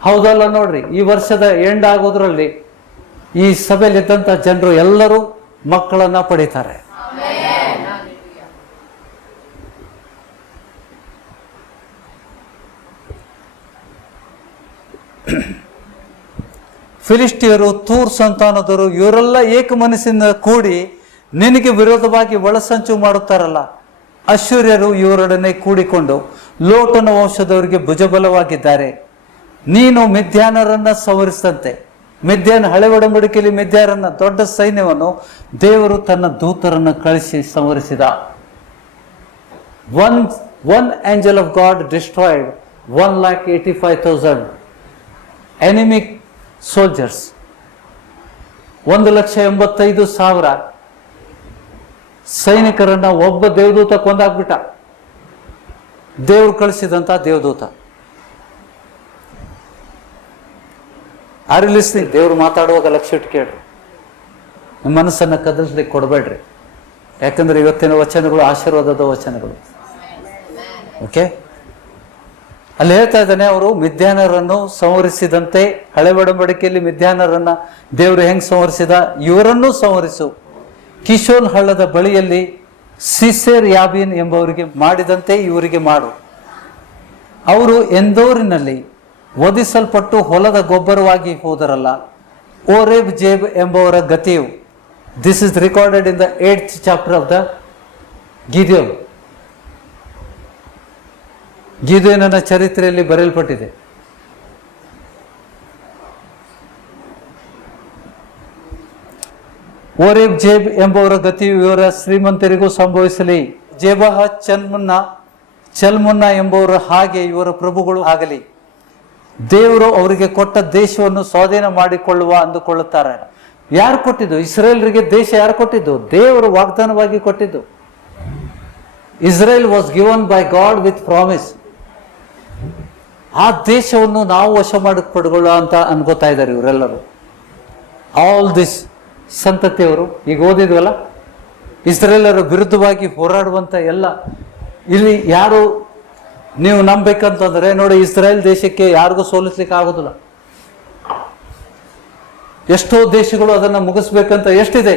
ಹೌದಲ್ಲ ನೋಡ್ರಿ, ಈ ವರ್ಷದ ಎಂಡ್ ಆಗೋದ್ರಲ್ಲಿ ಈ ಸಭೆಯಲ್ಲಿ ಇದ್ದಂಥ ಜನರು ಎಲ್ಲರೂ ಮಕ್ಕಳನ್ನ ಪಡೀತಾರೆ. ಫಿಲಿಸ್ಟಿಯರು, ತೂರ್ ಸಂತಾನದವರು, ಇವರೆಲ್ಲ ಏಕ ಮನಸ್ಸಿಂದ ಕೂಡಿ ನಿನಗೆ ವಿರೋಧವಾಗಿ ಒಳಸಂಚು ಮಾಡುತ್ತಾರಲ್ಲ. ಅಶ್ಶೂರ್ಯರು ಇವರೊಡನೆ ಕೂಡಿಕೊಂಡು ಲೋಟನ ವಂಶದವರಿಗೆ ಭುಜಬಲವಾಗಿದ್ದಾರೆ. ನೀನು ಮಿದ್ಯಾನರನ್ನ ಸಂವರಿಸಿದಂತೆ. ಮಿದ್ಯಾನ ಹಳೆ ಒಡಂಬಡಿಕೆಯಲ್ಲಿ ಮಿದ್ಯಾನರನ್ನ ದೊಡ್ಡ ಸೈನ್ಯವನ್ನು ದೇವರು ತನ್ನ ದೂತರನ್ನು ಕಳಿಸಿ ಸಂವರಿಸಿದ. One angel of God destroyed 1,85,000 enemy soldiers. 1,85,000 ಸೈನಿಕರನ್ನ ಒಬ್ಬ ದೇವದೂತ ಕೊಂದಾಕ್ಬಿಟ್ಟ. ದೇವರು ಕಳಿಸಿದಂತ ದೇವದೂತ. ಆರಿಲಿಸ್ಲಿ, ದೇವರು ಮಾತಾಡುವಾಗ ಲಕ್ಷ್ಯ ಇಟ್ಟು ಕೇಳ್ರಿ. ನಿಮ್ಮ ಮನಸ್ಸನ್ನು ಕದಲಿಸ್ಲಿಕ್ಕೆ ಕೊಡಬೇಡ್ರಿ. ಯಾಕಂದ್ರೆ ಇವತ್ತಿನ ವಚನಗಳು ಆಶೀರ್ವಾದದ ವಚನಗಳು. ಓಕೆ, ಅಲ್ಲಿ ಹೇಳ್ತಾ ಇದ್ದಾನೆ, ಅವರು ಮಿದ್ಯಾನರನ್ನು ಸಂವರಿಸಿದಂತೆ. ಹಳೆ ಒಡಂಬಡಿಕೆಯಲ್ಲಿ ಮಿದ್ಯಾನರನ್ನ ದೇವರು ಹೆಂಗ್ ಸಂವರಿಸಿದ, ಇವರನ್ನೂ ಸಂವರಿಸು. ಕಿಶೋನ್ ಹಳ್ಳದ ಬಳಿಯಲ್ಲಿ ಸಿಸೇರ್ ಯಾಬೀನ್ ಎಂಬವರಿಗೆ ಮಾಡಿದಂತೆ ಇವರಿಗೆ ಮಾಡು. ಅವರು ಎಂದೋರಿನಲ್ಲಿ ವಧಿಸಲ್ಪಟ್ಟು ಹೊಲದ ಗೊಬ್ಬರವಾಗಿ ಹೋದರಲ್ಲ. ಓರೇಬ್ ಜೇಬ್ ಎಂಬವರ ಗತಿಯು. This is recorded in the 8th chapter of the Gideon. ಗಿದ್ಯೋನನ ಚರಿತ್ರೆಯಲ್ಲಿ ಬರೆಯಲ್ಪಟ್ಟಿದೆ. ಓರೇಬ್ ಜೇಬ್ ಎಂಬವರ ಗತಿಯು ಇವರ ಶ್ರೀಮಂತರಿಗೂ ಸಂಭವಿಸಲಿ. ಜೇಬಹ ಚಲ್ಮುನ್ನ ಎಂಬವರ ಹಾಗೆ ಇವರ ಪ್ರಭುಗಳು ಆಗಲಿ. ದೇವರು ಅವರಿಗೆ ಕೊಟ್ಟ ದೇಶವನ್ನು ಸ್ವಾಧೀನ ಮಾಡಿಕೊಳ್ಳುವ ಅಂದುಕೊಳ್ಳುತ್ತಾರೆ. ಯಾರು ಕೊಟ್ಟಿದ್ದು? ಇಸ್ರೇಲರಿಗೆ ದೇಶ ಯಾರು ಕೊಟ್ಟಿದ್ದು? ದೇವರು ವಾಗ್ದಾನವಾಗಿ ಕೊಟ್ಟಿದ್ದು. Israel was given by god with promise. ಆ ದೇಶವನ್ನು ನಾವು ವಶ ಮಾಡಿ ಪಡ್ಕೊಳ್ಳೋ ಅಂತ ಅನ್ಕೋತಾ ಇದ್ದಾರೆ ಇವರೆಲ್ಲರೂ. ಆಲ್ ದಿಸ್ ಸಂತತಿಯವರು ಈಗ ಓದಿದ್ವಲ್ಲ, ಇಸ್ರೇಲರ ವಿರುದ್ಧವಾಗಿ ಹೋರಾಡುವಂಥ ಎಲ್ಲ, ಇಲ್ಲಿ ಯಾರು ನೀವು ನಂಬೇಕಂತಂದ್ರೆ ನೋಡಿ, ಇಸ್ರೇಲ್ ದೇಶಕ್ಕೆ ಯಾರಿಗೂ ಸೋಲಿಸ್ಲಿಕ್ಕೆ ಆಗೋದಿಲ್ಲ. ಎಷ್ಟೋ ದೇಶಗಳು ಅದನ್ನು ಮುಗಿಸ್ಬೇಕಂತ ಎಷ್ಟಿದೆ,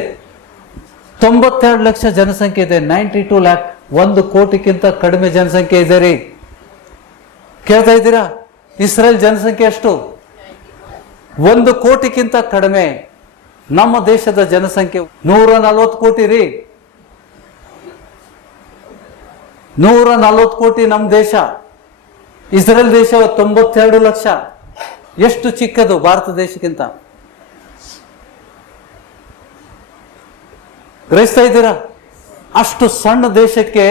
92 ಲಕ್ಷ ಜನಸಂಖ್ಯೆ ಇದೆ, 92 ಲ್ಯಾಕ್, 1 ಕೋಟಿಗಿಂತ ಕಡಿಮೆ ಜನಸಂಖ್ಯೆ ಇದೆ ರೀ. ಕೇಳ್ತಾ ಇದ್ದೀರಾ? ಇಸ್ರೇಲ್ ಜನಸಂಖ್ಯೆ ಎಷ್ಟು? 1 ಕೋಟಿಗಿಂತ ಕಡಿಮೆ. ನಮ್ಮ ದೇಶದ ಜನಸಂಖ್ಯೆ 140 ಕೋಟಿ ರೀ. 140 ಕೋಟಿ ನಮ್ಮ ದೇಶ. ಇಸ್ರೇಲ್ ದೇಶ 92 ಲಕ್ಷ. ಎಷ್ಟು ಚಿಕ್ಕದು ಭಾರತ ದೇಶಕ್ಕಿಂತ. ಗ್ರಹಿಸ್ತಾ ಇದ್ದೀರಾ? ಅಷ್ಟು ಸಣ್ಣ ದೇಶಕ್ಕೆ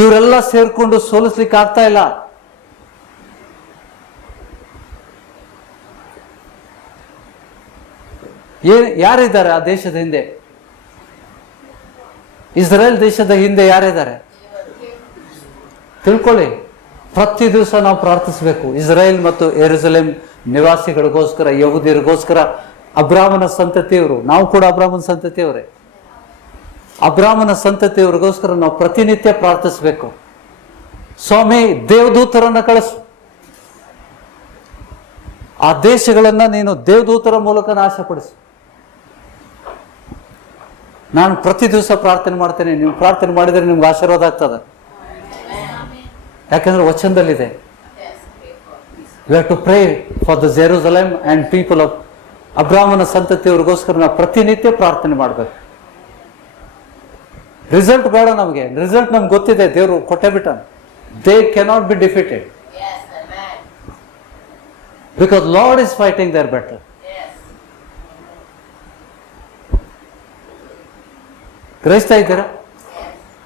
ಇವರೆಲ್ಲ ಸೇರ್ಕೊಂಡು ಸೋಲಿಸ್ಲಿಕ್ಕೆ ಆಗ್ತಾ ಇಲ್ಲ. ಯಾರಿದ್ದಾರೆ ಆ ದೇಶದ ಹಿಂದೆ? ಇಸ್ರೇಲ್ ದೇಶದ ಹಿಂದೆ ಯಾರಿದ್ದಾರೆ ತಿಳ್ಕೊಳ್ಳಿ. ಪ್ರತಿ ದಿವಸ ನಾವು ಪ್ರಾರ್ಥಿಸಬೇಕು ಇಸ್ರೇಲ್ ಮತ್ತು ಯೆರೂಸಲೇಮ್ ನಿವಾಸಿಗಳಿಗೋಸ್ಕರ, ಯಹೂದ್ಯರಿಗೋಸ್ಕರ. ಅಬ್ರಾಮನ ಸಂತತಿಯವರು, ನಾವು ಕೂಡ ಅಬ್ರಾಮನ ಸಂತತಿಯವರೇ. ಅಬ್ರಾಮನ ಸಂತತಿಯವರಿಗೋಸ್ಕರ ನಾವು ಪ್ರತಿನಿತ್ಯ ಪ್ರಾರ್ಥಿಸಬೇಕು. ಸ್ವಾಮಿ, ದೇವದೂತರನ್ನ ಕಳಿಸು, ಆ ದೇಶಗಳನ್ನ ನೀನು ದೇವದೂತರ ಮೂಲಕ ನಾಶಪಡಿಸು. ನಾನು ಪ್ರತಿ ದಿವಸ ಪ್ರಾರ್ಥನೆ ಮಾಡ್ತೇನೆ. ನೀವು ಪ್ರಾರ್ಥನೆ ಮಾಡಿದರೆ ನಿಮ್ಗೆ ಆಶೀರ್ವಾದ ಆಗ್ತದೆ. ಯಾಕಂದ್ರೆ ವಚನದಲ್ಲಿದೆ, you have to pray for the Jerusalem and people of. ಅಬ್ರಾಮನ ಸಂತತಿಯವರಿಗೋಸ್ಕರ ನಾವು ಪ್ರತಿನಿತ್ಯ ಪ್ರಾರ್ಥನೆ ಮಾಡಬೇಕು. ರಿಸಲ್ಟ್ ಬೇಡ ನಮಗೆ, ರಿಸಲ್ಟ್ ನಮ್ಗೆ ಗೊತ್ತಿದೆ, ದೇವರು ಕೊಟ್ಟೆ ಬಿಟ್ಟ. They cannot be defeated because Lord is fighting their better. ಗ್ರಹಿಸ್ತಾ ಇದ್ದೀರಾ?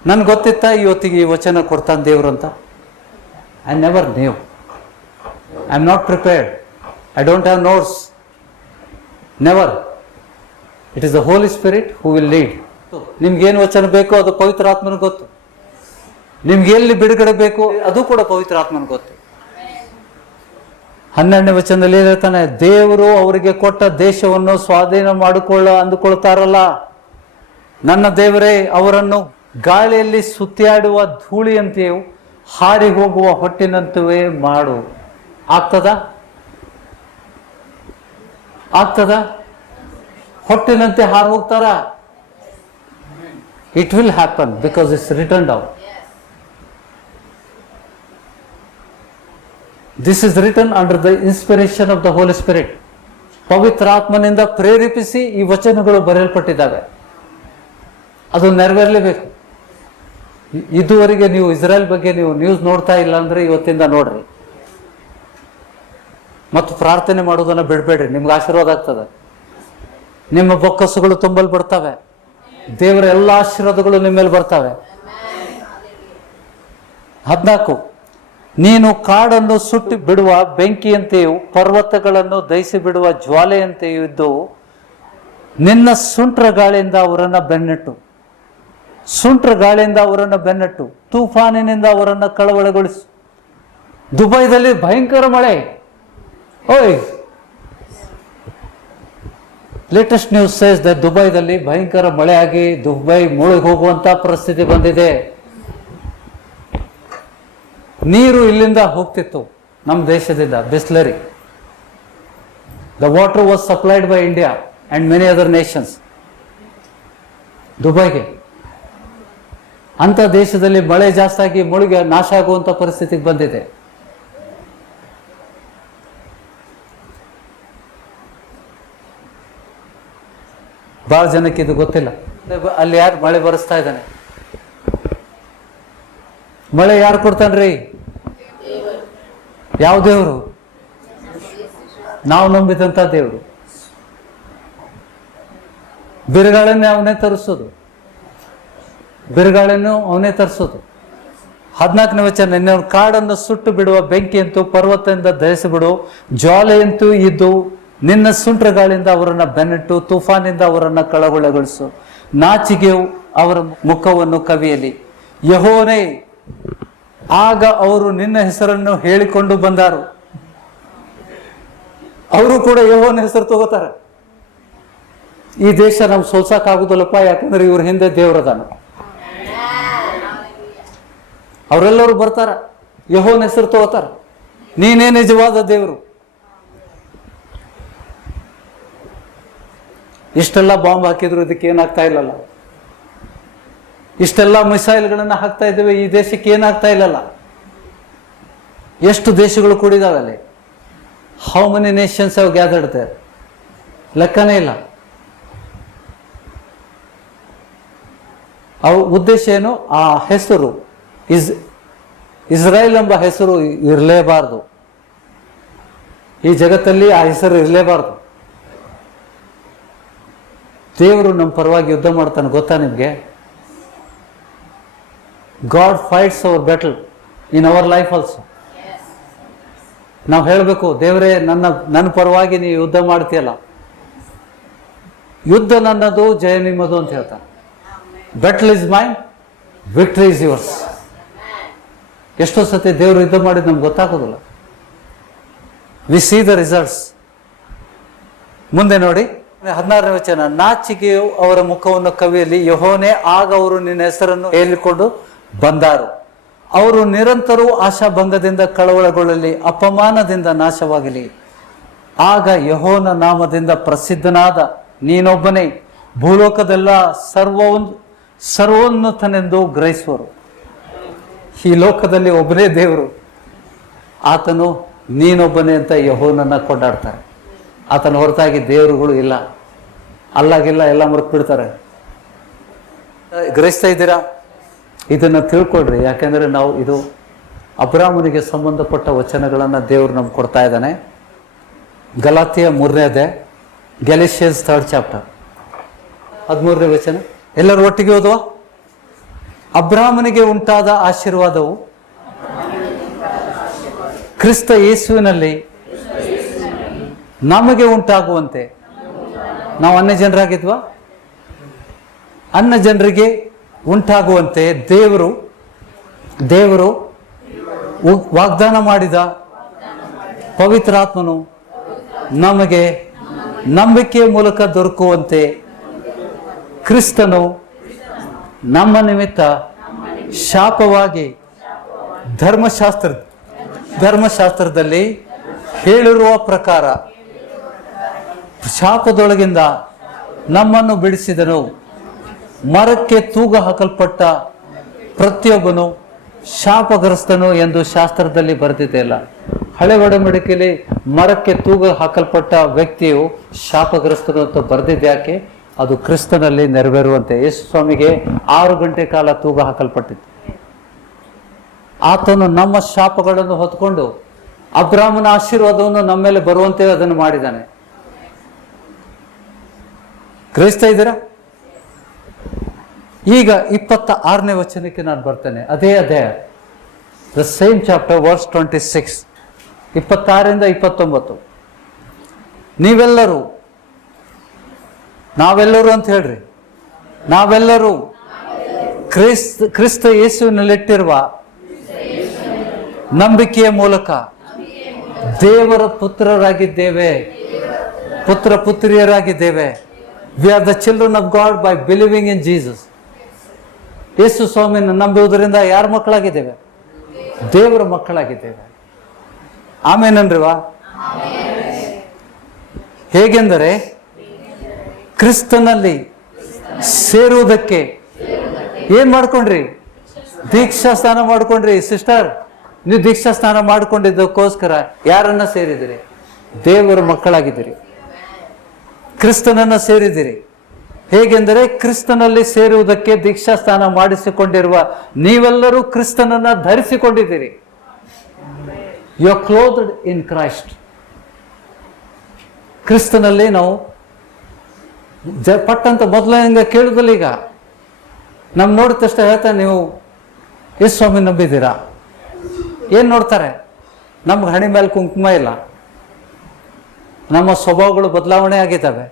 ನನ್ಗೆ ಗೊತ್ತಿತ್ತ ಇವತ್ತಿಗೆ ಈ ವಚನ ಕೊಡ್ತಾನೆ ದೇವರು ಅಂತ? I never knew. I am not prepared. I don't have notes. Never. It is the Holy Spirit who will lead. ನಿಮ್ಗೇನು ವಚನ ಬೇಕೋ ಅದು ಪವಿತ್ರ ಆತ್ಮನಿಗೆ ಗೊತ್ತು. ನಿಮ್ಗೆ ಎಲ್ಲಿ ಬಿಡುಗಡೆ ಬೇಕು ಅದು ಕೂಡ ಪವಿತ್ರ ಆತ್ಮನಿಗೆ ಗೊತ್ತು. 12ನೇ ವಚನದಲ್ಲಿ ಏನ್ ಹೇಳ್ತಾನೆ? ದೇವರು ಅವರಿಗೆ ಕೊಟ್ಟ ದೇಶವನ್ನು ಸ್ವಾಧೀನ ಅಂದುಕೊಳ್ತಾರಲ್ಲ, ನನ್ನ ದೇವರೇ ಅವರನ್ನು ಗಾಳಿಯಲ್ಲಿ ಸುತ್ತಿಯಾಡುವ ಧೂಳಿಯಂತೆಯೂ ಹಾರಿ ಹೋಗುವ ಹೊಟ್ಟಿನಂತೆಯೇ ಮಾಡು. ಆಗ್ತದ? ಹೊಟ್ಟಿನಂತೆ ಹಾರಿ ಹೋಗ್ತಾರ? It will happen because it's return down. This is written under the inspiration of the Holy Spirit. ಪವಿತ್ರ ಆತ್ಮನಿಂದ ಪ್ರೇರೇಪಿಸಿ ಈ ವಚನಗಳು ಬರೆಯಲ್ಪಟ್ಟಿದ್ದಾವೆ. ಅದು ನೆರವೇರಲೇಬೇಕು. ಇದುವರೆಗೆ ನೀವು ಇಸ್ರೇಲ್ ಬಗ್ಗೆ ನೀವು ನ್ಯೂಸ್ ನೋಡ್ತಾ ಇಲ್ಲ ಅಂದ್ರೆ ಇವತ್ತಿಂದ ನೋಡ್ರಿ ಮತ್ತು ಪ್ರಾರ್ಥನೆ ಮಾಡೋದನ್ನ ಬಿಡಬೇಡ್ರಿ. ನಿಮ್ಗೆ ಆಶೀರ್ವಾದ ಆಗ್ತದೆ. ನಿಮ್ಮ ಬೊಕ್ಕಸುಗಳು ತುಂಬಲ್ಪಡ್ತವೆ. ದೇವರ ಎಲ್ಲ ಆಶೀರ್ವಾದಗಳು ನಿಮ್ಮ ಮೇಲೆ ಬರ್ತವೆ. 14, ನೀನು ಕಾಡನ್ನು ಸುಟ್ಟು ಬಿಡುವ ಬೆಂಕಿಯಂತೆಯೂ ಪರ್ವತಗಳನ್ನು ದಹಿಸಿ ಬಿಡುವ ಜ್ವಾಲೆಯಂತೆಯೂ ಇದ್ದು ನಿನ್ನ ಸುಂಟ್ರ ಗಾಳಿಯಿಂದ ಅವರನ್ನು ಬೆನ್ನಟ್ಟು ತೂಫಾನಿನಿಂದ ಅವರನ್ನು ಕಳವಳಗೊಳಿಸು. ದುಬೈದಲ್ಲಿ ಭಯಂಕರ ಮಳೆ. ಓಯ್, ಲೇಟೆಸ್ಟ್ ನ್ಯೂಸ್ ಸೇಸ್ ದಟ್ ದುಬೈದಲ್ಲಿ ಭಯಂಕರ ಮಳೆ ಆಗಿ ದುಬೈ ಮುಳುಗಿ ಹೋಗುವಂತ ಪರಿಸ್ಥಿತಿ ಬಂದಿದೆ. ನೀರು ಇಲ್ಲಿಂದ ಹೋಗ್ತಿತ್ತು ನಮ್ಮ ದೇಶದಿಂದ, Bisleri. The water was supplied by India and many other nations ದುಬೈಗೆ. ಅಂತ ದೇಶದಲ್ಲಿ ಮಳೆ ಜಾಸ್ತಿ ಆಗಿ ಮುಳುಗಿ ನಾಶ ಆಗುವಂತ ಪರಿಸ್ಥಿತಿಗೆ ಬಂದಿದೆ. ಬಹಳ ಜನಕ್ಕೆ ಇದು ಗೊತ್ತಿಲ್ಲ. ಅಲ್ಲಿ ಯಾರು ಮಳೆ ಬರೆಸ್ತಾ ಇದ್ದಾನೆ? ಮಳೆ ಯಾರು ಕೊಡ್ತಾನ್ರಿ? ಯಾವ ದೇವರು? ನಾವು ನಂಬಿದಂತ ದೇವರು. ಬಿರುಗಾಳಿಯನ್ನು ಅವನೇ ತರಿಸೋದು. 14ನೇ ವಚನ, ನಿನ್ನ ಕಾಡನ್ನು ಸುಟ್ಟು ಬಿಡುವ ಬೆಂಕಿಯಂತೂ ಪರ್ವತದಿಂದ ದಹಿಸಿಬಿಡು, ಜ್ವಾಲೆಯಂತೂ ಇದ್ದು ನಿನ್ನ ಸುಂಟ್ರ ಗಾಳಿಯಿಂದ ಅವರನ್ನ ಬೆನ್ನಟ್ಟು ತುಫಾನಿಂದ ಅವರನ್ನ ಕಳವಳಗೊಳಿಸು. ನಾಚಿಕೆಯು ಅವರ ಮುಖವನ್ನು ಕವಿಯಲಿ. ಯೆಹೋವನೇ, ಆಗ ಅವರು ನಿನ್ನ ಹೆಸರನ್ನು ಹೇಳಿಕೊಂಡು ಬಂದರು. ಅವರು ಕೂಡ ಯೆಹೋವನ ಹೆಸರು ತಗೋತಾರೆ. ಈ ದೇಶ ನಮ್ಗೆ ಸೋಲ್ಸಕ್ಕಾಗುದಿಲ್ಲಪ್ಪ, ಯಾಕಂದ್ರೆ ಇವ್ರ ಹಿಂದೆ ದೇವ್ರದಾನ. ಅವರೆಲ್ಲರೂ ಬರ್ತಾರ, ಯೆಹೋವನ ಹೆಸರು ತಗೋತಾರ. ನೀನೇ ನಿಜವಾದ ದೇವರು. ಇಷ್ಟೆಲ್ಲ ಬಾಂಬ್ ಹಾಕಿದ್ರು ಇದಕ್ಕೆ ಏನಾಗ್ತಾ ಇಲ್ಲಲ್ಲ. ಇಷ್ಟೆಲ್ಲ ಮಿಸೈಲ್ಗಳನ್ನ ಹಾಕ್ತಾ ಇದ್ದೇವೆ, ಈ ದೇಶಕ್ಕೆ ಏನಾಗ್ತಾ ಇಲ್ಲಲ್ಲ. ಎಷ್ಟು ದೇಶಗಳು ಕೂಡಿದಾವೆ ಅಲ್ಲಿ. How many nations have gathered there, ಲೆಕ್ಕನೇ ಇಲ್ಲ. ಅವ ಉದ್ದೇಶ ಏನು? ಆ ಹೆಸರು ಇಸ್ರಾಯೇಲ್ ಎಂಬ ಹೆಸರು ಇರಲೇಬಾರ್ದು. ಈ ಜಗತ್ತಲ್ಲಿ ಆ ಹೆಸರು ಇರಲೇಬಾರ್ದು. ದೇವರು ನಮ್ಮ ಪರವಾಗಿ ಯುದ್ಧ ಮಾಡ್ತಾನೆ, ಗೊತ್ತಾ ನಿಮಗೆ? God fights our battle in our life also. ನಾವು ಹೇಳಬೇಕು, ದೇವರೇ ನನ್ನ ಪರವಾಗಿ ನೀವು ಯುದ್ಧ ಮಾಡ್ತೀಯಲ್ಲ, ಯುದ್ಧ ನನ್ನದು, ಜಯ ನಿಮ್ಮದು ಅಂತ ಹೇಳ್ತಾನೆ. Battle is mine, victory is yours. ಎಷ್ಟೋ ಸತಿ ದೇವರು ಯುದ್ಧ ಮಾಡಿದ್ ನಮ್ಗೆ ಗೊತ್ತಾಗೋದಿಲ್ಲ. We see the results. ಮುಂದೆ ನೋಡಿ 16ನೇ ವಚನ. ನಾಚಿಕೆಯು ಅವರ ಮುಖವನ್ನು ಕವಿಯಲ್ಲಿ, ಯೆಹೋವನೇ, ಆಗ ಅವರು ನಿನ್ನ ಹೆಸರನ್ನು ಹೇಳಿಕೊಂಡು ಬಂದಾರು. ಅವರು ನಿರಂತರವೂ ಆಶಾಭಂಗದಿಂದ ಕಳವಳಗೊಳ್ಳಲಿ, ಅಪಮಾನದಿಂದ ನಾಶವಾಗಲಿ. ಆಗ ಯೆಹೋವನ ನಾಮದಿಂದ ಪ್ರಸಿದ್ಧನಾದ ನೀನೊಬ್ಬನೇ ಭೂಲೋಕದೆಲ್ಲ ಸರ್ವೋನ್ನತನೆಂದು ಗ್ರಹಿಸುವರು. ಈ ಲೋಕದಲ್ಲಿ ಒಬ್ಬನೇ ದೇವರು, ಆತನು ನೀನೊಬ್ಬನೇ ಅಂತ ಯೆಹೋವನನ್ನ ಕೊಂಡಾಡ್ತಾರೆ. ಆತನ ಹೊರತಾಗಿ ದೇವರುಗಳು ಇಲ್ಲ. ಅಲ್ಲಾಗಿಲ್ಲ, ಎಲ್ಲ ಮರೆತು ಬಿಡ್ತಾರೆ. ಗ್ರಹಿಸ್ತಾ ಇದ್ದೀರಾ? ಇದನ್ನು ತಿಳ್ಕೊಳ್ರಿ. ಯಾಕೆಂದರೆ ನಾವು ಇದು ಅಬ್ರಾಮನಿಗೆ ಸಂಬಂಧಪಟ್ಟ ವಚನಗಳನ್ನು ದೇವರು ನಮ್ಗೆ ಕೊಡ್ತಾ ಇದ್ದಾನೆ. ಗಲಾತಿಯ 3ನೇ ಅಧ್ಯಾಯ, ಗ್ಯಾಲೇಷಿಯನ್ಸ್ 3rd ಚಾಪ್ಟರ್ 13ನೇ ವಚನ. ಎಲ್ಲರೂ ಒಟ್ಟಿಗೆ ಓದುವ. ಅಬ್ರಾಮನಿಗೆ ಉಂಟಾದ ಆಶೀರ್ವಾದವು ಕ್ರಿಸ್ತ ಯೇಸುವಿನಲ್ಲಿ ನಮಗೆ ಉಂಟಾಗುವಂತೆ. ನಾವು ಅನ್ಯ ಜನರಾಗಿದ್ವಾ? ಅನ್ಯ ಜನರಿಗೆ ಉಂಟಾಗುವಂತೆ ದೇವರು ವಾಗ್ದಾನ ಮಾಡಿದ ಪವಿತ್ರಾತ್ಮನು ನಮಗೆ ನಂಬಿಕೆಯ ಮೂಲಕ ದೊರಕುವಂತೆ ಕ್ರಿಸ್ತನು ನಮ್ಮ ನಿಮಿತ್ತ ಶಾಪವಾಗಿ ಧರ್ಮಶಾಸ್ತ್ರದಲ್ಲಿ ಹೇಳಿರುವ ಪ್ರಕಾರ ಶಾಪದೊಳಗಿಂದ ನಮ್ಮನ್ನು ಬಿಡಿಸಿದನು. ಮರಕ್ಕೆ ತೂಗ ಹಾಕಲ್ಪಟ್ಟ ಪ್ರತಿಯೊಬ್ಬನು ಶಾಪಗ್ರಸ್ತನು ಎಂದು ಶಾಸ್ತ್ರದಲ್ಲಿ ಬರೆದಿದೆಯಲ್ಲ. ಹಳೆ ಒಡಂಬಡಿಕೆಯಲ್ಲಿ ಮರಕ್ಕೆ ತೂಗ ಹಾಕಲ್ಪಟ್ಟ ವ್ಯಕ್ತಿಯು ಶಾಪಗ್ರಸ್ತನು ಅಂತ ಬರೆದಿದ್ದೆ. ಯಾಕೆ? ಅದು ಕ್ರಿಸ್ತನಲ್ಲಿ ನೆರವೇರುವಂತೆ. ಯೇಸು ಸ್ವಾಮಿಗೆ 6 ಗಂಟೆ ಕಾಲ ತೂಗ ಹಾಕಲ್ಪಟ್ಟಿತ್ತು. ಆತನು ನಮ್ಮ ಶಾಪಗಳನ್ನು ಹೊತ್ಕೊಂಡು ಅಬ್ರಾಮನ ಆಶೀರ್ವಾದವನ್ನು ನಮ್ಮ ಮೇಲೆ ಬರುವಂತೆ ಅದನ್ನು ಮಾಡಿದ್ದಾನೆ. ಗ್ರಹಿಸ್ತಾ ಇದ್ದೀರಾ? ಈಗ 26ನೇ ವಚನಕ್ಕೆ ನಾನು ಬರ್ತೇನೆ. ಅದೇ ಅಧ್ಯಾಯ, ದ ಸೇಮ್ ಚಾಪ್ಟರ್, ವರ್ಸ್ 26, 26ರಿಂದ 29. ನಾವೆಲ್ಲರೂ ಅಂತ ಹೇಳ್ರಿ. ನಾವೆಲ್ಲರೂ ಕ್ರಿಸ್ತ ಯೇಸುವಿನಲ್ಲಿಟ್ಟಿರುವ ನಂಬಿಕೆಯ ಮೂಲಕ ದೇವರ ಪುತ್ರರಾಗಿದ್ದೇವೆ, ಪುತ್ರಿಯರಾಗಿದ್ದೇವೆ. We are the children of God by believing in Jesus. ಯೇಸು ಸ್ವಾಮಿಯನ್ನು ನಂಬುವುದರಿಂದ ಯಾರ ಮಕ್ಕಳಾಗಿದ್ದೇವೆ? ದೇವರ ಮಕ್ಕಳಾಗಿದ್ದೇವೆ. ಆಮೇನನ್ರಿವಾ? ಹೇಗೆಂದರೆ ಕ್ರಿಸ್ತನಲ್ಲಿ ಸೇರುವುದಕ್ಕೆ ಏನ್ ಮಾಡ್ಕೊಂಡ್ರಿ? ದೀಕ್ಷಾ ಸ್ನಾನ ಮಾಡ್ಕೊಂಡ್ರಿ. ಸಿಸ್ಟರ್, ನೀವು ದೀಕ್ಷಾ ಸ್ನಾನ ಮಾಡ್ಕೊಂಡಿದ್ದಕ್ಕೋಸ್ಕರ ಯಾರನ್ನ ಸೇರಿದಿರಿ? ದೇವರ ಮಕ್ಕಳಾಗಿದ್ದೀರಿ, ಕ್ರಿಸ್ತನನ್ನ ಸೇರಿದಿರಿ. ಹೇಗೆಂದರೆ ಕ್ರಿಸ್ತನಲ್ಲಿ ಸೇರುವುದಕ್ಕೆ ದೀಕ್ಷಾ ಸ್ನಾನ ಮಾಡಿಸಿಕೊಂಡಿರುವ ನೀವೆಲ್ಲರೂ ಕ್ರಿಸ್ತನನ್ನ ಧರಿಸಿಕೊಂಡಿದ್ದೀರಿ. You are clothed in Christ. ಕ್ರಿಸ್ತನಲ್ಲಿ ನಾವು ಪಟ್ಟಂತ ಮೊದಲಿಂದ ಕೇಳುದಿಲ್ಲ. ಈಗ ನಮ್ ನೋಡಿದ ತಕ್ಷಣ ಹೇಳ್ತಾರೆ, ನೀವು ಯೇಸು ಸ್ವಾಮಿ ನಂಬಿದ್ದೀರಾ? ಏನ್ ನೋಡ್ತಾರೆ? ನಮ್ಗೆ ಹಣಿ ಮೇಲೆ ಕುಂಕುಮ ಇಲ್ಲ, ನಮ್ಮ ಸ್ವಭಾವಗಳು ಬದಲಾವಣೆ ಆಗಿದ್ದಾವೆ.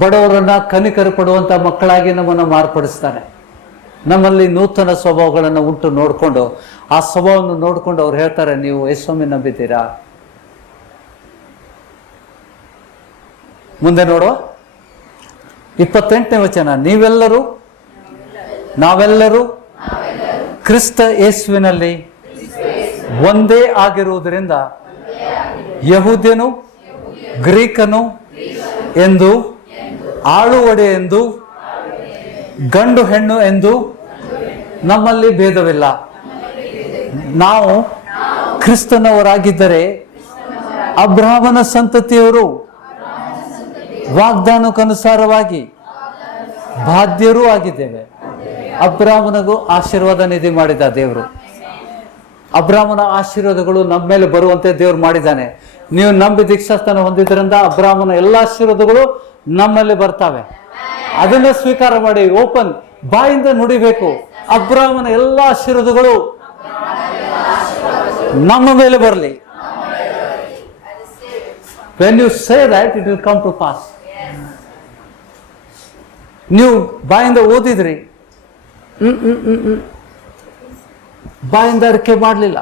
ಬಡವರನ್ನ ಕನಿಕರ ಪಡುವಂತ ಮಕ್ಕಳಾಗಿ ನಮ್ಮನ್ನು ಮಾರ್ಪಡಿಸ್ತಾನೆ. ನಮ್ಮಲ್ಲಿ ನೂತನ ಸ್ವಭಾವಗಳನ್ನು ಉಂಟು ನೋಡಿಕೊಂಡು, ಆ ಸ್ವಭಾವವನ್ನು ನೋಡಿಕೊಂಡು ಅವ್ರು ಹೇಳ್ತಾರೆ, ನೀವು ಯೇಸು ಸ್ವಾಮಿ ನಂಬಿದ್ದೀರಾ? ಮುಂದೆ ನೋಡುವ 28ನೇ ವಚನ. ನಾವೆಲ್ಲರೂ ಕ್ರಿಸ್ತ ಯೇಸುವಿನಲ್ಲಿ ಒಂದೇ ಆಗಿರುವುದರಿಂದ ಯಹೂದ್ಯನು ಗ್ರೀಕನು ಎಂದು, ಆಳು ಒಡೆ ಎಂದು, ಗಂಡು ಹೆಣ್ಣು ಎಂದು ನಮ್ಮಲ್ಲಿ ಭೇದವಿಲ್ಲ. ನಾವು ಕ್ರಿಸ್ತನವರಾಗಿದ್ದರೆ ಅಬ್ರಹಾಮನ ಸಂತತಿಯವರು ವಾಗ್ದಾನಕ್ಕನುಸಾರವಾಗಿ ಬಾಧ್ಯರೂ ಆಗಿದ್ದೇವೆ. ಅಬ್ರಹಾಮನಿಗೂ ಆಶೀರ್ವಾದ ನಿಧಿ ಮಾಡಿದ ದೇವರು. ಅಬ್ರಹಾಮನ ಆಶೀರ್ವಾದಗಳು ನಮ್ಮ ಮೇಲೆ ಬರುವಂತೆ ದೇವರು ಮಾಡಿದ್ದಾನೆ. ನೀವು ನಂಬಿ ದೀಕ್ಷಾಸ್ಥಾನ ಹೊಂದಿದ್ರಿಂದ ಅಬ್ರಹಾಮನ ಎಲ್ಲ ಆಶೀರ್ವಾದಗಳು ನಮ್ಮಲ್ಲಿ ಬರ್ತಾವೆ. ಅದನ್ನ ಸ್ವೀಕಾರ ಮಾಡಿ, ಓಪನ್ ಬಾಯಿಂದ ನುಡಿಬೇಕು. ಅಬ್ರಹಾಮನ ಎಲ್ಲ ಆಶೀರ್ವಾದಗಳು ನಮ್ಮ ಮೇಲೆ ಬರಲಿ. When you say that, it will come to pass. ನೀವು ಬಾಯಿಂದ ಓದಿದ್ರಿ, ಬಾಯಿಂದ ಅರಿಕೆ ಮಾಡಲಿಲ್ಲ,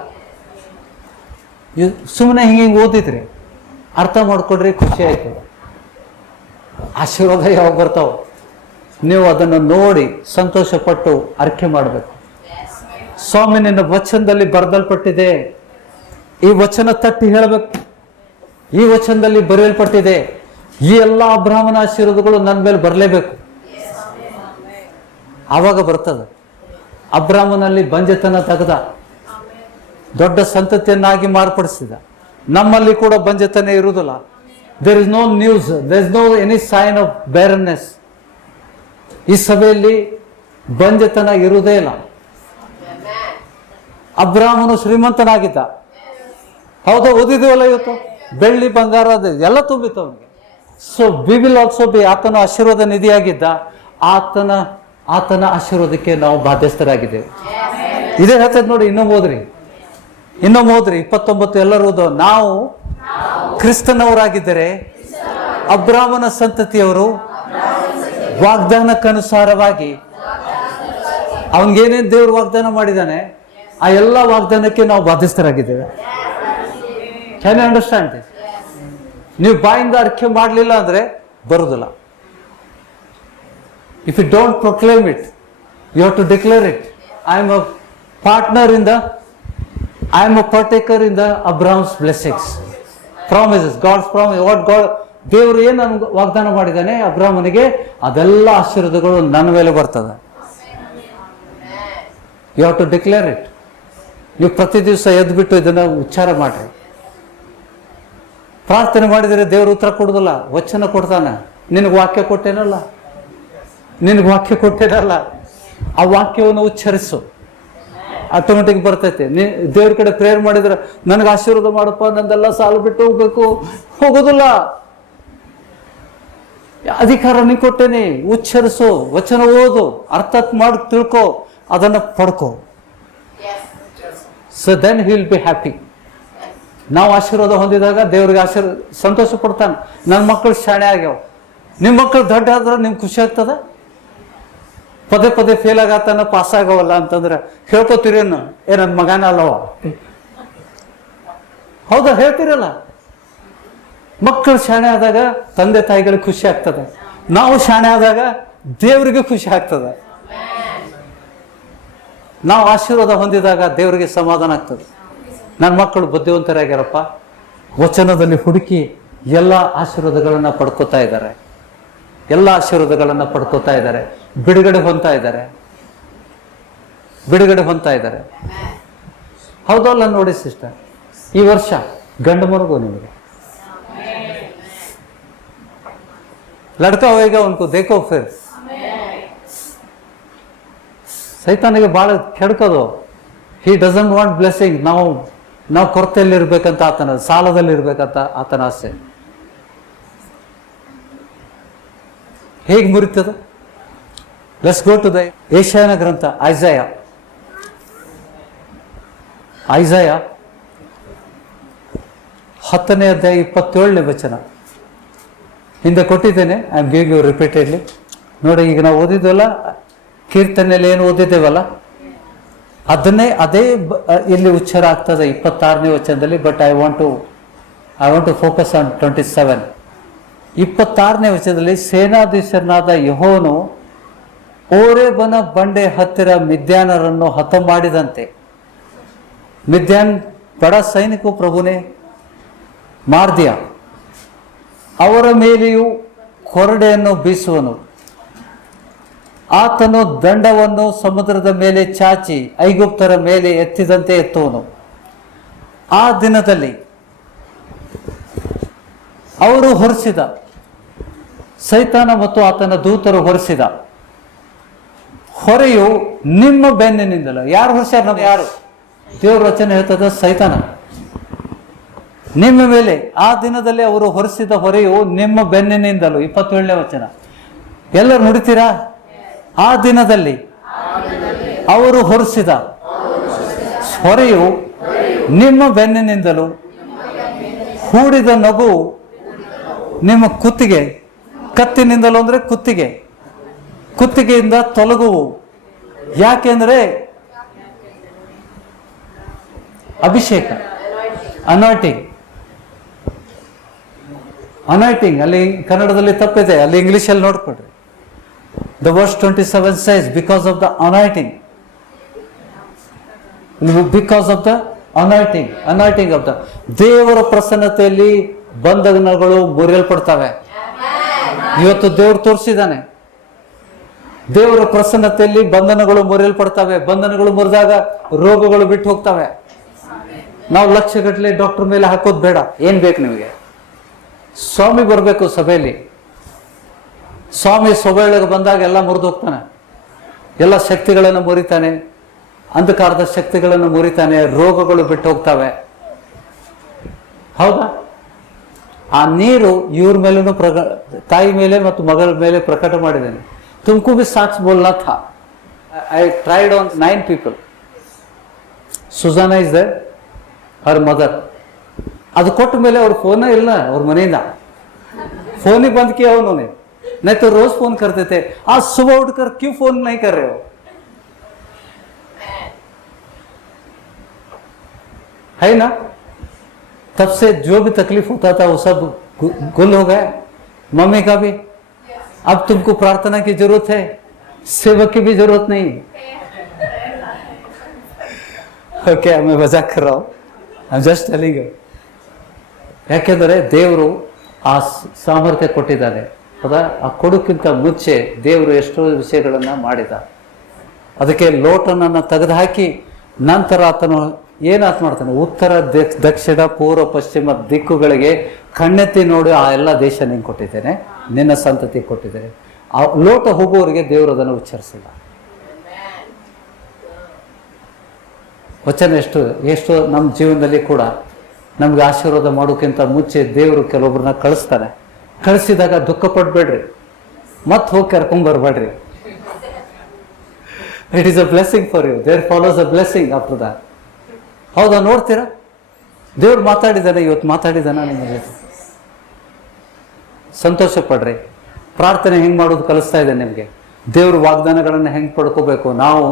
ಸುಮ್ಮನೆ ಹಿಂಗೆ ಓದಿದ್ರಿ, ಅರ್ಥ ಮಾಡ್ಕೊಡ್ರಿ, ಖುಷಿ ಆಯ್ತು. ಆಶೀರ್ವಾದ ಯಾವಾಗ ಬರ್ತಾವ? ನೀವು ಅದನ್ನು ನೋಡಿ ಸಂತೋಷಪಟ್ಟು ಅರಿಕೆ ಮಾಡಬೇಕು. ಸ್ವಾಮಿ, ನಿನ್ನ ವಚನದಲ್ಲಿ ಬರೆದಲ್ಪಟ್ಟಿದೆ, ಈ ವಚನ ತಟ್ಟಿ ಹೇಳಬೇಕು. ಈ ವಚನದಲ್ಲಿ ಬರೆಯಲ್ಪಟ್ಟಿದೆ, ಈ ಎಲ್ಲ ಅಬ್ರಹಾಮನ ಆಶೀರ್ವಾದಗಳು ನನ್ನ ಮೇಲೆ ಬರಲೇಬೇಕು. ಆವಾಗ ಬರ್ತದೆ. ಅಬ್ರಹಾಮನಲ್ಲಿ ಬಂಜೆತನ ತೆಗೆದ, ದೊಡ್ಡ ಸಂತತಿಯನ್ನಾಗಿ ಮಾರ್ಪಡಿಸಿದ. ನಮ್ಮಲ್ಲಿ ಕೂಡ ಬಂಜೆತನ ಇರುವುದಿಲ್ಲ. There is no news, there is no any sign of barrenness. ಈ ಸಭೆಯಲ್ಲಿ ಬಂಜೆತನ ಇರುವುದೇ ಇಲ್ಲ. ಅಬ್ರಹಾಮನು ಶ್ರೀಮಂತನಾಗಿದ್ದ, ಹೌದಾ? ಓದಿದೀವಲ್ಲ ಇವತ್ತು, ಬೆಳ್ಳಿ ಬಂಗಾರ ಎಲ್ಲ ತುಂಬಿತ್ತು ಅವನಿಗೆ. So we will also be, ಆತನ ಆಶೀರ್ವಾದ ನಿಧಿಯಾಗಿದ್ದ. ಆತನ ಆಶೀರ್ವಾದಕ್ಕೆ ನಾವು ಬಾಧ್ಯಸ್ಥರಾಗಿದ್ದೇವೆ. ಇದೇ ಹೇಳ್ತದೆ ನೋಡಿ. ಇನ್ನೊಮ್ಮೆ ಓದ್ರಿ 29. ಎಲ್ಲರೂ ಓದೋ. ನಾವು ಕ್ರಿಸ್ತನವರಾಗಿದ್ದರೆ ಅಬ್ರಹಾಮನ ಸಂತತಿಯವರು ವಾಗ್ದಾನಕ್ಕನುಸಾರವಾಗಿ, ಅವನಿಗೇನೇನು ದೇವರು ವಾಗ್ದಾನ ಮಾಡಿದ್ದಾನೆ ಆ ಎಲ್ಲ ವಾಗ್ದಾನಕ್ಕೆ ನಾವು ಬಾಧ್ಯಸ್ಥರಾಗಿದ್ದೇವೆ. Can you understand this? ನೀವು ಬಾಯಿಂದ ಅರಿಕೆ ಮಾಡಲಿಲ್ಲ ಅಂದರೆ ಬರುವುದಿಲ್ಲ. If you don't proclaim it, you have to declare it. I am a partner in the, I am a partaker in the Abraham's blessings, promises, God's promise. What God, ದೇವರು ಏನು ವಾಗ್ದಾನ ಮಾಡಿದ್ದಾನೆ ಅಬ್ರಹಾಮನಿಗೆ, ಅದೆಲ್ಲ ಆಶೀರ್ವಾದಗಳು ನನ್ನ ಮೇಲೆ ಬರ್ತದೆ. You have to declare it. ನೀವು ಪ್ರತಿ ದಿವಸ ಎದ್ಬಿಟ್ಟು ಇದನ್ನು ಉಚ್ಚಾರ ಮಾಡ್ರಿ. ಪ್ರಾರ್ಥನೆ ಮಾಡಿದರೆ ದೇವರು ಉತ್ತರ ಕೊಡುದಿಲ್ಲ, ವಚನ ಕೊಡ್ತಾನೆ. ನಿನಗೆ ವಾಕ್ಯ ಕೊಟ್ಟೇನಲ್ಲ, ಆ ವಾಕ್ಯವನ್ನು ಉಚ್ಚರಿಸು, ಆಟೋಮೆಟಿಕ್ ಬರ್ತೈತೆ. ದೇವ್ರ ಕಡೆ ಪ್ರೇಯರ್ ಮಾಡಿದ್ರೆ, ನನಗೆ ಆಶೀರ್ವಾದ ಮಾಡಪ್ಪ, ನಂದೆಲ್ಲ ಸಾಲು ಬಿಟ್ಟು ಹೋಗೋದಿಲ್ಲ. ಅಧಿಕಾರ ನೀ ಕೊಟ್ಟೇನೆ, ಉಚ್ಚರಿಸು, ವಚನ ಓದು, ಅರ್ಥ ಮಾಡಿ ತಿಳ್ಕೊ, ಅದನ್ನು ಪಡ್ಕೊ. So then he will be happy. ನಾವು ಆಶೀರ್ವಾದ ಹೊಂದಿದಾಗ ದೇವ್ರಿಗೆ ಸಂತೋಷ ಪಡ್ತಾನೆ. ನನ್ನ ಮಕ್ಕಳು ಶಾಣೆ ಆಗ್ಯಾವ. ನಿಮ್ಮ ಮಕ್ಕಳು ದೊಡ್ಡ ಆದ್ರೆ ನಿಮ್ಗೆ ಖುಷಿ ಆಗ್ತದ? ಪದೇ ಫೇಲ್ ಆಗತ್ತಾನ, ಪಾಸ್ ಆಗವಲ್ಲ ಅಂತಂದ್ರೆ ಹೇಳ್ಕೊತೀರೇನು? ನನ್ನ ಮಗನ ಅಲ್ಲವ? ಹೌದಾ? ಹೇಳ್ತೀರಲ್ಲ. ಮಕ್ಕಳು ಶಾಣೆ ಆದಾಗ ತಂದೆ ತಾಯಿಗಳಿಗೆ ಖುಷಿ ಆಗ್ತದೆ. ನಾವು ಶಾಣೆ ಆದಾಗ ದೇವರಿಗೆ ಖುಷಿ ಆಗ್ತದೆ. ನಾವು ಆಶೀರ್ವಾದ ಹೊಂದಿದಾಗ ದೇವರಿಗೆ ಸಮಾಧಾನ ಆಗ್ತದೆ. ನನ್ನ ಮಕ್ಕಳು ಬುದ್ಧಿವಂತರಾಗ್ಯಾರಪ್ಪ, ವಚನದಲ್ಲಿ ಹುಡುಕಿ ಎಲ್ಲ ಆಶೀರ್ವಾದಗಳನ್ನು ಪಡ್ಕೋತಾ ಇದ್ದಾರೆ, ಬಿಡುಗಡೆ ಹೊಂದ್ತಾ ಇದ್ದಾರೆ. ಹೌದಲ್ಲ? ನೋಡಿ ಸಿಸ್ಟರ್, ಈ ವರ್ಷ ಗಂಡು ಮರುಗು ನಿಮಗೆ ಲಡ್ಕಾ ಹೋಯ್ಗ ಉನ್ಕೋ ದೇಖೋ ಫಿರ್. ಸೈತಾನಿಗೆ ಭಾಳ ಕೆಡ್ಕೋದು. He doesn't want blessing. ನಾವು ಕೊರತೆಯಲ್ಲಿರ್ಬೇಕಂತ ಆತನ, ಸಾಲದಲ್ಲಿರ್ಬೇಕಂತ ಆತನ ಆಸೆ. ಹೇಗೆ ಮುರಿತದ? ಲೆಟ್ಸ್ ಗೋ ಟು ದ ಯೆಶಾಯನ ಗ್ರಂಥ, ಐಸಾಯ 10ನೇ ಅಧ್ಯಾಯ 27ನೇ ವಚನ. ಹಿಂದೆ ಕೊಟ್ಟಿದ್ದೇನೆ, I am giving you repeatedly. ನೋಡಿ, ಈಗ ನಾವು ಓದಿದ್ವಲ್ಲ, ಕೀರ್ತನೆಯಲ್ಲಿ ಏನು ಓದಿದ್ದೇವಲ್ಲ, ಅದೇ ಇಲ್ಲಿ ಉಚ್ಚಾರ ಆಗ್ತದೆ 26ನೇ ವಚನದಲ್ಲಿ. But I want to focus on 27. 26ನೇ ವಚನದಲ್ಲಿ ಸೇನಾಧೀಶನಾದ ಯೆಹೋವನು ಓರೇಬನ ಬಂಡೆ ಹತ್ತಿರ ಮಿದ್ಯಾನರನ್ನು ಹತ ಮಾಡಿದಂತೆ. ಮಿದ್ಯಾನ್ ಬಡ ಸೈನಿಕ ಪ್ರಭುನೇ ಮಾರ್ ದಿಯಾ. ಅವರ ಮೇಲೆಯೂ ಕೊರಡೆಯನ್ನು ಬೀಸುವನು. ಆತನು ದಂಡವನ್ನು ಸಮುದ್ರದ ಮೇಲೆ ಚಾಚಿ ಐಗುಪ್ತರ ಮೇಲೆ ಎತ್ತಿದಂತೆ ಎತ್ತುವನು. ಆ ದಿನದಲ್ಲಿ ಅವರು ಹೊರಿಸಿದ ಸೈತಾನ ಮತ್ತು ಆತನ ದೂತರು ಹೊರಿಸಿದ ಹೊರೆಯು ನಿಮ್ಮ ಬೆನ್ನಿನಿಂದಲೂ. ಯಾರು ಹೊರಿಸ್ಯಾರ? ನಮ್ಗೆ ಯಾರು? ದೇವ್ರ ವಚನ ಹೇಳ್ತದ ಸೈತಾನ ನಿಮ್ಮ ಮೇಲೆ. ಆ ದಿನದಲ್ಲಿ ಅವರು ಹೊರಿಸಿದ ಹೊರೆಯು ನಿಮ್ಮ ಬೆನ್ನಿನಿಂದಲೂ. 27ನೇ ವಚನ ಎಲ್ಲರೂ ನುಡಿತೀರಾ? ಆ ದಿನದಲ್ಲಿ ಅವರು ಹೊರಿಸಿದ ಹೊರೆಯು ನಿಮ್ಮ ಬೆನ್ನಿನಿಂದಲೂ, ಹೂಡಿದ ನಗು ನಿಮ್ಮ ಕುತ್ತಿಗೆ, ಕತ್ತಿನಿಂದಲೂ ಅಂದ್ರೆ ಕುತ್ತಿಗೆಯಿಂದ ತೊಲಗುವು. ಯಾಕೆಂದ್ರೆ ಅಭಿಷೇಕ, ಅನಾಯ್ಟಿಂಗ್. ಅಲ್ಲಿ ಕನ್ನಡದಲ್ಲಿ ತಪ್ಪಿದೆ, ಅಲ್ಲಿ ಇಂಗ್ಲಿಷಲ್ಲಿ ನೋಡ್ಕೊಡ್ರಿ. The verse 27 says, because of the anointing. Because of the anointing of the ದೇವರ ಪ್ರಸನ್ನತೆಯಲ್ಲಿ ಬಂಧನಗಳು ಮುರಿಯಲ್ಪಡ್ತವೆ. ಇವತ್ತು ದೇವರು ತೋರಿಸಿದ್ದಾನೆ, ದೇವರ ಪ್ರಸನ್ನತೆಯಲ್ಲಿ ಬಂಧನಗಳು ಮುರಿಯಲ್ಪಡ್ತವೆ. ಬಂಧನಗಳು ಮುರಿದಾಗ ರೋಗಗಳು ಬಿಟ್ಟು ಹೋಗ್ತವೆ. ನಾವು ಲಕ್ಷಗಟ್ಟಲೆ ಡಾಕ್ಟರ್ ಮೇಲೆ ಹಾಕೋದು ಬೇಡ. ಏನ್ ಬೇಕು ನಿಮಗೆ? ಸ್ವಾಮಿ ಬರಬೇಕು ಸಭೆಯಲ್ಲಿ. ಸ್ವಾಮಿ ಸಭೆಯೊಳಗೆ ಬಂದಾಗ ಎಲ್ಲ ಮುರಿದು ಹೋಗ್ತಾನೆ, ಎಲ್ಲ ಶಕ್ತಿಗಳನ್ನು ಮುರಿತಾನೆ, ಅಂಧಕಾರದ ಶಕ್ತಿಗಳನ್ನು ಮುರಿತಾನೆ, ರೋಗಗಳು ಬಿಟ್ಟು ಹೋಗ್ತವೆ. ಹೌದಾ? ಆ ನೀರು ಇವ್ರ ಮೇಲೂ ತಾಯಿ ಮೇಲೆ ಮತ್ತು ಮಗಳ ಮೇಲೆ ಪ್ರಕಟ ಮಾಡಿದ್ದೇನೆ. ತುಮಕು ಭಿ ಸಾಕ್ಷ ಬೋಲ್ನಾ ಥಾ. I tried on 9 people. Susanna is there, her mother. ಅದು ಕೊಟ್ಟ ಮೇಲೆ ಅವ್ರ ಫೋನೇ ಇಲ್ಲ ಅವ್ರ ಮನೆಯಿಂದ. फोन ही बंद किया उन्होंने, नहीं तो रोज फोन करते थे. आज सुबह उठकर क्यों फोन नहीं कर रहे हो? है ना? तब से जो भी तकलीफ होता था वो सब गुल हो गया. मम्मी का भी. अब तुमको प्रार्थना की जरूरत है, सेवक की भी जरूरत नहीं. ओके, मैं मजाक कर रहा हूं. I am just telling you. ಯಾಕೆಂದರೆ ದೇವರು ಆ ಸಾಮರ್ಥ್ಯ ಕೊಟ್ಟಿದ್ದಾನೆ. ಹೌದಾ? ಆ ಕೊಡೋಕ್ಕಿಂತ ಮುಂಚೆ ದೇವರು ಎಷ್ಟೋ ವಿಷಯಗಳನ್ನು ಮಾಡಿದ. ಅದಕ್ಕೆ ಲೋಟನನ್ನು ತೆಗೆದುಹಾಕಿ ನಂತರ ಆತನು ಏನಾತ್ ಮಾಡ್ತಾನೆ, ಉತ್ತರ ದಕ್ಷಿಣ ಪೂರ್ವ ಪಶ್ಚಿಮ ದಿಕ್ಕುಗಳಿಗೆ ಕಣ್ಣೆತ್ತಿ ನೋಡಿ ಆ ಎಲ್ಲ ದೇಶ ನಿಂಗೆ ಕೊಟ್ಟಿದ್ದೇನೆ, ನಿನ್ನ ಸಂತತಿ ಕೊಟ್ಟಿದ್ದೇನೆ. ಆ ಲೋಟ ಹೋಗುವವರಿಗೆ ದೇವರು ಅದನ್ನು ಉಚ್ಚರಿಸಿಲ್ಲ. ವಚನ ಎಷ್ಟು ನಮ್ಮ ಜೀವನದಲ್ಲಿ ಕೂಡ ನಮ್ಗೆ ಆಶೀರ್ವಾದ ಮಾಡೋಕ್ಕಿಂತ ಮುಂಚೆ ದೇವರು ಕೆಲವೊಬ್ಬರನ್ನ ಕಳಿಸ್ತಾನೆ. ಕಳಿಸಿದಾಗ ದುಃಖ ಪಡ್ಬೇಡ್ರಿ, ಮತ್ತೆ ಹೋಗಿ ಕರ್ಕೊಂಡ್ಬರ್ಬೇಡ್ರಿ. It is a blessing for you. There follows a blessing after that. ಹೌದಾ? ನೋಡ್ತೀರಾ? ದೇವ್ರು ಮಾತಾಡಿದ್ದಾನೆ, ಇವತ್ತು ಮಾತಾಡಿದ್ದಾನೆ ನಿಮ್ಮ ಜೊತೆ. ಸಂತೋಷ ಪಡ್ರಿ. ಪ್ರಾರ್ಥನೆ ಹೆಂಗೆ ಮಾಡೋದು ಕಲಿಸ್ತಾ ಇದೆ ನಿಮಗೆ. ದೇವ್ರ ವಾಗ್ದಾನಗಳನ್ನು ಹೆಂಗೆ ಪಡ್ಕೋಬೇಕು. ನಾವು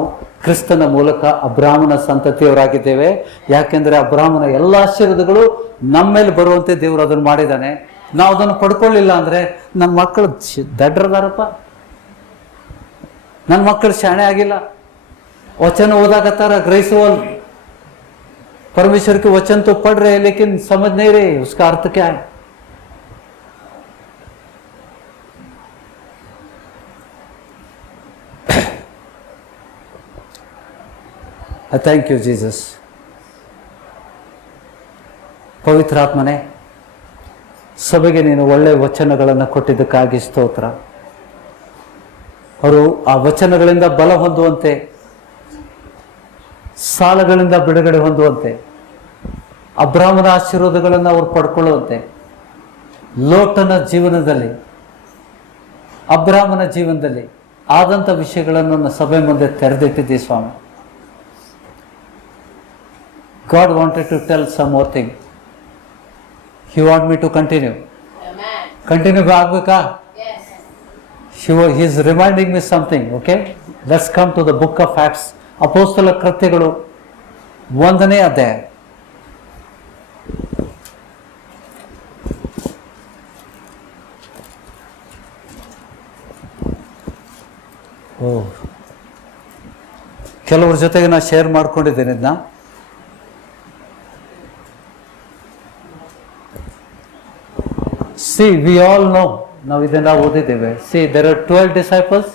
ಕ್ರಿಸ್ತನ ಮೂಲಕ ಅಬ್ರಾಹ್ಮನ ಸಂತತಿಯವರಾಗಿದ್ದೇವೆ. ಯಾಕೆಂದ್ರೆ ಅಬ್ರಾಹ್ಮನ ಎಲ್ಲ ಆಶೀರ್ವಾದಗಳು ನಮ್ಮ ಮೇಲೆ ಬರುವಂತೆ ದೇವರು ಅದನ್ನು ಮಾಡಿದ್ದಾನೆ. ನಾವು ಅದನ್ನು ಪಡ್ಕೊಳ್ಳಿಲ್ಲ ಅಂದ್ರೆ ನನ್ನ ಮಕ್ಕಳು ದಡ್ರದಾರಪ್ಪ, ನನ್ನ ಮಕ್ಕಳು ಶಾಣೆ ಆಗಿಲ್ಲ, ವಚನ ಓದಾಕತ್ತಾರ, ಗ್ರಹಿಸುವಲ್. परमेश्वर के वचन तो पढ़ रहे लेकिन समझ नहीं रहे उसका अर्थ क्या है. I thank you Jesus. ಪವಿತ್ರ ಆತ್ಮನೇ, ಸಭೆಗೆ ನೀನು ಒಳ್ಳೆ ವಚನಗಳನ್ನು ಕೊಟ್ಟಿದ್ದಕ್ಕಾಗಿ ಸ್ತೋತ್ರ. ಅವರು ಆ ವಚನಗಳಿಂದ ಬಲ ಹೊಂದುವಂತೆ, ಸಾಲಗಳಿಂದ ಬಿಡುಗಡೆ ಹೊಂದುವಂತೆ, ಅಬ್ರಾಹ್ಮನ ಆಶೀರ್ವಾದಗಳನ್ನು ಅವರು ಪಡ್ಕೊಳ್ಳುವಂತೆ, ಲೋಟನ ಜೀವನದಲ್ಲಿ, ಅಬ್ರಾಹ್ಮನ ಜೀವನದಲ್ಲಿ ಆದಂಥ ವಿಷಯಗಳನ್ನು ಸಭೆ ಮುಂದೆ ತೆರೆದಿಟ್ಟಿದ್ದೀವಿ ಸ್ವಾಮಿ. God wanted to tell some more thing. He want me to continue. Amen. Continue agಬೇಕಾ? Yes. He is reminding me something. Okay? Let's come to the book of Acts. ಅಪೊಸ್ತಲ ಕೃತ್ಯಗಳು 1ನೇ ಅಧ್ಯಾಯ. ಓ, ಕೆಲವ್ರ ಜೊತೆಗೆ ನಾನು ಶೇರ್ ಮಾಡ್ಕೊಂಡಿದ್ದೇನೆ ಇದನ್ನ. See, we all know, ನಾವು ಇದನ್ನ ಓದಿದ್ದೇವೆ. See, there are 12 disciples.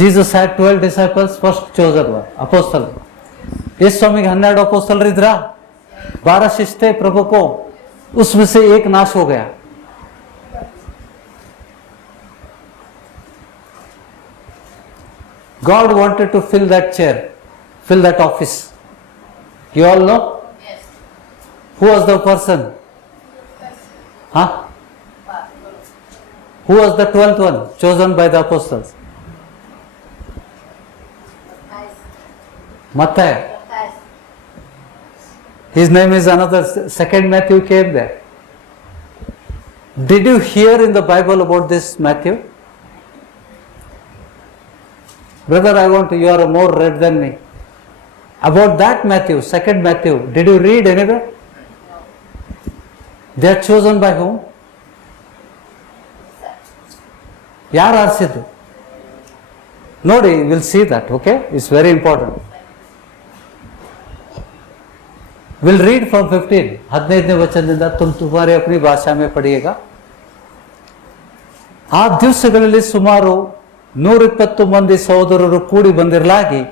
Jesus had 12 disciples, first chosen one, apostle. यीशु स्वामी के 12 apostle इधर 12 शिष्य थे प्रभु को, उसमें से एक नाश हो गया. God wanted to fill that chair, fill that office. You all know? Yes. Who was the person? Huh? Who was the 12th one chosen by the apostles? Matthias. His name is another, second Matthew came there. Did you hear in the Bible about this Matthew? Brother, I want to, you are more read than me. About that Matthew, second Matthew, did you read anywhere? They are chosen by whom? ಯಾರು ಆರಿಸಿದ್ದು ನೋಡಿ, will see that. Okay, it's very important. Will read from 15ನೇ ವಚನದಿಂದ. ತುಮಾರಿ ಅಪ್ನಿ ಭಾಷಾ ಮೇ ಪಡಿಯೇಗ. ಆ ದಿವಸಗಳಲ್ಲಿ ಸುಮಾರು 120 ಮಂದಿ ಸಹೋದರರು ಕೂಡಿ ಬಂದಿರಲಾಗಿ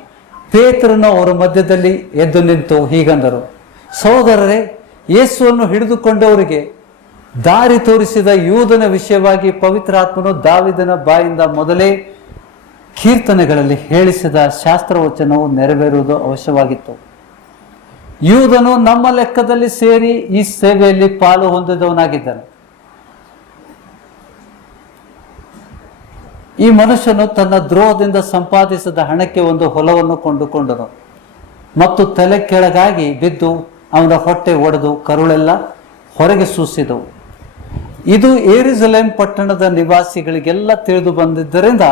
ಪೇತ್ರನು ಅವರ ಮಧ್ಯದಲ್ಲಿ ಎದ್ದು ನಿಂತು ಹೀಗಂದರು, ಸಹೋದರರೇ, ಯೇಸುವನ್ನು ಹಿಡಿದುಕೊಂಡವರಿಗೆ ದಾರಿ ತೋರಿಸಿದ ಯೂದನ ವಿಷಯವಾಗಿ ಪವಿತ್ರಾತ್ಮನು ದಾವಿದನ ಬಾಯಿಂದ ಮೊದಲೇ ಕೀರ್ತನೆಗಳಲ್ಲಿ ಹೇಳಿಸಿದ ಶಾಸ್ತ್ರವಚನವು ನೆರವೇರುವುದು ಅವಶ್ಯವಾಗಿತ್ತು. ಯೂದನು ನಮ್ಮ ಲೆಕ್ಕದಲ್ಲಿ ಸೇರಿ ಈ ಸೇವೆಯಲ್ಲಿ ಪಾಲು ಹೊಂದಿದವನಾಗಿದ್ದನು. ಈ ಮನುಷ್ಯನು ತನ್ನ ದ್ರೋಹದಿಂದ ಸಂಪಾದಿಸಿದ ಹಣಕ್ಕೆ ಒಂದು ಹೊಲವನ್ನು ಕೊಂಡುಕೊಂಡನು ಮತ್ತು ತಲೆ ಕೆಳಗಾಗಿ ಬಿದ್ದು ಅವನ ಹೊಟ್ಟೆ ಒಡೆದು ಕರುಳೆಲ್ಲ ಹೊರಗೆ ಸೂಸಿದವು. ಇದು ಯೆರೂಸಲೇಮ್ ಪಟ್ಟಣದ ನಿವಾಸಿಗಳಿಗೆಲ್ಲ ತಿಳಿದು ಬಂದಿದ್ದರಿಂದ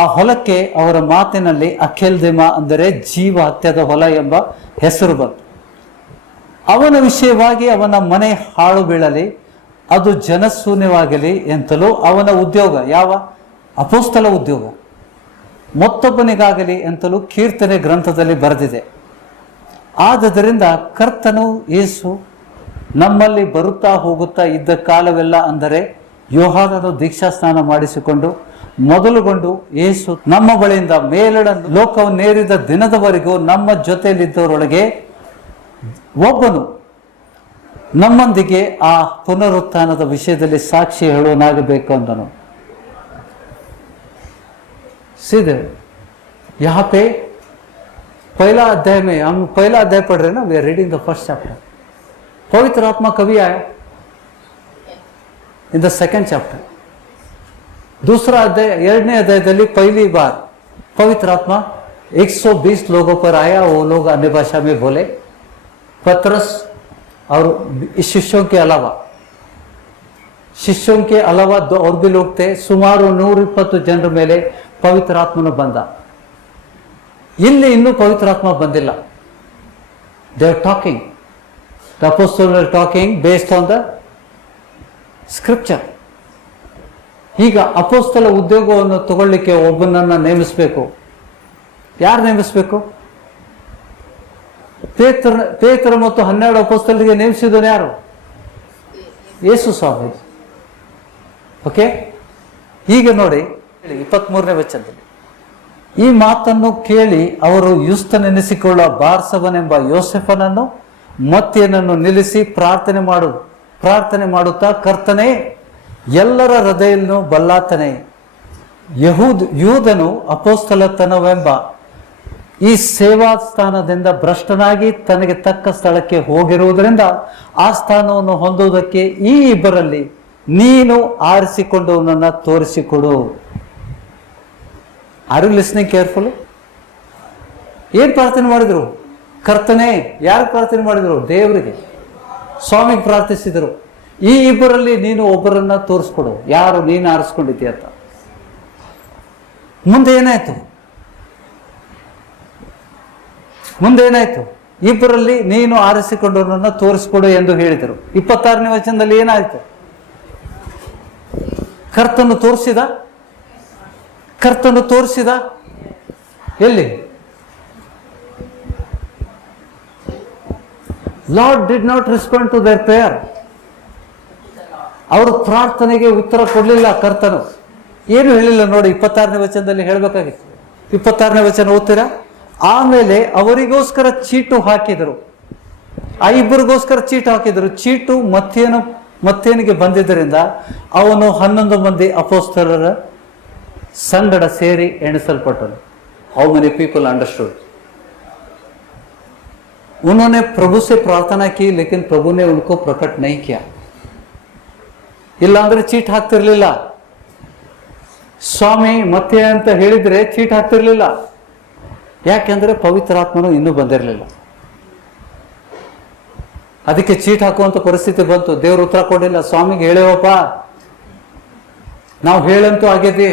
ಆ ಹೊಲಕ್ಕೆ ಅವರ ಮಾತಿನಲ್ಲಿ ಅಖೆಲ್ದೆಮ, ಅಂದರೆ ಜೀವ ಹತ್ಯದ ಹೊಲ ಎಂಬ ಹೆಸರು ಬಂತು. ಅವನ ವಿಷಯವಾಗಿ ಅವನ ಮನೆ ಹಾಳು ಬೀಳಲಿ, ಅದು ಜನಶೂನ್ಯವಾಗಲಿ ಎಂತಲೂ ಅವನ ಉದ್ಯೋಗ, ಯಾವ ಅಪೋಸ್ತಲ ಉದ್ಯೋಗ, ಮತ್ತೊಬ್ಬನಿಗಾಗಲಿ ಎಂತಲೂ ಕೀರ್ತನೆ ಗ್ರಂಥದಲ್ಲಿ ಬರೆದಿದೆ. ಆದುದರಿಂದ ಕರ್ತನು ಯೇಸು ನಮ್ಮಲ್ಲಿ ಬರುತ್ತಾ ಹೋಗುತ್ತಾ ಇದ್ದ ಕಾಲವೆಲ್ಲ, ಅಂದರೆ ಯೋಹಾನನು ದೀಕ್ಷಾಸ್ನಾನ ಮಾಡಿಸಿಕೊಂಡು ಮೊದಲುಗೊಂಡು ಯೇಸು ನಮ್ಮ ಬಳಿಯಿಂದ ಮೇಲಡ ಲೋಕವನ್ನೇರಿದ ದಿನದವರೆಗೂ ನಮ್ಮ ಜೊತೆಯಲ್ಲಿದ್ದವರೊಳಗೆ ಒಬ್ಬನು ನಮ್ಮೊಂದಿಗೆ ಆ ಪುನರುತ್ಥಾನದ ವಿಷಯದಲ್ಲಿ ಸಾಕ್ಷಿ ಹೇಳುವನಾಗಬೇಕು ಅಂದನು. सीधे यहाँ पे पहला अध्याय में, हम पहला अध्याय पढ़ रहे हैं ना, we are reading the first chapter. पवित्र आत्मा कभी आया? In the second chapter. दूसरा अध्याय, 2ನೇ अध्यायದಲ್ಲಿ पहली बार पवित्र आत्मा 120 लोगों पर आया. वो लोग अन्य भाषा में बोले. पतरस और शिष्यों के अलावा दो और भी लोग थे. ಸುಮಾರು 120 ಜನರ ಮೇಲೆ ಪವಿತ್ರಾತ್ಮನು ಬಂದ. ಇಲ್ಲಿ ಇನ್ನೂ ಪವಿತ್ರಾತ್ಮ ಬಂದಿಲ್ಲ. They are talking, the apostles are talking based on the scripture. ಈಗ ಅಪೋಸ್ತಲ ಉದ್ಯೋಗವನ್ನು ತಗೊಳ್ಳಿಕ್ಕೆ ಒಬ್ಬನನ್ನ ನೇಮಿಸಬೇಕು. ಯಾರು ನೇಮಿಸಬೇಕು? ಪೇತ್ರ ಮತ್ತು 12 ಅಪೋಸ್ತಲರಿಗೆ ನೇಮಿಸಿದನು ಯಾರು? ಯೇಸು ಸ್ವಾಮಿ. ಓಕೆ, ಈಗ ನೋಡಿ 23ನೇ ವಚನದಲ್ಲಿ, ಈ ಮಾತನ್ನು ಕೇಳಿ ಅವರು ಯುಸ್ತನೆನಿಸಿಕೊಳ್ಳುವ ಬಾರ್ಸವನೆಂಬ ಯೋಸೆಫನನ್ನು ಮತ್ತೇನನ್ನು ನಿಲ್ಲಿಸಿ ಪ್ರಾರ್ಥನೆ ಮಾಡುತ್ತಾ, ಕರ್ತನೇ, ಎಲ್ಲರ ಹೃದಯವನ್ನು ಬಲ್ಲಾತನೇ, ಯೂದನು ಅಪೋಸ್ತಲತನವೆಂಬ ಈ ಸೇವಾ ಸ್ಥಾನದಿಂದ ಭ್ರಷ್ಟನಾಗಿ ತನಗೆ ತಕ್ಕ ಸ್ಥಳಕ್ಕೆ ಹೋಗಿರುವುದರಿಂದ ಆ ಸ್ಥಾನವನ್ನು ಹೊಂದುವುದಕ್ಕೆ ಈ ಇಬ್ಬರಲ್ಲಿ ನೀನು ಆರಿಸಿಕೊಂಡವನನ್ನ ತೋರಿಸಿಕೊಡು. Are you listening careful? ಏನ್ ಪ್ರಾರ್ಥನೆ ಮಾಡಿದ್ರು? ಕರ್ತನೆ. ಯಾರು ಪ್ರಾರ್ಥನೆ ಮಾಡಿದ್ರು? ದೇವರಿಗೆ, ಸ್ವಾಮಿಗೆ ಪ್ರಾರ್ಥಿಸಿದರು. ಈ ಇಬ್ಬರಲ್ಲಿ ನೀನು ಒಬ್ಬರನ್ನ ತೋರಿಸ್ಕೊಡು, ಯಾರು ನೀನು ಆರಿಸ್ಕೊಂಡಿದ್ದೀಯ ಅಂತ. ಮುಂದೇನಾಯ್ತು? ಇಬ್ಬರಲ್ಲಿ ನೀನು ಆರಿಸಿಕೊಂಡವರನ್ನ ತೋರಿಸ್ಕೊಡು ಎಂದು ಹೇಳಿದರು. 26ನೇ ವಚನದಲ್ಲಿ ಏನಾಯ್ತು? ಕರ್ತನು ತೋರಿಸಿದ. ಕರ್ತನು ತೋರಿಸಿದ ಎಲ್ಲಿ? Lord did not respond to their prayer. ಅವರು ಪ್ರಾರ್ಥನೆಗೆ ಉತ್ತರ ಕೊಡಲಿಲ್ಲ ಕರ್ತನು. ಏನು ಹೇಳಿಲ್ಲ ನೋಡಿ, 26ನೇ ವಚನದಲ್ಲಿ ಹೇಳಬೇಕಾಗಿತ್ತು. 26ನೇ ವಚನ ಓದ್ತೀರಾ? ಆಮೇಲೆ ಅವರಿಗೋಸ್ಕರ ಚೀಟು ಹಾಕಿದರು, ಆ ಇಬ್ಬರಿಗೋಸ್ಕರ ಚೀಟು ಹಾಕಿದರು. ಚೀಟು ಮತ್ತೇನಿಗೆ ಬಂದಿದ್ದರಿಂದ ಅವನು 11 ಮಂದಿ ಅಪೊಸ್ತಲರ ಸಂಗಡ ಸೇರಿ ಎಣಿಸಲ್ಪಟ್ಟನು. How many people understood? उन्होंने प्रभु से प्रार्थना की, लेकिन प्रभु ने उनको प्रकट नहीं किया. ಇಲ್ಲಾಂದ್ರೆ ಚೀಟ್ ಹಾಕ್ತಿರ್ಲಿಲ್ಲ. ಸ್ವಾಮಿ ಮತ್ತೆ ಅಂತ ಹೇಳಿದ್ರೆ ಚೀಟ್ ಹಾಕ್ತಿರ್ಲಿಲ್ಲ. ಯಾಕೆಂದ್ರೆ ಪವಿತ್ರಾತ್ಮನು ಇನ್ನೂ ಬಂದಿರಲಿಲ್ಲ. ಅದಕ್ಕೆ ಚೀಟ್ ಹಾಕುವಂತ ಪರಿಸ್ಥಿತಿ ಬಂತು. ದೇವ್ರು ಉತ್ತರ ಕೊಡಲಿಲ್ಲ. ಸ್ವಾಮಿಗೆ ಹೇಳೇವಪ್ಪ, ನಾವು ಹೇಳಂತೂ ಆಗಿದ್ವಿ,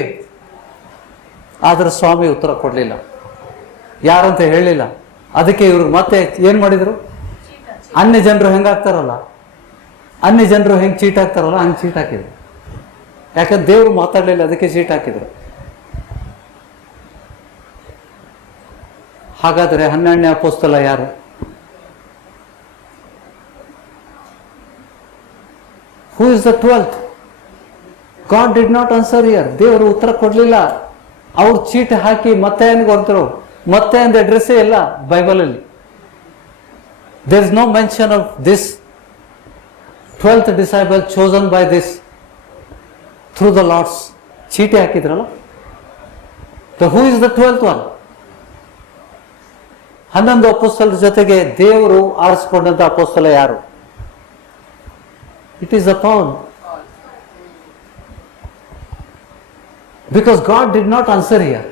ಆದ್ರೆ ಸ್ವಾಮಿ ಉತ್ತರ ಕೊಡಲಿಲ್ಲ. ಯಾರಂತ ಹೇಳಲಿಲ್ಲ. ಅದಕ್ಕೆ ಇವರು ಮತ್ತೆ ಏನ್ ಮಾಡಿದ್ರು? ಅನ್ಯ ಜನರು ಹೆಂಗಾಗ್ತಾರಲ್ಲ, ಅನ್ಯ ಜನರು ಹೆಂಗ್ ಚೀಟ್ ಹಾಕ್ತಾರಲ್ಲ ಹಂಗೆ ಚೀಟ್ ಹಾಕಿದ್ರು. ಯಾಕಂದ್ರೆ ದೇವ್ರು ಮಾತಾಡಲಿಲ್ಲ, ಅದಕ್ಕೆ ಚೀಟ್ ಹಾಕಿದ್ರು. ಹಾಗಾದ್ರೆ 12ನೇ ಅಪೊಸ್ತಲ ಯಾರು? ಹೂ is the 12th? God did not answer here. ದೇವರು ಉತ್ತರ ಕೊಡ್ಲಿಲ್ಲ. ಅವ್ರು ಚೀಟ್ ಹಾಕಿ ಮತ್ತೆ ಏನಿಗೆ ಹೊರತರು. ಮತ್ತೆ ಅಂದ ಅಡ್ರೆಸ್ಸೇ ಇಲ್ಲ ಬೈಬಲ್ ಅಲ್ಲಿ. There is no mention of this 12th disciple chosen by this through the Lord's. ಚೀಟಿ ಹಾಕಿದ್ರಲ್ಲ. Who is the 12th one? 11 ಅಪೊಸ್ತಲರ ಜೊತೆಗೆ ದೇವರು ಆರಿಸಿಕೊಂಡಂತ ಅಪೊಸ್ತಲ ಯಾರು? It is the Paul. Because God did not answer here.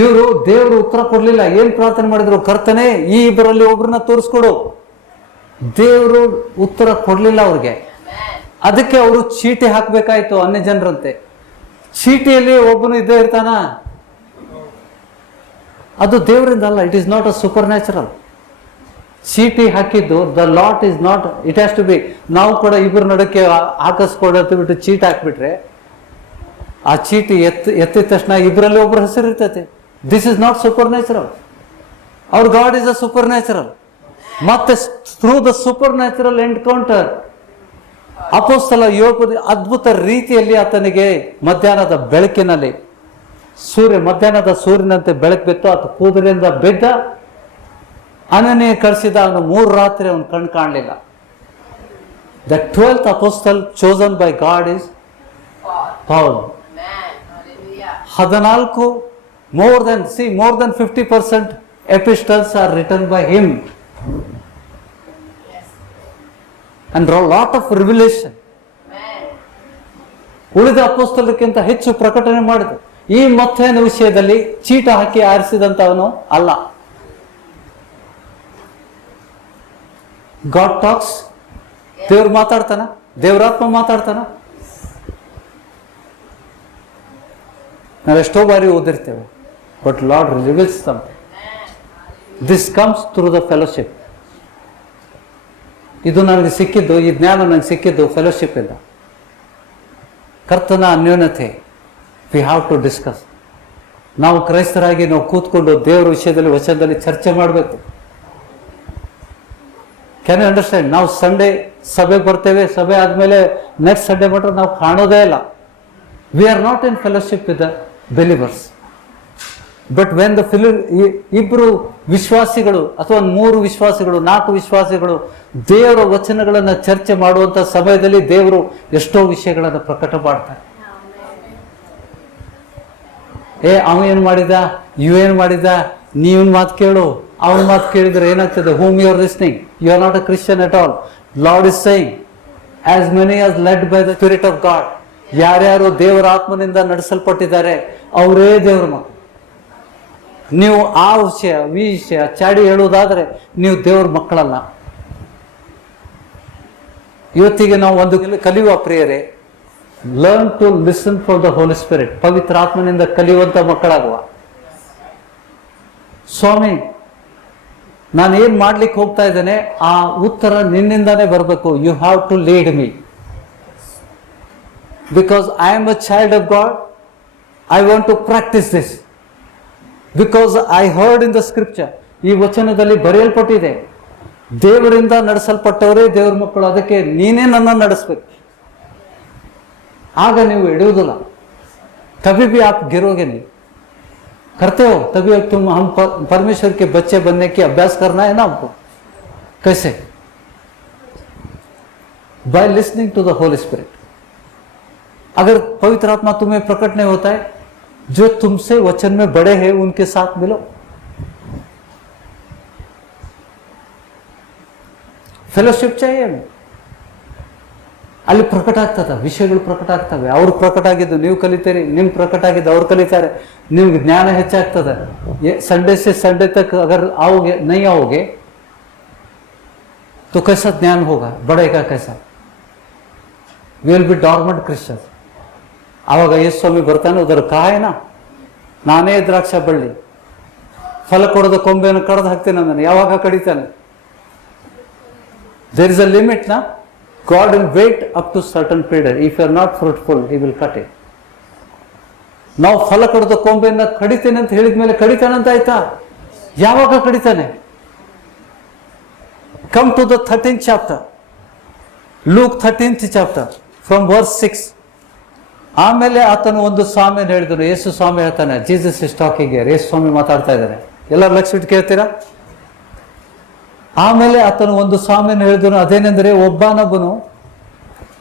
ಇವರು ದೇವರು ಉತ್ತರ ಕೊಡ್ಲಿಲ್ಲ. ಏನ್ ಪ್ರಾರ್ಥನೆ ಮಾಡಿದ್ರು? ಕರ್ತನೆ, ಈ ಇಬ್ಬರಲ್ಲಿ ಒಬ್ಬರನ್ನ ತೋರಿಸ್ಕೊಡು. ದೇವರು ಉತ್ತರ ಕೊಡ್ಲಿಲ್ಲ ಅವ್ರಿಗೆ. ಅದಕ್ಕೆ ಅವರು ಚೀಟಿ ಹಾಕ್ಬೇಕಾಯ್ತು ಅನ್ಯ ಜನರಂತೆ. ಚೀಟಿಯಲ್ಲಿ ಒಬ್ಬನು ಇದ್ದೇ ಇರ್ತಾನ? ಅದು ದೇವರಿಂದ ಅಲ್ಲ. It is not a supernatural. ಚೀಟಿ ಹಾಕಿದ್ದು the lot is not, it has to be. ನಾವು ಕೂಡ ಇಬ್ಬರು ನಡಕ್ಕೆ ಹಾಕಿಸ್ಕೊಡತ್ ಬಿಟ್ಟು ಚೀಟ್ ಹಾಕ್ಬಿಟ್ರೆ ಆ ಚೀಟಿ ಎತ್ತಿದ ತಕ್ಷಣ ಇಬ್ಬರಲ್ಲಿ ಒಬ್ಬರ ಹೆಸರು ಇರ್ತೈತೆ. This is not supernatural. Our God is a supernatural. ಮತ್ತೆ through the supernatural encounter ಅಪೊಸ್ತಲ ಯೋಗ ಅದ್ಭುತ ರೀತಿಯಲ್ಲಿ ಆತನಿಗೆ ಮಧ್ಯಾಹ್ನದ ಬೆಳಕಿನಲ್ಲಿ ಮಧ್ಯಾಹ್ನದ ಸೂರ್ಯನಂತೆ ಬೆಳಕು ಬಿತ್ತು. ಆತ ಕೂದಲಿಂದ ಬಿದ್ದ. ಅನನ್ಯ ಕಳಿಸಿದ. ಅವನು 3 ರಾತ್ರಿ ಅವನು ಕಣ್ಣು ಕಾಣಲಿಲ್ಲ. The 12th apostle chosen by God is Paul. 14 more than 50% epistles are written by him. And a lot of revelation. ಉಳಿದ ಅಪೊಸ್ತಲಕ್ಕಿಂತ ಹೆಚ್ಚು ಪ್ರಕಟಣೆ ಮಾಡಿದ. ಈ ಮತ್ತೇನ ವಿಷಯದಲ್ಲಿ ಚೀಟ ಹಾಕಿ ಆರಿಸಿದಂತವನು ಅಲ್ಲ. God talks. ದೇವ್ರು ಮಾತಾಡ್ತಾನ, ದೇವರಾತ್ಮ ಮಾತಾಡ್ತಾನ. ನಾವು ಎಷ್ಟೋ ಬಾರಿ ಓದಿರ್ತೇವೆ, but Lord reveals something. This comes through the fellowship. ಇದು ನನಗೆ ಸಿಕ್ಕಿದ್ದು, ಈ ಜ್ಞಾನ ನನಗೆ ಸಿಕ್ಕಿದ್ದು ಫೆಲೋಶಿಪ್ ಇಂದ. ಕರ್ತನ ಅನ್ಯೋನ್ಯತೆ ವಿ ಹ್ಯಾವ್ ಟು ಡಿಸ್ಕಸ್. ನಾವು ಕ್ರೈಸ್ತರಾಗಿ ನಾವು ಕೂತ್ಕೊಂಡು ದೇವರ ವಿಷಯದಲ್ಲಿ ವಚನದಲ್ಲಿ ಚರ್ಚೆ ಮಾಡಬೇಕು. Can you understand? ನಾವು ಸಂಡೇ ಸಭೆಗೆ ಬರ್ತೇವೆ, ಸಭೆ ಆದಮೇಲೆ ನೆಕ್ಸ್ಟ್ ಸಂಡೇ ಮಾತ್ರ ನಾವು ಕಾಣೋದೇ ಇಲ್ಲ. We are not in fellowship with the believers. But when the ಇಬ್ಬರು ವಿಶ್ವಾಸಿಗಳು ಅಥವಾ 3 ವಿಶ್ವಾಸಿಗಳು 4 ವಿಶ್ವಾಸಿಗಳು ದೇವರ ವಚನಗಳನ್ನು ಚರ್ಚೆ ಮಾಡುವಂತ ಸಮಯದಲ್ಲಿ ದೇವರು ಎಷ್ಟೋ ವಿಷಯಗಳನ್ನು ಪ್ರಕಟ ಮಾಡ್ತಾರೆ. ಅವ ಏನ್ ಮಾಡಿದ, ಇವೇನ್ ಮಾಡಿದ, ನೀವನ್ ಮಾತು ಕೇಳು, ಅವನ ಮಾತು ಕೇಳಿದ್ರೆ ಏನಾಗ್ತದೆ? whom you are listening, you are not a Christian at all. Lord is saying, as many as led by the Spirit of God. ಯಾರ್ಯಾರು ದೇವರ ಆತ್ಮನಿಂದ ನಡೆಸಲ್ಪಟ್ಟಿದ್ದಾರೆ ಅವರೇ ದೇವರ ಮಕ್ಕಳು. ನೀವು ಆ ವಿಷಯ ಚಾಡಿ ಹೇಳುವುದಾದ್ರೆ ನೀವು ದೇವರ ಮಕ್ಕಳಲ್ಲ. ಇವತ್ತಿಗೆ ನಾವು ಒಂದು ಕಲಿಯುವ ಪ್ರಿಯರೇ, learn to listen for the Holy Spirit. ಪವಿತ್ರ ಆತ್ಮನಿಂದ ಕಲಿಯುವಂತ ಮಕ್ಕಳಾಗುವ. ಸ್ವಾಮಿ, ನಾನು ಏನ್ ಮಾಡ್ಲಿಕ್ಕೆ ಹೋಗ್ತಾ ಇದ್ದೇನೆ ಆ ಉತ್ತರ ನಿನ್ನಿಂದಾನೇ ಬರಬೇಕು. You have to lead me because I am a child of God I want to practise this because I heard in the scripture. ಈ ವಚನದಲ್ಲಿ ಬರೆಯಲ್ಪಟ್ಟಿದೆ, ದೇವರಿಂದ ನಡೆಸಲ್ಪಟ್ಟವರೇ ದೇವ್ರ ಮಕ್ಕಳು, ಅದಕ್ಕೆ ನೀನೇ ನನ್ನ ನಡೆಸ್ಬೇಕು. आग नहीं हिड़ोदिल्ल कभी भी आप गिरोगे नहीं, करते हो तभी तुम हम परमेश्वर के बच्चे बनने की अभ्यास करना है ना हमको. कैसे? By listening to the Holy Spirit. अगर पवित्र आत्मा तुम्हें प्रकट नहीं होता है, जो तुमसे वचन में बड़े हैं उनके साथ मिलो, फेलोशिप चाहिए हमें. ಅಲ್ಲಿ ಪ್ರಕಟ ಆಗ್ತದ, ವಿಷಯಗಳು ಪ್ರಕಟ ಆಗ್ತವೆ. ಅವ್ರು ಪ್ರಕಟ ಆಗಿದ್ದು ನೀವು ಕಲಿತೀರಿ, ನಿಮ್ಗೆ ಪ್ರಕಟ ಆಗಿದ್ದು ಅವ್ರು ಕಲಿತಾರೆ, ನಿಮ್ಗೆ ಜ್ಞಾನ ಹೆಚ್ಚಾಗ್ತದೆ. संडे से संडे तक अगर आओगे नहीं आओगे तो कैसा ज्ञान होगा, बढ़ेगा कैसा? We will be dormant Christian. ಆವಾಗ ಯೇಸು ಸ್ವಾಮಿ ಬರ್ತಾನೆ, ಉದರ ಕಾಯನ ನಾನೇ ದ್ರಾಕ್ಷ ಬಳ್ಳಿ, ಫಲ ಕೊಡದ ಕೊಂಬೆಯನ್ನು ಕಡ್ದು ಹಾಕ್ತೇನೆ ನಾನು. ಯಾವಾಗ ಕಡಿತಾನೆ? ದೇರ್ ಇಸ್ ಅ ಲಿಮಿಟ್ ನಾ. God will wait up to certain period. If you are not fruitful, He will cut it. ನಾವು ಫಲ ಕೊಡದ ಕೊಂಬೆಯನ್ನು ಕಡಿತೇನೆ ಅಂತ ಹೇಳಿದ ಮೇಲೆ ಕಡಿತಾನಂತ ಆಯ್ತಾ? ಯಾವಾಗ ಕಡಿತಾನೆ? Come to the 13th chapter, Luke 13th chapter from verse 6. ಆಮೇಲೆ ಆತನು ಒಂದು ಸ್ವಾಮಿಯನ್ನು ಹೇಳಿದನು. ಯೇಸು ಸ್ವಾಮಿ ಹೇಳ್ತಾನೆ, ಜೀಸಸ್ ಇಸ್ ಟಾಕಿಂಗ್ ಹಿಯರ್. ಯೇಸು ಸ್ವಾಮಿ ಮಾತಾಡ್ತಾ ಇದ್ದಾನೆ. ಎಲ್ಲರೂ ಲಕ್ಷ ಇಟ್ಟು ಕೇಳ್ತೀರಾ? ಆಮೇಲೆ ಆತನು ಒಂದು ಸ್ವಾಮಿಯನ್ನು ಹೇಳಿದನು, ಅದೇನೆಂದರೆ ಒಬ್ಬನೊಬ್ಬನು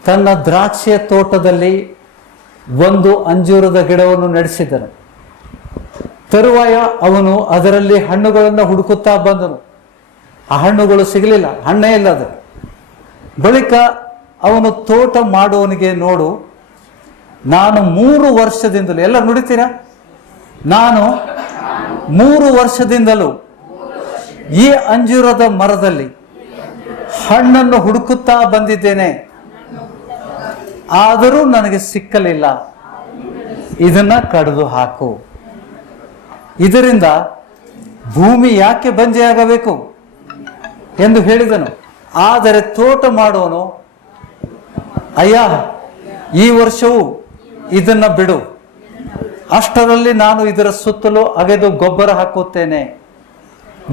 ತನ್ನ ದ್ರಾಕ್ಷಿಯ ತೋಟದಲ್ಲಿ ಒಂದು ಅಂಜೂರದ ಗಿಡವನ್ನು ನಡೆಸಿದನು. ತರುವಾಯ ಅವನು ಅದರಲ್ಲಿ ಹಣ್ಣುಗಳನ್ನು ಹುಡುಕುತ್ತಾ ಬಂದನು. ಆ ಹಣ್ಣುಗಳು ಸಿಗಲಿಲ್ಲ, ಹಣ್ಣೇ ಇಲ್ಲ ಅದು. ಬಳಿಕ ಅವನು ತೋಟ ಮಾಡುವವನಿಗೆ, ನೋಡು, ನಾನು 3 ವರ್ಷದಿಂದಲೂ, ಎಲ್ಲ ನುಡಿತೀರಾ? ನಾನು 3 ವರ್ಷದಿಂದಲೂ ಈ ಅಂಜೂರದ ಮರದಲ್ಲಿ ಹಣ್ಣನ್ನು ಹುಡುಕುತ್ತಾ ಬಂದಿದ್ದೇನೆ, ಆದರೂ ನನಗೆ ಸಿಕ್ಕಲಿಲ್ಲ. ಇದನ್ನ ಕಡಿದು ಹಾಕು. ಇದರಿಂದ ಭೂಮಿ ಯಾಕೆ ಬಂಜೆಯಾಗಬೇಕು ಎಂದು ಹೇಳಿದನು. ಆದರೆ ತೋಟ ಮಾಡುವನು, ಅಯ್ಯ, ಈ ವರ್ಷವೂ ಇದನ್ನ ಬಿಡು, ಅಷ್ಟರಲ್ಲಿ ನಾನು ಇದರ ಸುತ್ತಲೂ ಅಗೆದು ಗೊಬ್ಬರ ಹಾಕುತ್ತೇನೆ.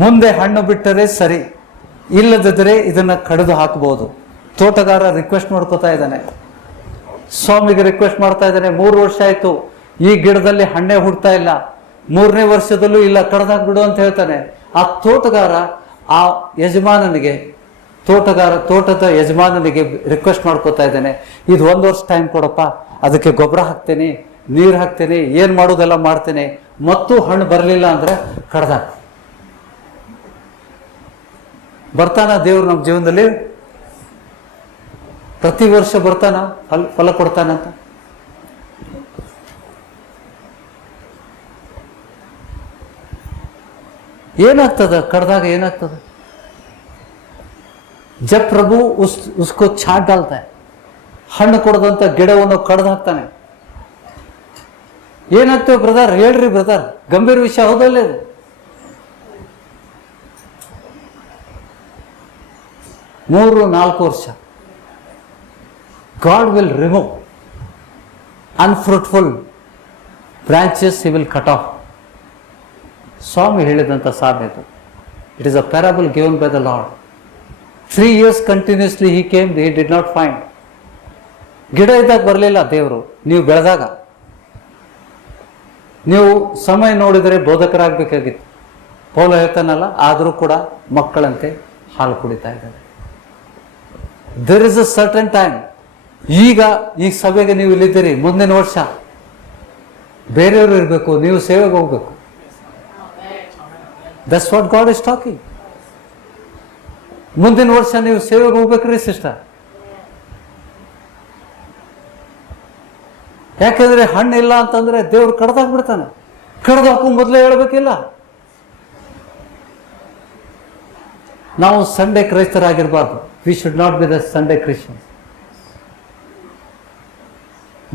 ಮುಂದೆ ಹಣ್ಣು ಬಿಟ್ಟರೆ ಸರಿ, ಇಲ್ಲದಿದ್ದರೆ ಇದನ್ನ ಕಡಿದು ಹಾಕಬಹುದು. ತೋಟಗಾರ ರಿಕ್ವೆಸ್ಟ್ ಮಾಡ್ಕೋತಾ ಇದ್ದಾನೆ, ಸ್ವಾಮಿಗೆ ರಿಕ್ವೆಸ್ಟ್ ಮಾಡ್ತಾ ಇದ್ದಾನೆ. 3 ವರ್ಷ ಆಯ್ತು, ಈ ಗಿಡದಲ್ಲಿ ಹಣ್ಣೆ ಹುಡ್ತಾ ಇಲ್ಲ, 3ನೇ ವರ್ಷದಲ್ಲೂ ಇಲ್ಲ, ಕಡ್ದಾಕ್ಬಿಡು ಅಂತ ಹೇಳ್ತಾನೆ. ಆ ತೋಟಗಾರ ಆ ಯಜಮಾನನಿಗೆ, ತೋಟದ ಯಜಮಾನನಿಗೆ ರಿಕ್ವೆಸ್ಟ್ ಮಾಡ್ಕೋತಾ ಇದ್ದಾನೆ, ಇದು 1 ವರ್ಷ ಟೈಮ್ ಕೊಡಪ್ಪ, ಅದಕ್ಕೆ ಗೊಬ್ಬರ ಹಾಕ್ತೇನೆ, ನೀರು ಹಾಕ್ತೇನೆ, ಏನ್ ಮಾಡೋದೆಲ್ಲ ಮಾಡ್ತೇನೆ, ಮತ್ತು ಹಣ್ಣು ಬರಲಿಲ್ಲ ಅಂದ್ರೆ ಕಡ್ದಾಕ್. ಬರ್ತಾನ ದೇವ್ರು ನಮ್ಮ ಜೀವನದಲ್ಲಿ? ಪ್ರತಿ ವರ್ಷ ಬರ್ತಾನ ಫಲ ಕೊಡ್ತಾನಂತ? ಏನಾಗ್ತದ ಕಡ್ದಾಗ? ಏನಾಗ್ತದ? ಜಬ್ ಪ್ರಭು ಉಸ್ಕೋ ಛಾಟ್ ಡಾಲ್ತಾ है, ಹಣ್ಣು ಕೊಡದಂತ ಗಿಡವನ್ನು ಕಡ್ದು ಹಾಕ್ತಾನೆ. ಏನಾಗ್ತೇವೆ ಬ್ರದರ್? ಹೇಳ್ರಿ ಬ್ರದರ್, ಗಂಭೀರ ವಿಷಯ ಹೌದಲ್ಲ ಇದು? ಮೂರು 4 ವರ್ಷ God will remove unfruitful branches, He will cut off. ಸ್ವಾಮಿ ಹೇಳಿದಂಥ ಸಾಧ್ಯತೆ. It is a parable given by the Lord. 3 years continuously he came, he did not find. ಗಿಡ ಇದ್ದಾಗ ಬರಲಿಲ್ಲ ದೇವರು, ನೀವು ಬೆಳೆದಾಗ. ನೀವು ಸಮಯ ನೋಡಿದರೆ ಬೋಧಕರಾಗಬೇಕಾಗಿತ್ತು. ಪೌಲ ಹೇಳ್ತಾನಲ್ಲ, ಆದರೂ ಕೂಡ ಮಕ್ಕಳಂತೆ ಹಾಲು ಕುಡಿತಾ ಇದ್ದಾರೆ. There is a certain time. ಈಗ ಈ ಸಭೆಗೆ ನೀವು ಇಲ್ಲಿದ್ದೀರಿ, ಮುಂದಿನ ವರ್ಷ ಬೇರೆಯವರು ಇರಬೇಕು, ನೀವು ಸೇವೆಗೆ ಹೋಗ್ಬೇಕು. That's what god is talking. ಮುಂದಿನ ವರ್ಷ ನೀವು ಸೇವೆಗೆ ಹೋಗ್ಬೇಕ್ರಿ ಸಿಸ್ಟರ್. ಯಾಕೆಂದ್ರೆ ಹಣ್ಣು ಇಲ್ಲ ಅಂತಂದ್ರೆ ದೇವ್ರು ಕಡ್ದಾಕ್ಬಿಡ್ತಾನೆ. ಕಡ್ದು ಹಾಕು ಮೊದಲೇ ಹೇಳ್ಬೇಕಿಲ್ಲ. ನಾವು ಸಂಡೇ ಕ್ರೈಸ್ತರಾಗಿರ್ಬಾರ್ದು. We should not be the Sunday Christian.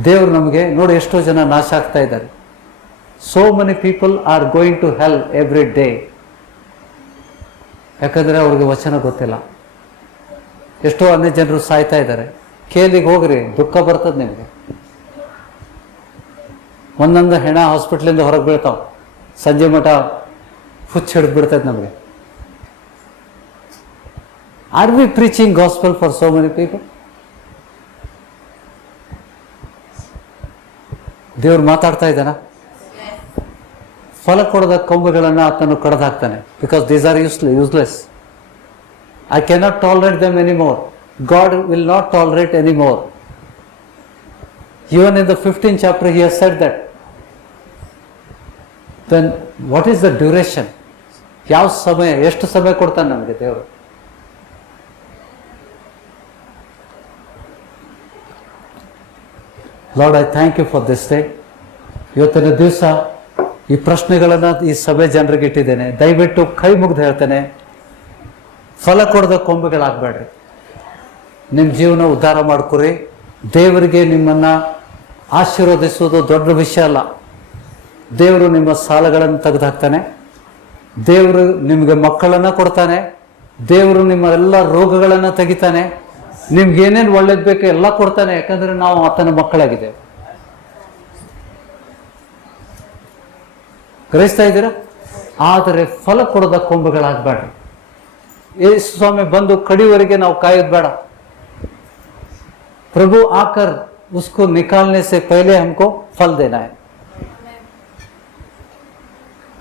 ದೇವ್ರು ನಮಗೆ ನೋಡಿ, ಎಷ್ಟೋ ಜನ ನಾಶ ಆಗ್ತಾ ಇದ್ದಾರೆ. So many people are going to hell every day. ಯಾಕಂದ್ರೆ ಅವ್ರಿಗೆ ವಚನ ಗೊತ್ತಿಲ್ಲ. ಎಷ್ಟೋ ಅನ್ಯ ಜನರು ಸಾಯ್ತಾ ಇದ್ದಾರೆ. ಕೇಲಿಗೆ ಹೋಗ್ರಿ, ದುಃಖ ಬರ್ತದೆ ನಿಮಗೆ. ಒಂದೊಂದು ಹೆಣ ಹಾಸ್ಪಿಟ್ಲಿಂದ ಹೊರಗೆ ಬೀಳ್ತಾವ, ಸಂಜೆ ಮಠ ಹುಚ್ಚ ಹಿಡಿದು ಬಿಡ್ತೈತೆ ನಮಗೆ. Are we preaching gospel for so many people? ದೇವ್ರು ಮಾತಾಡ್ತಾ ಇದ್ದಾನ? ಫಲ ಕೊಡದ ಕೊಂಬೆಗಳನ್ನು ಆತನು ಕಡ್ದು ಹಾಕ್ತಾನೆ. Because these are useless. I cannot tolerate them anymore. God will not tolerate anymore. Even in the 15th chapter he has said that. Then what is the duration? ಯಾವ ಸಮಯ, ಎಷ್ಟು ಸಮಯ ಕೊಡ್ತಾನೆ ನಮಗೆ ದೇವರು? Lord, I thank you for this day. ಇವತ್ತಿನ ದಿವಸ ಈ ಪ್ರಶ್ನೆಗಳನ್ನು ಈ ಸಭೆ ಜನರಿಗೆ ಇಟ್ಟಿದ್ದೇನೆ. ದಯವಿಟ್ಟು ಕೈ ಮುಗ್ದು ಹೇಳ್ತೇನೆ, ಫಲ ಕೊಡದ ಕೊಂಬೆಗಳಾಗಬೇಡ್ರಿ. ನಿಮ್ಮ ಜೀವನ ಉದ್ಧಾರ ಮಾಡ್ಕೊರಿ. ದೇವರಿಗೆ ನಿಮ್ಮನ್ನು ಆಶೀರ್ವದಿಸುವುದು ದೊಡ್ಡ ವಿಷಯ ಅಲ್ಲ. ದೇವರು ನಿಮ್ಮ ಸಾಲಗಳನ್ನು ತೆಗೆದು ಹಾಕ್ತಾನೆ. ದೇವರು ನಿಮಗೆ ಮಕ್ಕಳನ್ನು ಕೊಡ್ತಾನೆ. ದೇವರು ನಿಮ್ಮ ಎಲ್ಲ ರೋಗಗಳನ್ನು ತೆಗಿತಾನೆ. ನಿಮ್ಗೆ ಏನೇನು ಒಳ್ಳೇದು ಬೇಕು ಎಲ್ಲ ಕೊಡ್ತಾನೆ. ಯಾಕಂದ್ರೆ ನಾವು ಆತನ ಮಕ್ಕಳಾಗಿದ್ದೇವೆ. ಗ್ರಹಿಸ್ತಾ ಇದ್ದೀರಾ? ಆದರೆ ಫಲ ಕೊಡದ ಕೊಂಬೆಗಳಾಗಬೇಡ್ರಿ. ಯೇಸು ಸ್ವಾಮಿ ಬಂದು ಕಡಿವರೆಗೆ ನಾವು ಕಾಯೋದು ಬೇಡ. प्रभु आकर उसको निकालने से पहले हमको फल देना है.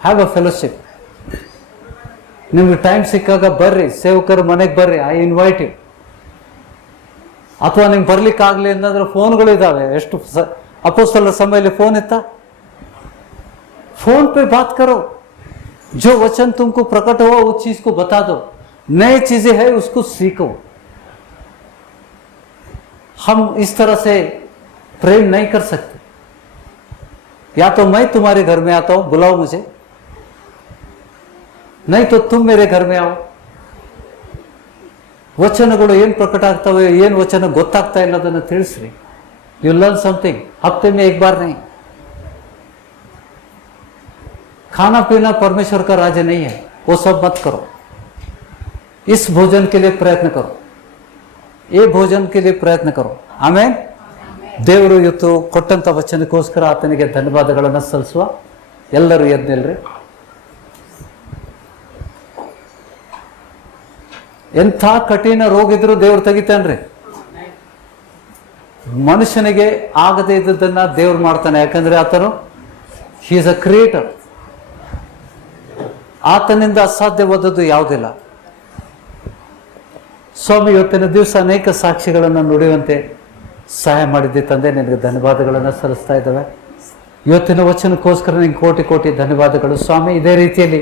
Have a fellowship. ನಿಮ್ಗೆ ಟೈಮ್ ಸಿಕ್ಕಾಗ ಬರ್ರಿ, ಸೇವಕರ ಮನೆಗೆ ಬರ್ರಿ. I invite you. ಅಥವಾ ನಿಮ್ಗೆ ಬರ್ಲಿಕ್ಕೆ ಆಗಲಿ ಅಂತಂದ್ರೆ ಫೋನ್ಗಳು ಇದ್ದಾವೆ. ಎಷ್ಟು ಅಪೊಸ್ತಲರ ಸಮಯದಲ್ಲಿ ಫೋನ್ ಇತ್ತಾ? फोन पे बात करो. जो वचन तुमको प्रकट हुआ उस चीज को बता दो. नई चीजें है उसको सीखो. हम इस तरह से प्रेम नहीं कर सकते. या तो मैं तुम्हारे घर में आता हूं, बुलाओ मुझे, नहीं तो तुम मेरे घर में आओ. ವಚನಗಳು ಏನು ಪ್ರಕಟ ಆಗ್ತವೆ, ಏನು ವಚನ ಗೊತ್ತಾಗ್ತಾ ಇಲ್ಲ ಅದನ್ನು ತಿಳಿಸ್ರಿ. You learn something. ಹಫ್ತೆ में एक बार नहीं. खाना पीना परमेश्वर का राज्य नहीं है, वो सब मत करो. इस भोजन के लिए प्रयत्न करो. ये भोजन के लिए प्रयत्ನ करो. ಆಮೇನ್. ದೇವರು ಇವತ್ತು ಕೊಟ್ಟಂತ ವಚನಕ್ಕೋಸ್ಕರ ಆತನಿಗೆ ಧನ್ಯವಾದಗಳನ್ನು ಸಲ್ಲಿಸುವ. ಎಲ್ಲರೂ ಎದ್ನಿಲ್ರಿ. ಎಂಥ ಕಠಿಣ ರೋಗ ಇದ್ರೂ ದೇವ್ರು ತೆಗಿತಾನ್ರಿ. ಮನುಷ್ಯನಿಗೆ ಆಗದೇ ಇದ್ದದನ್ನ ದೇವ್ರು ಮಾಡ್ತಾನೆ. ಯಾಕಂದ್ರೆ ಆತನು ಹಿ ಇಸ್ ಅ ಕ್ರಿಯೇಟರ್. ಆತನಿಂದ ಅಸಾಧ್ಯವಾದದ್ದು ಯಾವುದಿಲ್ಲ. ಸ್ವಾಮಿ, ಇವತ್ತಿನ ದಿವಸ ಅನೇಕ ಸಾಕ್ಷಿಗಳನ್ನು ನುಡಿಯುವಂತೆ ಸಹಾಯ ಮಾಡಿದ್ದೆ ತಂದೆ, ನಿನಗೆ ಧನ್ಯವಾದಗಳನ್ನು ಸಲ್ಲಿಸ್ತಾ ಇದ್ದಾವೆ. ಇವತ್ತಿನ ವಚನಕ್ಕೋಸ್ಕರ ನಿಂಗೆ ಕೋಟಿ ಕೋಟಿ ಧನ್ಯವಾದಗಳು ಸ್ವಾಮಿ. ಇದೇ ರೀತಿಯಲ್ಲಿ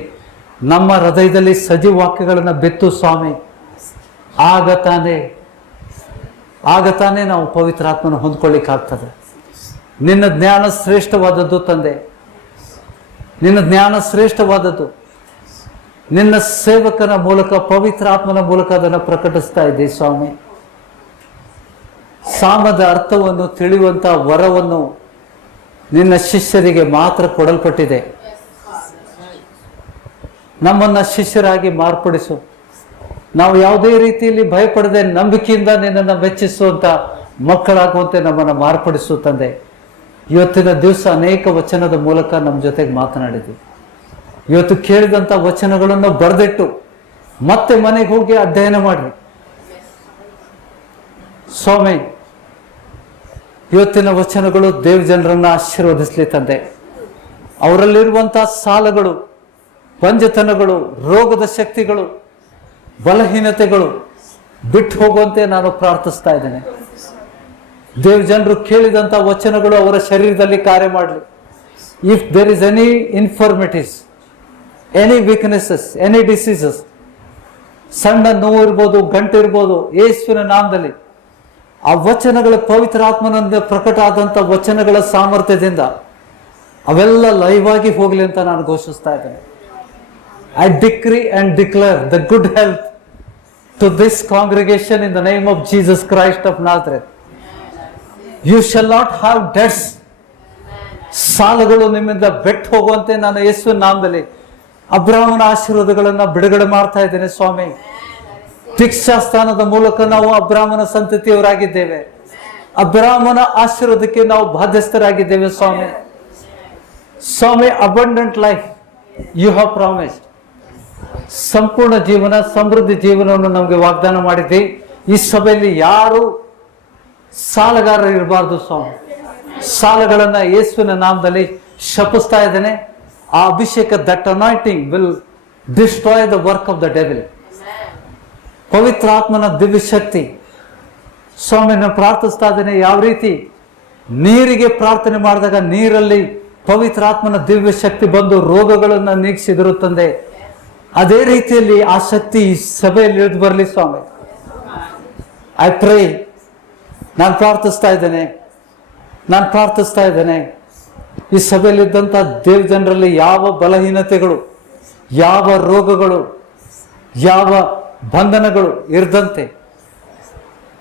ನಮ್ಮ ಹೃದಯದಲ್ಲಿ ಸಜೀವ ವಾಕ್ಯಗಳನ್ನು ಬಿತ್ತು ಸ್ವಾಮಿ. ಆಗ ತಾನೇ ನಾವು ಪವಿತ್ರಾತ್ಮನ ಹೊಂದ್ಕೊಳ್ಳಿಕ್ಕಾಗ್ತದೆ. ನಿನ್ನ ಜ್ಞಾನ ಶ್ರೇಷ್ಠವಾದದ್ದು ತಂದೆ. ನಿನ್ನ ಜ್ಞಾನ ಶ್ರೇಷ್ಠವಾದದ್ದು. ನಿನ್ನ ಸೇವಕನ ಮೂಲಕ, ಪವಿತ್ರ ಆತ್ಮನ ಮೂಲಕ ಅದನ್ನು ಪ್ರಕಟಿಸ್ತಾ ಇದ್ದೀವಿ ಸ್ವಾಮಿ. ಸಾಮದ ಅರ್ಥವನ್ನು ತಿಳಿಯುವಂಥ ವರವನ್ನು ನಿನ್ನ ಶಿಷ್ಯರಿಗೆ ಮಾತ್ರ ಕೊಡಲ್ಪಟ್ಟಿದೆ. ನಮ್ಮನ್ನ ಶಿಷ್ಯರಾಗಿ ಮಾರ್ಪಡಿಸು. ನಾವು ಯಾವುದೇ ರೀತಿಯಲ್ಲಿ ಭಯಪಡದೆ ನಂಬಿಕೆಯಿಂದ ನಿನ್ನನ್ನು ಮೆಚ್ಚಿಸುವಂತ ಮಕ್ಕಳಾಗುವಂತೆ ನಮ್ಮನ್ನು ಮಾರ್ಪಡಿಸು ತಂದೆ. ಇವತ್ತಿನ ದಿವಸ ಅನೇಕ ವಚನದ ಮೂಲಕ ನಮ್ಮ ಜೊತೆಗೆ ಮಾತನಾಡಿದ್ವಿ. ಇವತ್ತು ಕೇಳಿದಂಥ ವಚನಗಳನ್ನು ಬರೆದಿಟ್ಟು ಮತ್ತೆ ಮನೆಗೆ ಹೋಗಿ ಅಧ್ಯಯನ ಮಾಡ್ರಿ ಸ್ವಾಮಿ. ಇವತ್ತಿನ ವಚನಗಳು ದೇವ ಜನರನ್ನ ಆಶೀರ್ವದಿಸ್ಲಿ ತಂದೆ. ಅವರಲ್ಲಿರುವಂತಹ ಸಾಲಗಳು, ಬಂಜತನಗಳು, ರೋಗದ ಶಕ್ತಿಗಳು, ಬಲಹೀನತೆಗಳು ಬಿಟ್ಟು ಹೋಗುವಂತೆ ನಾನು ಪ್ರಾರ್ಥಿಸ್ತಾ ಇದ್ದೇನೆ. ದೇವ ಜನರು ಕೇಳಿದಂಥ ವಚನಗಳು ಅವರ ಶರೀರದಲ್ಲಿ ಕಾರ್ಯ ಮಾಡಲಿ. If there is any infirmities, any weaknesses, any diseases, ಸಣ್ಣ ನೋವು ಇರ್ಬೋದು, ಗಂಟು ಇರ್ಬೋದು, ಯೇಸುವಿನ ನಾಮದಲ್ಲಿ ಆ ವಚನಗಳ ಪವಿತ್ರ ಆತ್ಮನಿಂದ ಪ್ರಕಟ ಆದಂಥ ವಚನಗಳ ಸಾಮರ್ಥ್ಯದಿಂದ ಅವೆಲ್ಲ ಲೈವ್ ಆಗಿ ಹೋಗ್ಲಿ ಅಂತ ನಾನು ಘೋಷಿಸ್ತಾ ಇದ್ದೇನೆ. I decree and declare the good health to this congregation in the name of Jesus Christ of Nazareth. You shall not have debts. ಸಾಲಗಳು ನಿಮ್ಮಿಂದ ಬೆಟ್ಟು ಹೋಗುವಂತೆ ನಾನು ಯೇಸುವಿನ ನಾಮದಲ್ಲಿ ಅಬ್ರಹಾಮನ ಆಶೀರ್ವಾದಗಳನ್ನು ಬಿಡುಗಡೆ ಮಾಡ್ತಾ ಇದ್ದೇನೆ ಸ್ವಾಮಿ. ದೀಕ್ಷಾಸ್ಥಾನದ ಮೂಲಕ ನಾವು ಅಬ್ರಹಾಮನ ಸಂತತಿಯವರಾಗಿದ್ದೇವೆ. ಅಬ್ರಹಾಮನ ಆಶೀರ್ವಾದಕ್ಕೆ ನಾವು ಬಾಧ್ಯಸ್ಥರಾಗಿದ್ದೇವೆ ಸ್ವಾಮಿ. ಸ್ವಾಮಿ, abundant life you have promised. ಸಂಪೂರ್ಣ ಜೀವನ, ಸಮೃದ್ಧಿ ಜೀವನವನ್ನು ನಮಗೆ ವಾಗ್ದಾನ ಮಾಡಿದ್ದಿ. ಈ ಸಭೆಯಲ್ಲಿ ಯಾರು ಸಾಲಗಾರರು ಇರಬಾರ್ದು ಸ್ವಾಮಿ. ಸಾಲಗಳನ್ನ ಯೇಸುವಿನ ನಾಮದಲ್ಲಿ ಶಪಿಸ್ತಾ ಇದ್ದೇನೆ. ಆ ಅಭಿಷೇಕ, that anointing will destroy the work of the devil. ಪವಿತ್ರಾತ್ಮನ ದಿವ್ಯ ಶಕ್ತಿ ಸ್ವಾಮಿ, ನಾನು ಪ್ರಾರ್ಥಿಸ್ತಾ ಇದ್ದೇನೆ. ಯಾವ ರೀತಿ ನೀರಿಗೆ ಪ್ರಾರ್ಥನೆ ಮಾಡಿದಾಗ ನೀರಲ್ಲಿ ಪವಿತ್ರಾತ್ಮನ ದಿವ್ಯ ಶಕ್ತಿ ಬಂದು ರೋಗಗಳನ್ನು ನೀಗಿಸಿದ್ರು ತಂದೆ, ಅದೇ ರೀತಿಯಲ್ಲಿ ಆ ಶಕ್ತಿ ಈ ಸಭೆಯಲ್ಲಿ ಇಳಿದು ಬರಲಿ ಸ್ವಾಮಿ. ಐ ಪ್ರೇ, ನಾನು ಪ್ರಾರ್ಥಿಸ್ತಾ ಇದ್ದೇನೆ ಈ ಸಭೆಯಲ್ಲಿದ್ದಂಥ ದೇವ ಜನರಲ್ಲಿ ಯಾವ ಬಲಹೀನತೆಗಳು, ಯಾವ ರೋಗಗಳು, ಯಾವ ಬಂಧನಗಳು ಇರದಂತೆ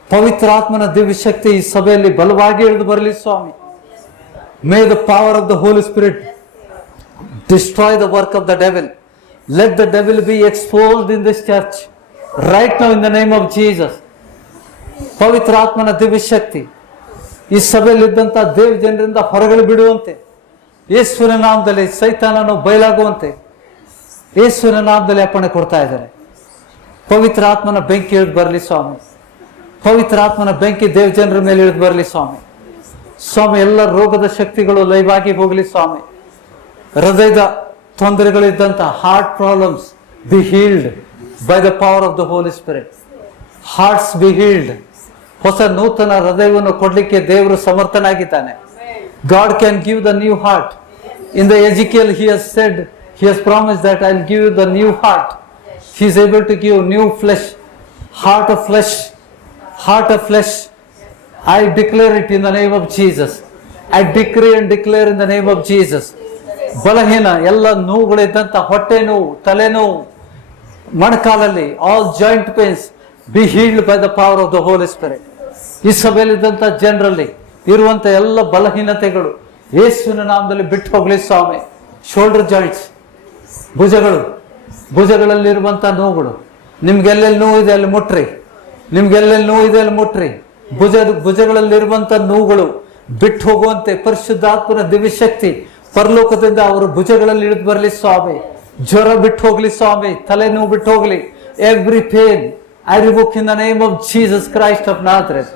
ಪವಿತ್ರಾತ್ಮನ ದಿವ್ಯ ಶಕ್ತಿ ಈ ಸಭೆಯಲ್ಲಿ ಬಲವಾಗಿ ಇಳಿದು ಬರಲಿ ಸ್ವಾಮಿ. May the power of the Holy Spirit destroy the work of the devil. Let the devil be exposed in this church right now in the name of Jesus. ಪವಿತ್ರಾತ್ಮನ ದಿವ್ಯ ಶಕ್ತಿ ಈ ಸಭೆಯಲ್ಲಿದ್ದಂಥ ದೇವ ಜನರಿಂದ ಹೊರಗಡೆ ಬಿಡುವಂತೆ, ಯೇಸುವಿನ ನಾಮದಲ್ಲಿ ಸೈತಾನನು ಬಯಲಾಗುವಂತೆ ಯೇಸುವಿನ ನಾಮದಲ್ಲಿ ಅಪ್ಪಣೆ ಕೊಡ್ತಾ ಇದ್ದಾರೆ. ಪವಿತ್ರಾತ್ಮನ ಬೆಂಕಿ ಇಳಿದು ಬರಲಿ ಸ್ವಾಮಿ. ಪವಿತ್ರಾತ್ಮನ ಬೆಂಕಿ ದೇವ ಜನರ ಮೇಲೆ ಇಳಿದು ಬರಲಿ ಸ್ವಾಮಿ. ಸ್ವಾಮಿ, ಎಲ್ಲ ರೋಗದ ಶಕ್ತಿಗಳು ಲೈವಾಗಿ ಹೋಗಲಿ ಸ್ವಾಮಿ. ಹೃದಯದ ತೊಂದರೆಗಳಿದ್ದಂಥ heart problems be healed by the power of the Holy Spirit. Hearts be healed. ಹೊಸ ನೂತನ ಹೃದಯವನ್ನು ಕೊಡ್ಲಿಕ್ಕೆ ದೇವರು ಸಮರ್ಥನಾಗಿದ್ದಾನೆ. God can give the new heart. In the Ezekiel he has promised that I'll give you the new heart. He is able to give new flesh, heart of flesh. I declare it in the name of Jesus. I decree and declare in the name of Jesus. ಬಲಹೀನ ಎಲ್ಲ ನೋವುಗಳಿದ್ದಂಥ ಹೊಟ್ಟೆ ನೋವು, ತಲೆನೋವು, ಮೊಣಕಾಲಲ್ಲಿ all joint pains be healed by the power of the Holy Spirit. ಈ ಸಭೆಯಲ್ಲಿದ್ದಂಥ ಜನರಲ್ಲಿ ಇರುವಂಥ ಎಲ್ಲ ಬಲಹೀನತೆಗಳು ಯೇಸುವಿನ ನಾಮದಲ್ಲಿ ಬಿಟ್ಟು ಹೋಗಲಿ ಸ್ವಾಮಿ. ಶೋಲ್ಡರ್ ಜಾಯಿಂಟ್ಸ್, ಭುಜಗಳಲ್ಲಿರುವಂಥ ನೋವುಗಳು, ನಿಮ್ಗೆಲ್ಲೆಲ್ಲಿ ನೋವಿದೆ ಅಲ್ಲಿ ಮುಟ್ರಿ. ಭುಜಗಳಲ್ಲಿರುವಂಥ ನೋವುಗಳು ಬಿಟ್ಟು ಹೋಗುವಂತೆ ಪರಿಶುದ್ಧಾತ್ಮನ ದಿವ್ಯ ಶಕ್ತಿ ಪರಲೋಕದಿಂದ ಅವರು ಭುಜಗಳಲ್ಲಿ ಇಳಿದು ಬರಲಿ ಸ್ವಾಮಿ. ಜ್ವರ ಬಿಟ್ಟು ಹೋಗ್ಲಿ ಸ್ವಾಮಿ. ತಲೆನೋವು ಬಿಟ್ಟು ಹೋಗ್ಲಿ. Every pain I rebuke in the name of Jesus Christ of Nazareth.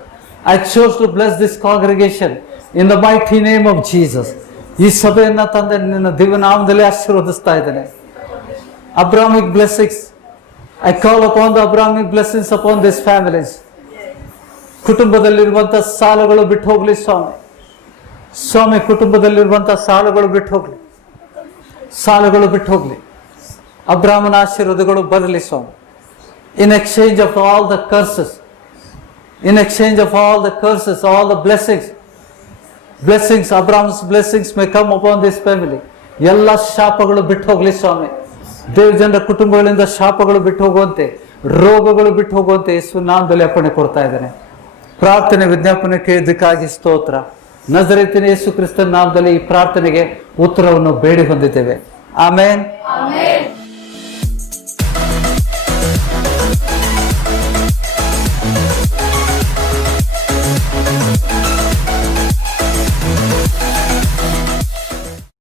I chose to bless this congregation in the mighty name of Jesus. ಈ ಸಭೆಯನ್ನ ತಂದೆ ನಿನ್ನ ದಿವ್ಯ ನಾಮದಲ್ಲಿ ಆಶೀರ್ವದಿಸ್ತಾ ಇದ್ದೇನೆ. Abrahamic blessings, I call upon the Abrahamic blessings upon these families. ಕುಟುಂಬದಲ್ಲಿರುವಂಥ ಸಾಲಗಳು ಬಿಟ್ಟು ಹೋಗ್ಲಿ ಸ್ವಾಮಿ. ಕುಟುಂಬದಲ್ಲಿರುವಂಥ ಸಾಲಗಳು ಬಿಟ್ಟು ಹೋಗ್ಲಿ. ಅಬ್ರಾಹ್ಮನ ಆಶೀರ್ವಾದಗಳು ಬರಲಿ ಸ್ವಾಮಿ. In exchange of all the curses, all the blessings, Abraham's blessings may come upon this family. ಎಲ್ಲ ಶಾಪಗಳು ಬಿಟ್ಟು ಹೋಗ್ಲಿ ಸ್ವಾಮಿ. ದೇವ ಜನರ ಕುಟುಂಬಗಳಿಂದ ಶಾಪಗಳು ಬಿಟ್ಟು ಹೋಗುವಂತೆ, ರೋಗಗಳು ಬಿಟ್ಟು ಹೋಗುವಂತೆ ಯೇಸು ನಾಮದಲ್ಲಿ ಅಪ್ಪಣೆ ಕೊಡ್ತಾ ಇದ್ದೇನೆ. ಪ್ರಾರ್ಥನೆ ವಿಜ್ಞಾಪನೆ ಕೇಳಿದ್ದಕ್ಕಾಗಿ ಸ್ತೋತ್ರ. ನಜರೇತಿನ ಯೇಸು ಕ್ರಿಸ್ತನ ನಾಮದಲ್ಲಿ ಈ ಪ್ರಾರ್ಥನೆಗೆ ಉತ್ತರವನ್ನು ಬೇಡಿ ಹೊಂದಿದ್ದೇವೆ. ಆಮೇನ್.